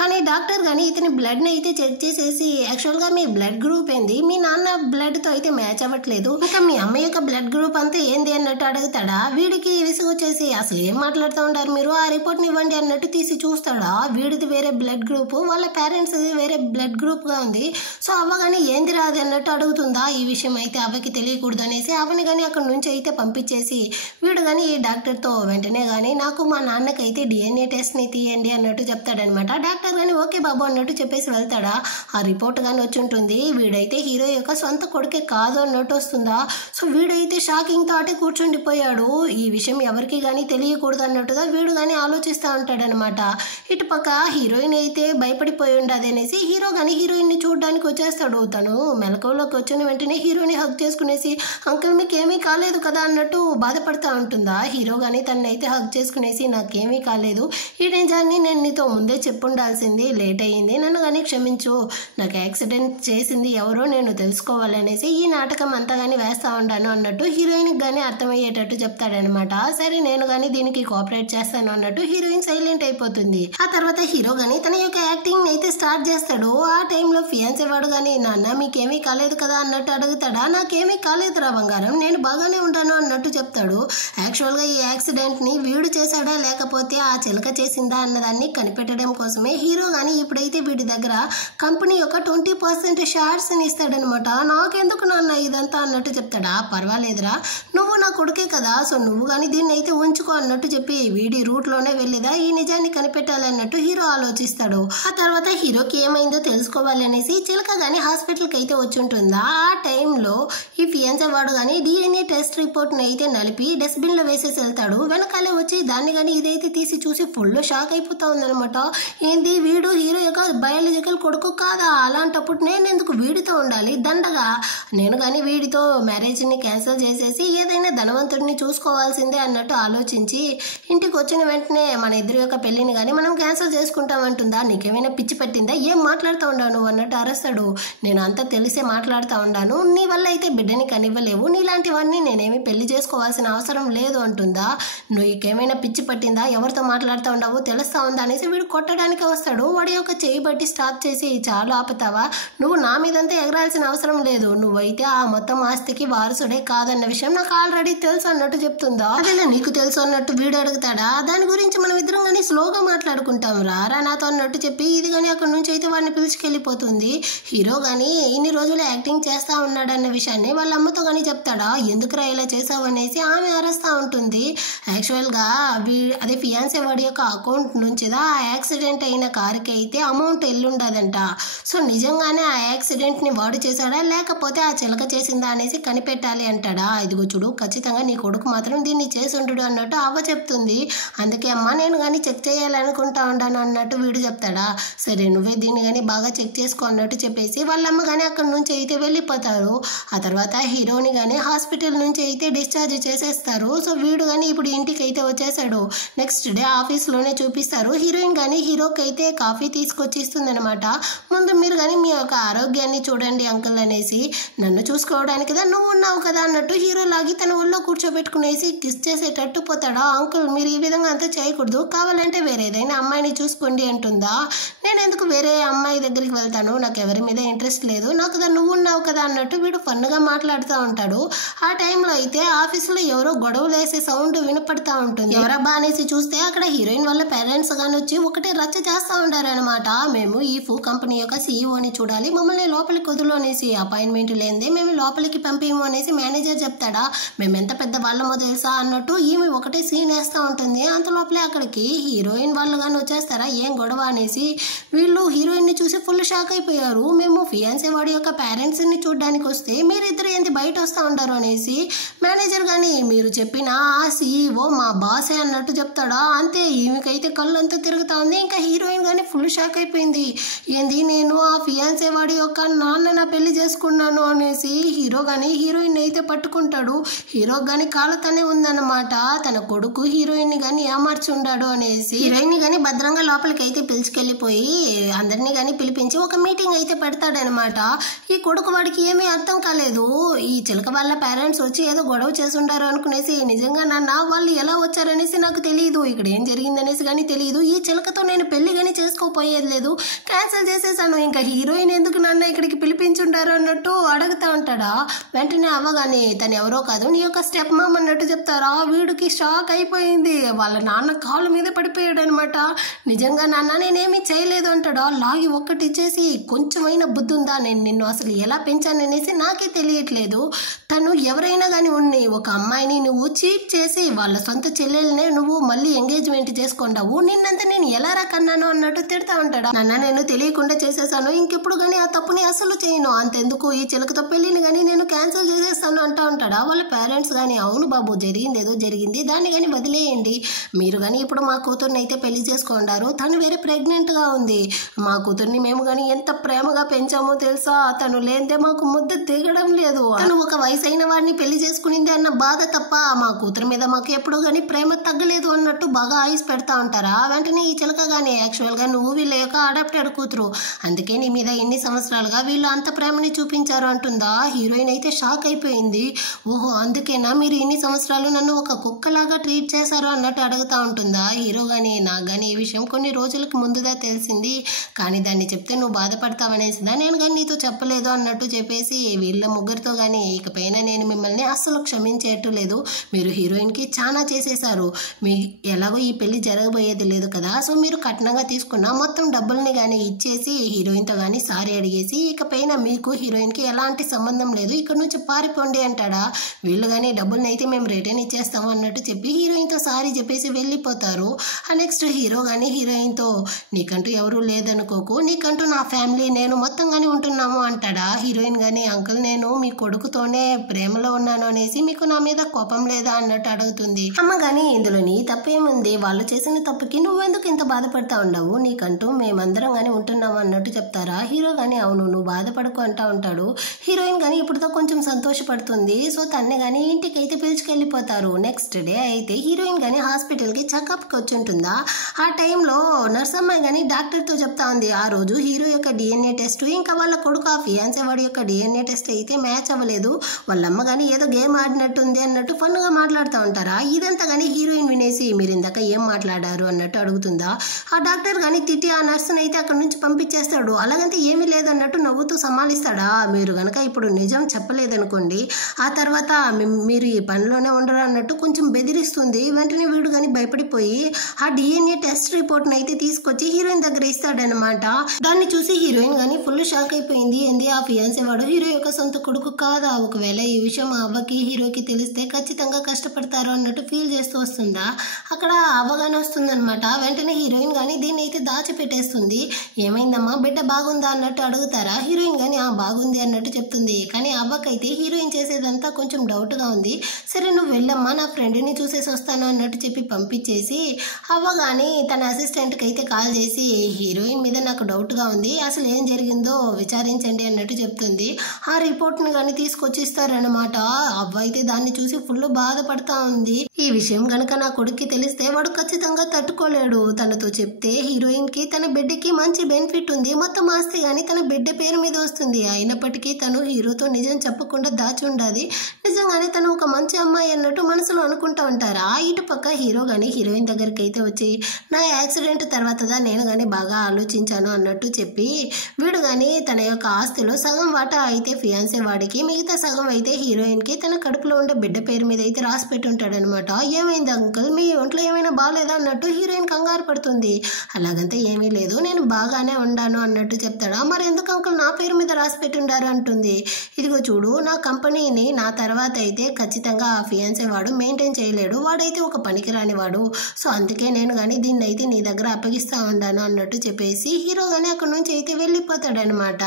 కానీ డాక్టర్ కానీ ఇతని బ్లడ్ ని అయితే చెక్ చేసేసి యాక్చువల్ గా మీ బ్లడ్ గ్రూప్ ఏంది, మీ నాన్న బ్లడ్ తో అయితే మ్యాచ్ అవ్వట్లేదు, ఇంకా మీ అమ్మ యొక్క బ్లడ్ గ్రూప్ అంతా ఏంది అన్నట్టు అడుగుతాడా. వీడికి విసుగొచ్చేసి అసలు ఏం మాట్లాడుతూ ఉంటారు మీరు, ఆ రిపోర్ట్ ని ఇవ్వండి అన్నట్టు తీసి చూస్తాడా. వీడిది వేరే బ్లడ్ గ్రూప్, వాళ్ళ పేరెంట్స్ వేరే బ్లడ్ గ్రూప్ గా ఉంది. సో అవ్వగానే ఏంది రాదు అన్నట్టు అడుగుతుందా. ఈ విషయం అయితే అవ్వకి తెలియకూడదు అనేసి అవని కానీ అక్కడ నుంచి అయితే పంపించేసి వీడు కానీ ఈ డాక్టర్ తో వెంటనే కానీ నాకు మా నాన్నకైతే DNA టెస్ట్ ని తీయండి అన్నట్టు చెప్తాడనమాట. డాక్టర్ కానీ ఓకే బాబు అన్నట్టు చెప్పేసి వెళ్తాడా. ఆ రిపోర్ట్ కానీ వచ్చి ఉంటుంది, వీడైతే హీరో యొక్క సొంత కొడుకే కాదు అన్నట్టు వస్తుందా. సో వీడైతే షాకింగ్ తో కూర్చుండిపోయాడు. ఈ విషయం ఎవరికి కానీ తెలియకూడదు అన్నట్టుగా వీడు కానీ ఆలోచిస్తూ ఉంటాడనమాట. ఇటుపక్క హీరోయిన్ అయితే భయపడిపోయి ఉండదు అనేసి హీరో కానీ హీరోయిన్ ని చూడడానికి వచ్చేస్తాడు. తను మెలకువలోకి వచ్చిన వెంటనే హీరోని హగ్ చేసుకునేసి అంకుల్ మీకు ఏమీ కాలేదు కదా అన్నట్టు బాధపడతా ఉంటుందా. హీరో కానీ తనైతే హగ్ చేసుకునేసి నాకేమీ కాలేదు, ఈ నిజాన్ని నేను నీతో ముందే చెప్పుండాల్సింది, లేట్ అయ్యింది, నన్ను కానీ క్షమించు, నాకు యాక్సిడెంట్ చేసింది ఎవరో నేను తెలుసుకోవాలనేసి ఈ నాటకం అంతా కానీ వేస్తా ఉంటాను అన్నట్టు హీరోయిన్ కానీ అర్థమయ్యేటట్టు చెప్తాడనమాట. సరే నేను కానీ దీనికి కోఆపరేట్ చేస్తాను అన్నట్టు హీరోయిన్ సైలెంట్ అయిపోతుంది. ఆ తర్వాత హీరో కానీ తన యొక్క యాక్టింగ్ అయితే స్టార్ట్ చేస్తాడు. ఆ టైంలో ఫియాన్సే వాడు కానీ నాన్న మీకేమీ కాలేదు కదా అన్నట్టు అడుగుతాడా. నాకేమీ కాలేదురా బంగారం, నేను బాగానే ఉంటాను అన్నట్టు చెప్తాడు. యాక్చువల్గా ఈ యాక్సిడెంట్ ని వీడు చేశాడా లేకపోతే ఆ చిలక చేసిందా అన్నదాన్ని కనిపెట్టడం కోసమే హీరో కానీ ఇప్పుడైతే వీడి దగ్గర కంపెనీ యొక్క 20% షేర్స్ ని ఇస్తాడనమాట. నాకెందుకు నాన్న ఇదంతా అన్నట్టు చెప్తాడా. పర్వాలేదురా నువ్వు నా కొడుకే కదా, సో నువ్వు కానీ దీన్ని అయితే ఉంచుకో అన్నట్టు చెప్పి వీడి రూట్ లోనే వెళ్ళేదా ఈ నిజాన్ని కనిపెట్టాలన్నట్టు హీరో ఆలోచిస్తాడు. ఆ తర్వాత హీరోకి ఏమైందో తెలుసుకోవాలనేసి చిలక కానీ హాస్పిటల్కి అయితే వచ్చి ఉంటుందా. ఆ టైంలో ఈ ఫియాన్సే వాడు కానీ DNA టెస్ట్ రిపోర్ట్ ని అయితే నలిపి డస్ట్బిన్ లో వేసేసి వెళ్తాడు. వెనకాలే వచ్చి దాన్ని కానీ ఇదైతే తీసి చూసి ఫుల్ షాక్ అయిపోతా ఉందనమాట. ఏంది వీడు హీరో యొక్క బయాలజికల్ కొడుకు కాదా, అలాంటప్పుడు నేను ఎందుకు వీడితో ఉండాలి, దండగా నేను కానీ వీడితో మ్యారేజ్ ని క్యాన్సిల్ చేసేసి ఏదైనా ధనవంతుడిని చూసుకోవాల్సిందే అన్నట్టు ఆలోచించి ఇంటికి వచ్చిన వెంటనే మన ఇద్దరి యొక్క పెళ్లిని కానీ మనం క్యాన్సిల్ చేసుకుంటామంటుందా, నీకేమైనా పిచ్చి పట్టిందా, ఏం మాట్లాడుతూ ఉండాను అన్నట్టు అరుస్తాడు. నేను అంతా తెలిసే మాట్లాడుతూ ఉండాను, నీ వల్ల అయితే బిడ్డని కనివ్వలేవు, నీలాంటివన్నీ నేనేమి పెళ్లి చేసుకోవాల్సిన అవసరం లేదు అంటుందా. నీకేమైనా పిచ్చి పట్టిందా, ఎవరితో మాట్లాడుతూ ఉండవు తెలుస్తా ఉందా అనేసి వీడు కొట్టడానికి వస్తాడు. వాడి యొక్క చేయి పట్టి స్టాప్ చేసి చాలు ఆపుతావా, నువ్వు నా మీదంతా ఎగరాల్సిన అవసరం లేదు, నువ్వైతే ఆ మొత్తం ఆస్తికి వారసుడే కాదన్న విషయం నాకు ఆల్రెడీ తెలుసు అన్నట్టు చెప్తుందా. అదేలా నీకు తెలుసు అన్నట్టు వీడు అడుగుతాడా, దాని గురించి మనం ఇద్దరం కానీ స్లోగా మాట్లాడుకుంటాం రారా నాతో అన్నట్టు చెప్పి ఇది కానీ అక్కడ నుంచి అయితే వాడిని పిలుచుకెళ్ళిపోతుంది. హీరో కానీ ఇన్ని రోజులు యాక్టింగ్ చేస్తా ఉన్నాడన్న విషయాన్ని వాళ్ళ అమ్మతో కానీ చెప్తాడా, ఎందుకురా ఇలా చేసావు అనేసి ఆమె అరుస్తూ ఉంటుంది. యాక్చువల్గా అదే ఫియాన్సే వాడి యొక్క అకౌంట్ నుంచిదా ఆ యాక్సిడెంట్ అయిన కారుకి అయితే అమౌంట్ వెళ్ళుండదంట. సో నిజంగానే ఆ యాక్సిడెంట్ని వాడు చేశాడా లేకపోతే ఆ చిలక చేసిందా అనేసి కనిపెట్టాలి అంటాడా. ఇదిగో చూడు, ఖచ్చితంగా నీ కొడుకు మాత్రం దీన్ని చేసి ఉండడు అన్నట్టు అవ్వ చెప్తుంది. అందుకే అమ్మ నేను కానీ చెక్ చేయాలనుకుంటా ఉన్నాను అన్నట్టు వీడు చెప్తాడా. సరే నువ్వే దీన్ని కానీ బాగా చెక్ చేసుకో అన్నట్టు చెప్పేసి వాళ్ళమ్మ కానీ అక్కడి నుంచి అయితే వెళ్ళిపోతారు. ఆ తర్వాత హీరోని కానీ హాస్పిటల్ నుంచి అయితే డిశ్చార్జ్ చేసేస్తారు. సో వీడు కానీ ఇప్పుడు ఇంటికి అయితే వచ్చేసాడు. నెక్స్ట్ డే ఆఫీస్లోనే చూపిస్తారు. హీరోయిన్ కానీ హీరోకి అయితే కాఫీ తీసుకొచ్చి ఇస్తుంది అనమాట. ముందు మీరు కానీ మీ యొక్క ఆరోగ్యాన్ని చూడండి అంకుల్ అనేసి, నన్ను చూసుకోవడానికి కదా నువ్వు ఉన్నావు కదా అన్నట్టు హీరో లాగి తన ఒళ్ళో కూర్చోబెట్టుకునేసి కిస్ చేసేటట్టు పోతాడా. అంకుల్ మీరు ఈ విధంగా అంతా చేయకూడదు, కావాలంటే వేరే ఏదైనా అమ్మాయిని చూసుకోండి అంటుందా. నేను ఎందుకు వేరే అమ్మాయి దగ్గరికి వెళ్తాను, నాకు ఎవరి మీద ఇంట్రెస్ట్ లేదు, నాకు కదా నువ్వు ఉన్నావు కదా అన్నట్టు వీడు ఫన్గా మాట్లాడుతూ ఉంటాడు. ఆ టైంలో అయితే ఆఫీసులో ఎవరో గొడవలు వేసే సౌండ్ వినపడతా ఉంటుంది. ఎవరబ్బా అనేసి చూస్తే అక్కడ హీరోయిన్ వాళ్ళ పేరెంట్స్ కానీ వచ్చి ఒకటే రచ్చ చేస్తూ ఉంటారనమాట. మేము ఈ ఫూ కంపెనీ యొక్క సీఈఓని చూడాలి, మమ్మల్ని లోపలికి వదులు అనేసి, అపాయింట్మెంట్ లేదే మేము లోపలికి పంపేము అనేసి మేనేజర్ చెప్తాడా. మేము ఎంత పెద్ద వాళ్ళమో తెలుసా అన్నట్టు ఈమె ఒకటే సీన్ వేస్తూ ఉంటుంది. అంత లోపలే అక్కడికి హీరోయిన్ వాళ్ళు కానీ వచ్చేస్తారా, ఏం గొడవ అనేసి. వీళ్ళు హీరోయిన్ని చూసి ఫుల్ షాక్ అయిపోయారు. మేము ఫియాన్సే వాడి యొక్క పేరెంట్స్ని చూడడానికి వస్తే మీరిద్దరు ఏంటి బయట వస్తూ ఉంటారు అనేసి. మేనేజర్ కానీ మీరు చెప్పిన ఆ సీఈఓ మా బాసే అన్నట్టు చెప్తాడా. అంతే ఈమెకైతే కళ్ళు అంతా తిరుగుతా ఉంది. ఇంకా హీరోయిన్ కానీ ఫుల్ షాక్ అయిపోయింది. ఏంది నేను ఆ ఫియాన్సే వాడి యొక్క నాన్న నా పెళ్లి చేసుకున్నాను అనేసి. హీరో కానీ హీరోయిన్ అయితే పట్టుకుంటాడు. హీరో కానీ కాళ్ళతోనే ఉందన్నమాట, తన కొడుకు హీరోయిన్ కానీ ఏమార్చి ఉండాడు అనేసి. హీరోయిన్ కానీ భద్రంగా లోపలికి అయితే పిలుచుకెళ్ళిపోయి అందరినీ కానీ పిలిపించి ఒక మీటింగ్ అయితే పెడతాడనమాట. ఈ కొడుకు వాడికి ఏమీ అర్థం కాలేదు. ఈ చిలక వాళ్ళ పేరెంట్స్ వచ్చి ఏదో గొడవ చేసుంటారు అనుకునేసి, నిజంగా నాన్న వాళ్ళు ఎలా వచ్చారనేసి నాకు తెలియదు, ఇక్కడ ఏం జరిగిందనేసి కానీ తెలియదు, ఈ చిలకతో నేను పెళ్లి కానీ చేసుకోపోయేది లేదు, క్యాన్సిల్ చేసేసాను, ఇంకా హీరోయిన్ ఎందుకు నాన్న ఇక్కడికి పిలిపించుంటారు అన్నట్టు అడుగుతా ఉంటాడా. వెంటనే అవ్వగానే తను ఎవరో కాదు నీ యొక్క స్టెప్ మామ్ అన్నట్టు చెప్తారా. వీడికి షాక్ అయిపోయింది. వాళ్ళ నాన్న కాళ్ళ మీద పడిపోయాడు అనమాట. నిజంగా నాన్న నేనేమీ చేయలేదు అంటాడా. లాగి ఒక్కటి ఇచ్చేసి, కొంచెమైనా బుద్ధి ఉందా, నేను నిన్ను అసలు ఎలా పెంచాననేసి నాకే తెలియట్లేదు, తను ఎవరైనా కానీ ఉన్నాయి ఒక అమ్మాయిని నువ్వు చీట్ చేసి వాళ్ళ సొంత చెల్లెల్నే నువ్వు మళ్ళీ ఎంగేజ్మెంట్ చేసుకుంటావు, నిన్నంతా నేను ఎలా కన్నాను అన్నట్టు తిడతా ఉంటాడా. నాన్న నేను తెలియకుండా చేసేసాను, ఇంకెప్పుడు కానీ ఆ తప్పుని అసలు చేయను, అంతెందుకు ఈ చిలకతో పెళ్లిని కానీ నేను క్యాన్సిల్ చేసేస్తాను అంటా ఉంటాడా. వాళ్ళ పేరెంట్స్ కానీ అవును బాబు జరిగింది ఏదో జరిగింది, దాన్ని కానీ వదిలేయండి, మీరు కానీ ఇప్పుడు మా కూతుర్ని అయితే పెళ్లి చేసుకుంటారు, తను వేరే ప్రెగ్నెంట్గా ఉంది, మా కూతుర్ని మేము కానీ ఎంత ప్రేమగా పెంచామో తెలుసా, తను లేదే మాకు ముద్ద దిగడం లేదు, తను ఒక వయసు అయిన వాడిని పెళ్లి చేసుకునింది అన్న బాధ తప్ప మా కూతురు మీద మాకు ఎప్పుడు కానీ ప్రేమ తగ్గలేదు అన్నట్టు బాగా ఐస్ పెడతా ఉంటారా. వెంటనే ఈ చిలక కానీ యాక్చువల్గా నువ్వు వీళ్ళ యొక్క అడాప్టెడ్ కూతురు, అందుకే నీ మీద ఎన్ని సంవత్సరాలుగా వీళ్ళు అంత ప్రేమని చూపించారు అంటుందా. హీరోయిన్ అయితే షాక్ అయిపోయింది. ఓహో అందుకేనా మీరు ఇన్ని సంవత్సరాలు నన్ను ఒక కుక్కలాగా ట్రీట్ చేశారు అన్నట్టు అడుగుతా ఉంటుందా. హీరో కానీ నాకు కానీ ఈ విషయం కొన్ని రోజులకు ముందుగా తెలిసింది, కానీ దాన్ని చెప్తే నువ్వు బాధపడతావనేసిందా, నేను కానీ నీతో చెప్పలేదు అన్నట్టు చెప్పేసి వీళ్ళ ముగ్గురితో కానీ ఇకపైన నేను మిమ్మల్ని అస్సలు క్షమించేట్టు లేదు, మీరు హీరోయిన్కి చాలా చేసేసారు, మీ ఎలాగో ఈ పెళ్లి జరగబోయేది లేదు కదా, సో మీరు కట్నంగా తీసుకున్న మొత్తం డబ్బుల్ని కానీ ఇచ్చేసి హీరోయిన్తో కానీ సారీ అడిగేసి ఇకపైన మీకు హీరోయిన్కి ఎలాంటి సంబంధం లేదు, ఇక్కడ నుంచి పారిపోండి అంటాడా. వీళ్ళు కానీ డబ్బుల్ని అయితే మేము రిటర్న్ ఇచ్చేస్తాము అన్నట్టు చెప్పి హీరోయిన్తో సారీ చెప్పేసి వెళ్ళిపోతారు. ఆ నెక్స్ట్ హీరో కానీ హీరోయిన్తో నీకంటూ ఎవరూ లేదనుకోకు, నీకంటూ నా ఫ్యామిలీ నేను మొత్తం కానీ ఉంటున్నాము అంటాడా. హీరోయిన్ కానీ అంకుల్ నేను మీ కొడుకుతోనే ప్రేమలో ఉన్నాను అనేసి మీకు నా మీద కోపం లేదా అన్నట్టు అడుగుతుంది. అమ్మ కానీ ఇందులో నీ తప్పేముంది, వాళ్ళు చేసిన తప్పుకి నువ్వెందుకు ఇంత బాధపడతా ఉండవు, నీకంటూ మేమందరం కానీ ఉంటున్నాము అన్నట్టు చెప్తారా. హీరో కానీ అవును నువ్వు బాధపడుకో అంటా ఉంటాడు. హీరోయిన్ కానీ ఇప్పుడుతో కొంచెం సంతోషపడుతుంది. సో తన్ని కానీ ఇంటికి అయితే పిలుచుకెళ్ళిపోతారు. నెక్స్ట్ డే అయితే హీరోయిన్ కానీ హాస్పిటల్కి చెకప్కి వచ్చి ఉంటుందా. ఆ టైంలో నర్స్ అమ్మాయి కానీ డాక్టర్తో చెప్తా ఉంది ఆ రోజు హీరో యొక్క డిఎన్ఏ టెస్ట్ ఇంకా వాళ్ళ కొడుకు ఆ ఫియాన్సే వాడి యొక్క డిఎన్ఏ టెస్ట్ అయితే మ్యాచ్ అవ్వలేదు, వాళ్ళమ్మ కానీ ఏదో గేమ్ ఆడినట్టుంది అన్నట్టు ఫన్గా మాట్లాడుతూ ఉంటారా. ఇదంతా కానీ హీరోయిన్ వినేసి మీరు ఇందాక ఏం మాట్లాడారు అన్నట్టు అడుగుతుందా. ఆ డాక్టర్ కానీ తిట్టి ఆ నర్స్ అవ్వని అయితే అక్కడి నుంచి పంపించేస్తాడు. అలాగంటే ఏమీ లేదన్నట్టు నవ్వుతూ సమాలిస్తాడా. మీరు కనుక ఇప్పుడు నిజం చెప్పలేదనుకోండి, ఆ తర్వాత మీరు ఈ పనిలోనే ఉండరు అన్నట్టు కొంచెం బెదిరిస్తుంది. వెంటనే వీడు కానీ భయపడిపోయి ఆ DNA టెస్ట్ రిపోర్ట్ని అయితే తీసుకొచ్చి హీరోయిన్ దగ్గర ఇస్తాడనమాట. దాన్ని చూసి హీరోయిన్ కానీ ఫుల్ షాక్ అయిపోయింది. ఏంది ఆ ఫియాన్సీ వాడు హీరో యొక్క సొంత కొడుకు కాదా? ఒకవేళ ఈ విషయం అవ్వకి హీరోకి తెలిస్తే ఖచ్చితంగా కష్టపడతారు అన్నట్టు ఫీల్ చేస్తూ వస్తుందా. అక్కడ అవ్వగానే వస్తుందనమాట. వెంటనే హీరోయిన్ కానీ దీన్ని అయితే దాచిపెట్టేస్తుంది. ఏమైందమ్మా బిడ్డ బాగుందా అన్నట్టు అడుగుతారా. హీరోయిన్ కానీ బాగుంది అన్నట్టు చెప్తుంది. కానీ అవ్వకైతే హీరోయిన్ చేసేదంతా కొంచెం డౌట్గా ఉంది. సరే నువ్వు వెళ్ళమ్మా నా ఫ్రెండ్ని చూసేసి వస్తాను అన్నట్టు చెప్పి పంపించేసి అవ్వ కానీ తన అసిస్టెంట్కి అయితే కాల్ చేసి హీరోయిన్ మీద నాకు డౌట్గా ఉంది, అసలు ఏం జరిగిందో విచారించండి అన్నట్టు చెప్తుంది. ఆ రిపోర్ట్ని కానీ తీసుకొచ్చి ఇస్తారనమాట. అవ్వ అయితే దాన్ని చూసి ఫుల్ బాధపడతా ఉంది. ఈ విషయం గనక నా కొడుక్కి తెలిస్తే వాడు ఖచ్చితంగా తట్టుకోలేడు. తనతో చెప్తే హీరోయిన్కి తన బిడ్డకి మంచి బెనిఫిట్ ఉంది, మొత్తం ఆస్తి కానీ తన బిడ్డ పేరు మీద వస్తుంది. అయినప్పటికీ తను హీరోతో నిజం చెప్పకుండా దాచి ఉండాలి. నిజంగానే తను ఒక మంచి అమ్మాయి అన్నట్టు మనసులో అనుకుంటా ఉంటారా. ఇటు పక్క హీరో కానీ హీరోయిన్ దగ్గరికి అయితే వచ్చి నా యాక్సిడెంట్ తర్వాతదా నేను కానీ బాగా ఆలోచించాను అన్నట్టు చెప్పి వీడు కానీ తన యొక్క ఆస్తిలో సగం వాటా అయితే ఫియాన్సీ వాడికి, మిగతా సగం అయితే హీరోయిన్కి తన కడుపులో ఉండే బిడ్డ పేరు మీద అయితే రాసి పెట్టుంటాడనమాట. ఏమైంది అంకుల్ మీ ఒంట్లో ఏమైనా బాగాలేదా అన్నట్టు హీరోయిన్ కంగారు పడుతుంది. అలాగంతా ఏమీ లేదు నేను బాగానే ఉండాను అన్నట్టు చెప్తాడా. మరి ఎందుకు అంకుల్ నా పేరు మీద రాసి పెట్టుండారు అంటుంది. ఇదిగో చూడు నా కంపెనీని నా తర్వాత అయితే ఖచ్చితంగా ఆ ఫియాన్సీ వాడు మెయింటైన్ చేయలేడు, వాడైతే ఒక పనికిరాని వాడు. సో అందుకే నేను కానీ దీన్ని అయితే నీ దగ్గర అప్పగిస్తా ఉండాను అన్నట్టు చెప్పేసి హీరో కానీ అక్కడ నుంచి అయితే వెళ్ళిపోతాడనమాట.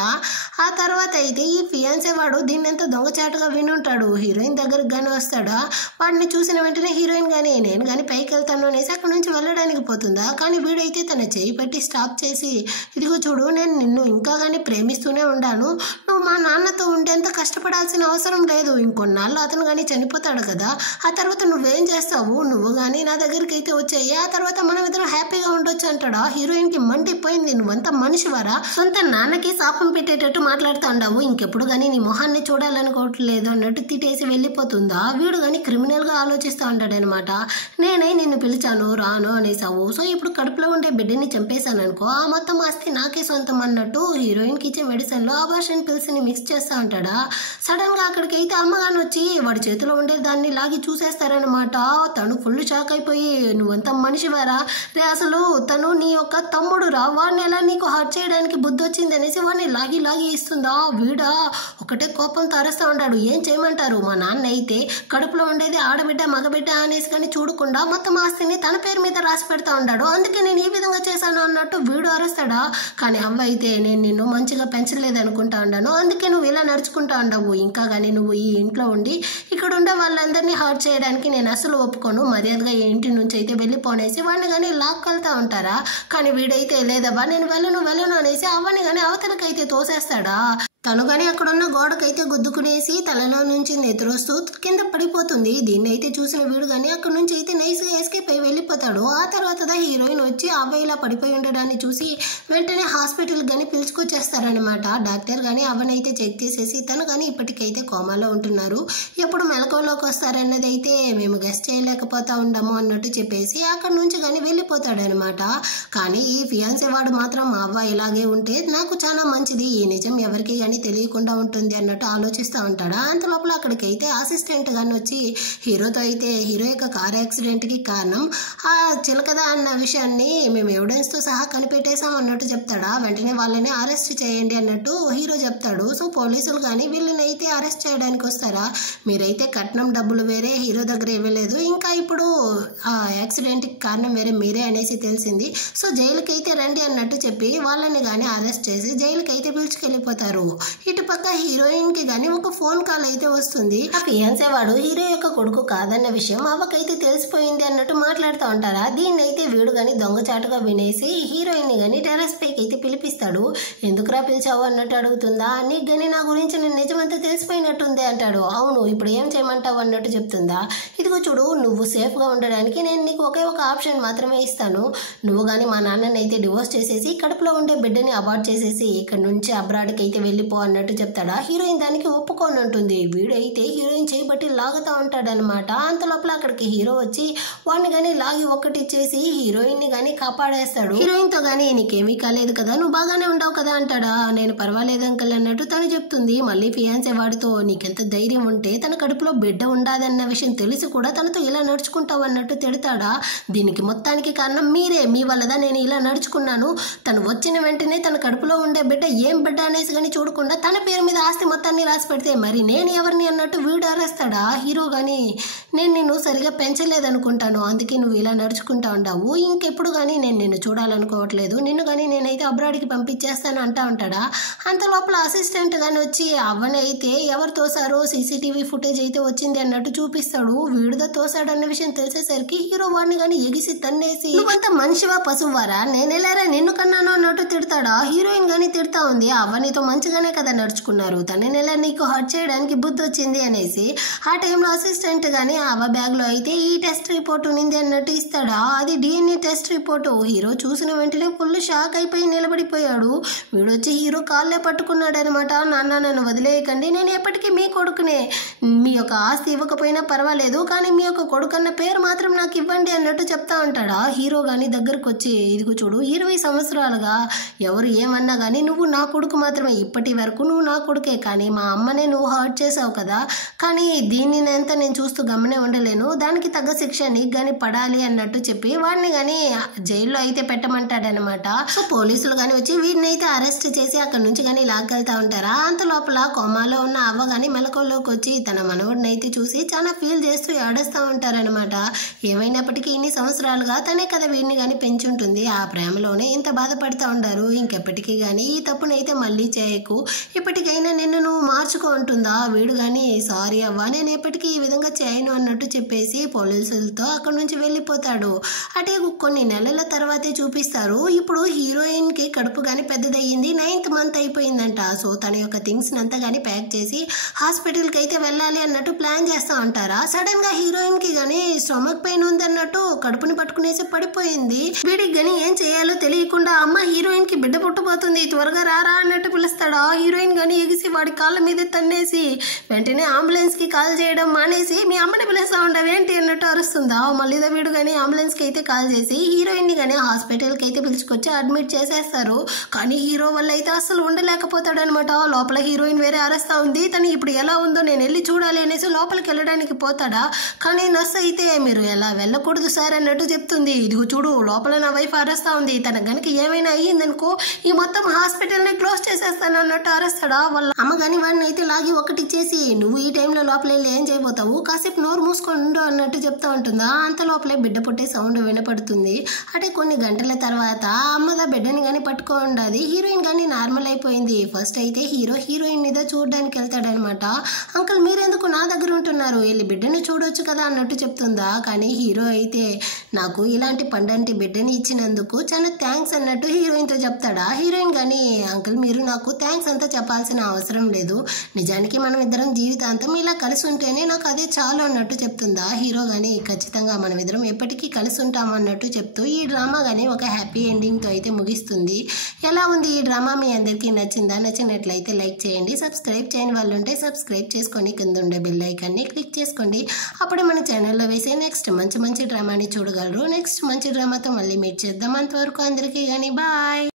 ఆ తర్వాత అయితే ఈ ఫియాన్సీ వాడు దీన్ని అంతా దొంగచాటుగా వినుంటాడు. హీరోయిన్ దగ్గరకు కానీ వస్తాడా. వాడిని చూసిన వెంటనే హీరోయిన్ కానీ నేను కానీ పైకి వెళ్తాను అనేసి అక్కడ నుంచి వెళ్ళడానికి పోతుందా. కానీ వీడైతే తన చేయి పెట్టి స్టాప్ చేసి ఇదిగో చూడు నేను నిన్ను ఇంకా కానీ ప్రేమిస్తూనే ఉండాను, నువ్వు మా నాన్నతో ఉండేంత కష్టపడాల్సిన అవసరం లేదు. ఇంకొన్నాళ్ళు అతను కానీ చనిపోతాడు కదా, ఆ తర్వాత నువ్వేం చేస్తావు, నువ్వు కానీ నా దగ్గరికి అయితే వచ్చాయి, ఆ తర్వాత మనం ఇద్దరు హ్యాపీగా ఉండొచ్చు అంటాడా. హీరోయిన్కి మండిపోయింది. నువ్వంతా మనిషివారా, సొంత నాన్నకి శాపం పెట్టేటట్టు మాట్లాడుతూ ఉండవు, ఇంకెప్పుడు కానీ నీ మొహాన్ని చూడాలనుకోవట్లేదు అన్నట్టు తిట్టేసి వెళ్ళిపోతుందా. వీడు కానీ క్రిమినల్గా ఆలోచిస్తూ ఉంటాడనమాట. నేనే నిన్ను పిలిచాను రాను అనేసావు, సో ఇప్పుడు కడుపులో ఉండే బిడ్డని చంపేశాను అనుకో, ఆ మొత్తం ఆస్తి నాకే సొంతం అన్నట్టు హీరోయిన్కి ఇచ్చే మెడిసిన్లో అబార్షన్ పిల్స్ని మిక్స్ చేస్తూ ఉంటాడా. సడన్గా అక్కడికి అయితే అమ్మగాని వచ్చి వాడి చేతిలో ఉండే దాన్ని లాగి చూసేస్తారనమాట. తను ఫుల్ షాక్ అయిపోయి నువ్వంతా మనిషివారా రే, అసలు తను నీ యొక్క తమ్ముడు రా, వాడిని ఎలా నీకు హర్ట్ చేయడానికి బుద్ధి వచ్చింది అనేసి వాడిని లాగి ఇస్తుందా. వీడా ఒకటే కోపంతో అరుస్తూ ఉంటాడు. ఏం చేయమంటారు, మా నాన్న అయితే కడుపులో ఉండేది ఆడబిడ్డ మగబిడ్డ అనేసి కానీ చూడకుండా మొత్తం ఆస్తిని తన పేరు మీద రాసి పెడతా ఉంటాడు, అందుకే నేను ఈ విధంగా చేశాను అన్నట్టు వీడు అరుస్తాడా. కానీ అమ్మ అయితే నేను నిన్ను మంచిగా పెంచలేదు అనుకుంటా ఉన్నాను, అందుకే నువ్వు ఇలా నడుచుకుంటా ఉండవు, ఇంకా కానీ నువ్వు ఈ ఇంట్లో ఉండి ఇక్కడ ఉండే వాళ్ళందరినీ హర్ట్ చేయడానికి నేను అసలు ఒప్పుకోను, మర్యాదగా ఈ ఇంటి నుంచి అయితే వెళ్ళిపోనేసి వాడిని కానీ లాక్కెళ్తా ఉంటారా. కానీ వీడైతే లేదబ్బా నేను వెళ్ళను అనేసి అవ్వని కానీ అవతలకైతే తోసేస్తాడా. తను కానీ అక్కడున్న గోడకైతే గుద్దుకునేసి తలలో నుంచి నెత్తురొస్తూ కింద పడిపోతుంది. దీన్ని అయితే చూసిన వీడు కానీ అక్కడ నుంచి అయితే నైస్గా ఎస్కేప్ అయి వెళ్ళిపోతాడు. ఆ తర్వాత హీరోయిన్ వచ్చి అబ్బాయి ఇలా పడిపోయి ఉండడాన్ని చూసి వెంటనే హాస్పిటల్కి కానీ పిలుచుకొచ్చేస్తారనమాట. డాక్టర్ కానీ అవనైతే చెక్ చేసేసి తను కానీ ఇప్పటికైతే కోమాలో ఉంటున్నారు, ఎప్పుడు మెలకువలోకి వస్తారన్నది అయితే మేము గెస్ట్ చేయలేకపోతా ఉండము అన్నట్టు చెప్పేసి అక్కడ నుంచి కానీ వెళ్ళిపోతాడనమాట. కానీ ఈ ఫియాన్సీ వాడు మాత్రం మా అవ్వ ఇలాగే ఉంటే నాకు చాలా మంచిది, ఈ నిజం ఎవరికి కానీ తెలియకుండా ఉంటుంది అన్నట్టు ఆలోచిస్తూ ఉంటాడా. అంత లోపల అక్కడికైతే అసిస్టెంట్ కానీ వచ్చి హీరోతో అయితే హీరో యొక్క కార్ యాక్సిడెంట్కి కారణం ఆ చిలకదా అన్న విషయాన్ని మేము ఎవిడెన్స్తో సహా కనిపెట్టేశాం అన్నట్టు చెప్తాడా. వెంటనే వాళ్ళని అరెస్ట్ చేయండి అన్నట్టు హీరో చెప్తాడు. సో పోలీసులు కానీ వీళ్ళని అయితే అరెస్ట్ చేయడానికి వస్తారా. మీరైతే కట్నం డబ్బులు వేరే హీరో దగ్గర ఇవ్వలేదు, ఇంకా ఇప్పుడు ఆ యాక్సిడెంట్కి కారణం వేరే మీరే అనేసి తెలిసింది, సో జైలుకి అయితే రండి అన్నట్టు చెప్పి వాళ్ళని కానీ అరెస్ట్ చేసి జైలుకి అయితే పిలుచుకెళ్ళిపోతారు. ఇటు పక్క హీరోయిన్ కి గానీ ఒక ఫోన్ కాల్ అయితే వస్తుంది. ఆ ఫియాన్సీ వాడు హీరో యొక్క కొడుకు కాదన్న విషయం అవ్వకైతే తెలిసిపోయింది అన్నట్టు మాట్లాడుతూ ఉంటారా. దీన్ని అయితే వీడు గానీ దొంగచాటుగా వినేసి హీరోయిన్ ని గానీ టెర్రస్ పైకి అయితే పిలిపిస్తాడు. ఎందుకురా పిలిచావు అన్నట్టు అడుగుతుందా. నీకు గానీ నా గురించి నేను నిజమంతా తెలిసిపోయినట్టుంది అంటాడు. అవును ఇప్పుడు ఏం చేయమంటావు అన్నట్టు చెప్తుందా. ఇదిగో చూడు నువ్వు సేఫ్ గా ఉండడానికి నేను నీకు ఒకే ఒక ఆప్షన్ మాత్రమే ఇస్తాను, నువ్వు గానీ మా నాన్నని అయితే డివోర్స్ చేసేసి కడుపులో ఉండే బిడ్డని అబార్ట్ చేసేసి ఇక్కడ నుంచి అబ్రాడ్కి అయితే వెళ్ళిపో, పో అన్నట్టు చెప్తాడా. హీరోయిన్ దానికి ఒప్పుకొని ఉంటుంది. వీడైతే హీరోయిన్ చేయబట్టి లాగుతూ ఉంటాడనమాట. అంత లోపల అక్కడికి హీరో వచ్చి వాడిని కానీ లాగి ఒక్కటిచ్చేసి హీరోయిన్ ని కానీ కాపాడేస్తాడు. హీరోయిన్ తో గానీ నీకేమీ కాలేదు కదా, నువ్వు బాగానే ఉండవు కదా అంటాడా. నేను పర్వాలేదు అంకల్ అన్నట్టు తను చెప్తుంది. మళ్ళీ ఫియాన్సే వాడితో నీకెంత ధైర్యం ఉంటే తన కడుపులో బిడ్డ ఉండాదన్న విషయం తెలిసి కూడా తనతో ఇలా నడుచుకుంటావు అన్నట్టు తిడతాడా. దీనికి మొత్తానికి కారణం మీరే, మీ వల్లదా నేను ఇలా నడుచుకున్నాను. తను వచ్చిన వెంటనే తన కడుపులో ఉండే బిడ్డ ఏం బిడ్డ అనేసి కానీ చూడకుండా తన పేరు మీద ఆస్తి మొత్తాన్ని రాసి పెడితే మరి నేను ఎవరిని అన్నట్టు వీడు అరేస్తాడా. హీరో గాని నేను నిన్ను సరిగా పెంచలేదనుకుంటాను, అందుకే నువ్వు ఇలా నడుచుకుంటా ఉంటావు, ఇంకెప్పుడు కానీ నేను నిన్ను చూడాలనుకోవట్లేదు, నిన్ను కానీ నేనైతే అబ్రాడ్కి పంపించేస్తాను అంటా ఉంటాడా. అంత లోపల అసిస్టెంట్ గాని వచ్చి అవనైతే ఎవరు తోసారో సీసీటీవీ ఫుటేజ్ అయితే వచ్చింది అన్నట్టు చూపిస్తాడు. వీడితో తోసాడు అన్న విషయం తెలిసేసరికి హీరో వాడిని కానీ ఎగిసి తన్నేసి నువ్వంత మనిషివా పశువారా, నేనెలారా నిన్ను కన్నాను అన్నట్టు తిడతాడా. హీరోయిన్ గాని తిడతా ఉంది. అవనితో మంచిగానే కదా నడుచుకున్నారు, తననెలా నీకు హర్ట్ చేయడానికి బుద్ధి వచ్చింది అనేసి. ఆ టైంలో అసిస్టెంట్ గాని అవ బ్యాగ్ లో అయితే ఈ టెస్ట్ రిపోర్ట్ ఉంది అన్నట్టు ఇస్తాడా. అది DNA టెస్ట్ రిపోర్ట్. హీరో చూసిన వెంటనే ఫుల్ షాక్ అయిపోయి నిలబడిపోయాడు. వీడొచ్చి హీరో కాళ్ళే పట్టుకున్నాడు అనమాట. నాన్న నన్ను వదిలేయకండి, నేను ఎప్పటికీ మీ కొడుకునే, మీ యొక్క ఆస్తి ఇవ్వకపోయినా పర్వాలేదు కానీ మీ యొక్క కొడుకు అన్న పేరు మాత్రం నాకు ఇవ్వండి అన్నట్టు చెప్తా ఉంటాడా. హీరో గాని దగ్గరకు వచ్చి ఇదిగో చూడు 20 సంవత్సరాలుగా ఎవరు ఏమన్నా కానీ నువ్వు నా కొడుకు మాత్రమే, ఇప్పటి వరకు నువ్వు నా కొడుకే, కానీ మా అమ్మనే నువ్వు హర్ట్ చేసావు కదా, కానీ దీన్ని అంతా నేను చూస్తూ గమనే ఉండలేను, దానికి తగ్గ శిక్ష నీకు కానీ పడాలి అన్నట్టు చెప్పి వాడిని కానీ జైల్లో అయితే పెట్టమంటాడనమాట. సో పోలీసులు కానీ వచ్చి వీడిని అయితే అరెస్ట్ చేసి అక్కడ నుంచి కానీ లాక్కెళ్తా ఉంటారా. అంత లోపల కొమ్మాలో ఉన్న అవ్వ కానీ మెలకువలోకి వచ్చి తన మనవడిని అయితే చూసి చాలా ఫీల్ చేస్తూ ఏడుస్తూ ఉంటారనమాట. ఏమైనప్పటికీ ఇన్ని సంవత్సరాలుగా తనే కదా వీడిని కానీ పెంచుంటుంది, ఆ ప్రేమలోనే ఇంత బాధపడుతూ ఉంటారు. ఇంకెప్పటికీ కానీ ఈ తప్పునైతే మళ్ళీ చేయకు, ఇప్పటికైనా నిన్ను నువ్వు మార్చుకో ఉంటుందా. వీడు కానీ సారీ అవ్వ నేను ఎప్పటికీ ఈ విధంగా చేయను అన్నట్టు చెప్పేసి పోలీసులతో అక్కడ నుంచి వెళ్ళిపోతాడు. అటే కొన్ని నెలల తర్వాతే చూపిస్తారు. ఇప్పుడు హీరోయిన్ కి కడుపు కానీ పెద్దదయ్యింది, 9th మంత్ అయిపోయిందంట. సో తన యొక్క థింగ్స్ అంతా కానీ ప్యాక్ చేసి హాస్పిటల్ కి అయితే వెళ్ళాలి అన్నట్టు ప్లాన్ చేస్తా ఉంటారా. సడన్ గా హీరోయిన్ కి గానీ స్టమక్ పెయిన్ ఉంది అన్నట్టు కడుపుని పట్టుకునేసి పడిపోయింది. వీడికి గానీ ఏం చేయాలో తెలియకుండా అమ్మ హీరోయిన్ కి బిడ్డ పుట్టబోతుంది, త్వరగా రారా అన్నట్టు పిలుస్తాడా. హీరోయిన్ గానీ ఎగిసి వాడి కాళ్ళ మీద తన్నేసి వెంటనే అంబులెన్స్ కి కాల్ చేయడం మానేసి మీ అమ్మని పిలుస్తా ఉండవేంటి అన్నట్టు అరుస్తుందా. మళ్ళీ వీడు గానీ అంబులెన్స్ కి అయితే కాల్ చేసి హీరోయిన్ ని గానీ హాస్పిటల్ కి అయితే పిలుచుకొచ్చి అడ్మిట్ చేసేస్తారు. కానీ హీరో వల్ల అయితే అసలు ఉండలేకపోతాడు అనమాట. లోపల హీరోయిన్ వేరే అరుస్తా ఉంది, తను ఇప్పుడు ఎలా ఉందో నేను వెళ్ళి చూడాలి అనేసి లోపలికి వెళ్ళడానికి పోతాడా. కానీ నర్స్ అయితే మీరు ఎలా వెళ్ళకూడదు సార్ అన్నట్టు చెప్తుంది. ఇదిగో చూడు లోపల నా వైఫ్ అరుస్తా ఉంది, తనకు గనుక ఏమైనా అయ్యిందనుకో ఈ మొత్తం హాస్పిటల్ ని క్లోజ్ చేసేస్తాను అన్నట్టు అరుస్తాడా. వాళ్ళ అమ్మ గాని వాడిని అయితే లాగి ఒకటి చేసి నువ్వు ఈ టైంలో లోపల వెళ్ళి ఏం చేయబోతావు, కాసేపు నోరు మూసుకుండు అన్నట్టు చెప్తా ఉంటుందా. అంత లోపలే బిడ్డ పుట్టే సౌండ్ వినపడుతుంది. అంటే కొన్ని గంటల తర్వాత అమ్మగా బిడ్డని కానీ పట్టుకోండి. హీరోయిన్ కానీ నార్మల్ అయిపోయింది. ఫస్ట్ అయితే హీరో హీరోయిన్ మీద చూడడానికి వెళ్తాడనమాట. అంకుల్ మీరెందుకు నా దగ్గర ఉంటున్నారు, వెళ్ళి బిడ్డను చూడొచ్చు కదా అన్నట్టు చెప్తుందా. కానీ హీరో అయితే నాకు ఇలాంటి పండంటి బిడ్డని ఇచ్చినందుకు చాలా థ్యాంక్స్ అన్నట్టు హీరోయిన్తో చెప్తాడా. హీరోయిన్ కానీ అంకుల్ మీరు నాకు థ్యాంక్స్ అంతా చెప్పాల్సిన అవసరం లేదు, నిజానికి మనం ఇద్దరం జీవితాంతం ఇలా కలిసి ఉంటేనే నాకు అదే చాలు అన్నట్టు చెప్తుందా. హీరో కానీ ఖచ్చితంగా మనం ఇద్దరం ఎప్పటికీ కలిసి ఉంటాము అన్నట్టు చెప్తూ ఈ డ్రామా కానీ ఒక హ్యాపీ ఎండింగ్తో అయితే ముగిస్తుంది. ఎలా ఉంది ఈ డ్రామా, మీ అందరికీ నచ్చిందా? నచ్చినట్లయితే లైక్ చేయండి, సబ్స్క్రైబ్ చేయని వాళ్ళు ఉంటే సబ్స్క్రైబ్ చేసుకొని కింద ఉండే బెల్ ఐకాన్ని క్లిక్ చేసుకోండి. అప్పుడే మన ఛానల్లో వేసే నెక్స్ట్ మంచి డ్రామాని చూడగలరు. నెక్స్ట్ మంచి డ్రామాతో మళ్ళీ మీట్ చేద్దాం. అంతవరకు అందరికీ కానీ బాయ్.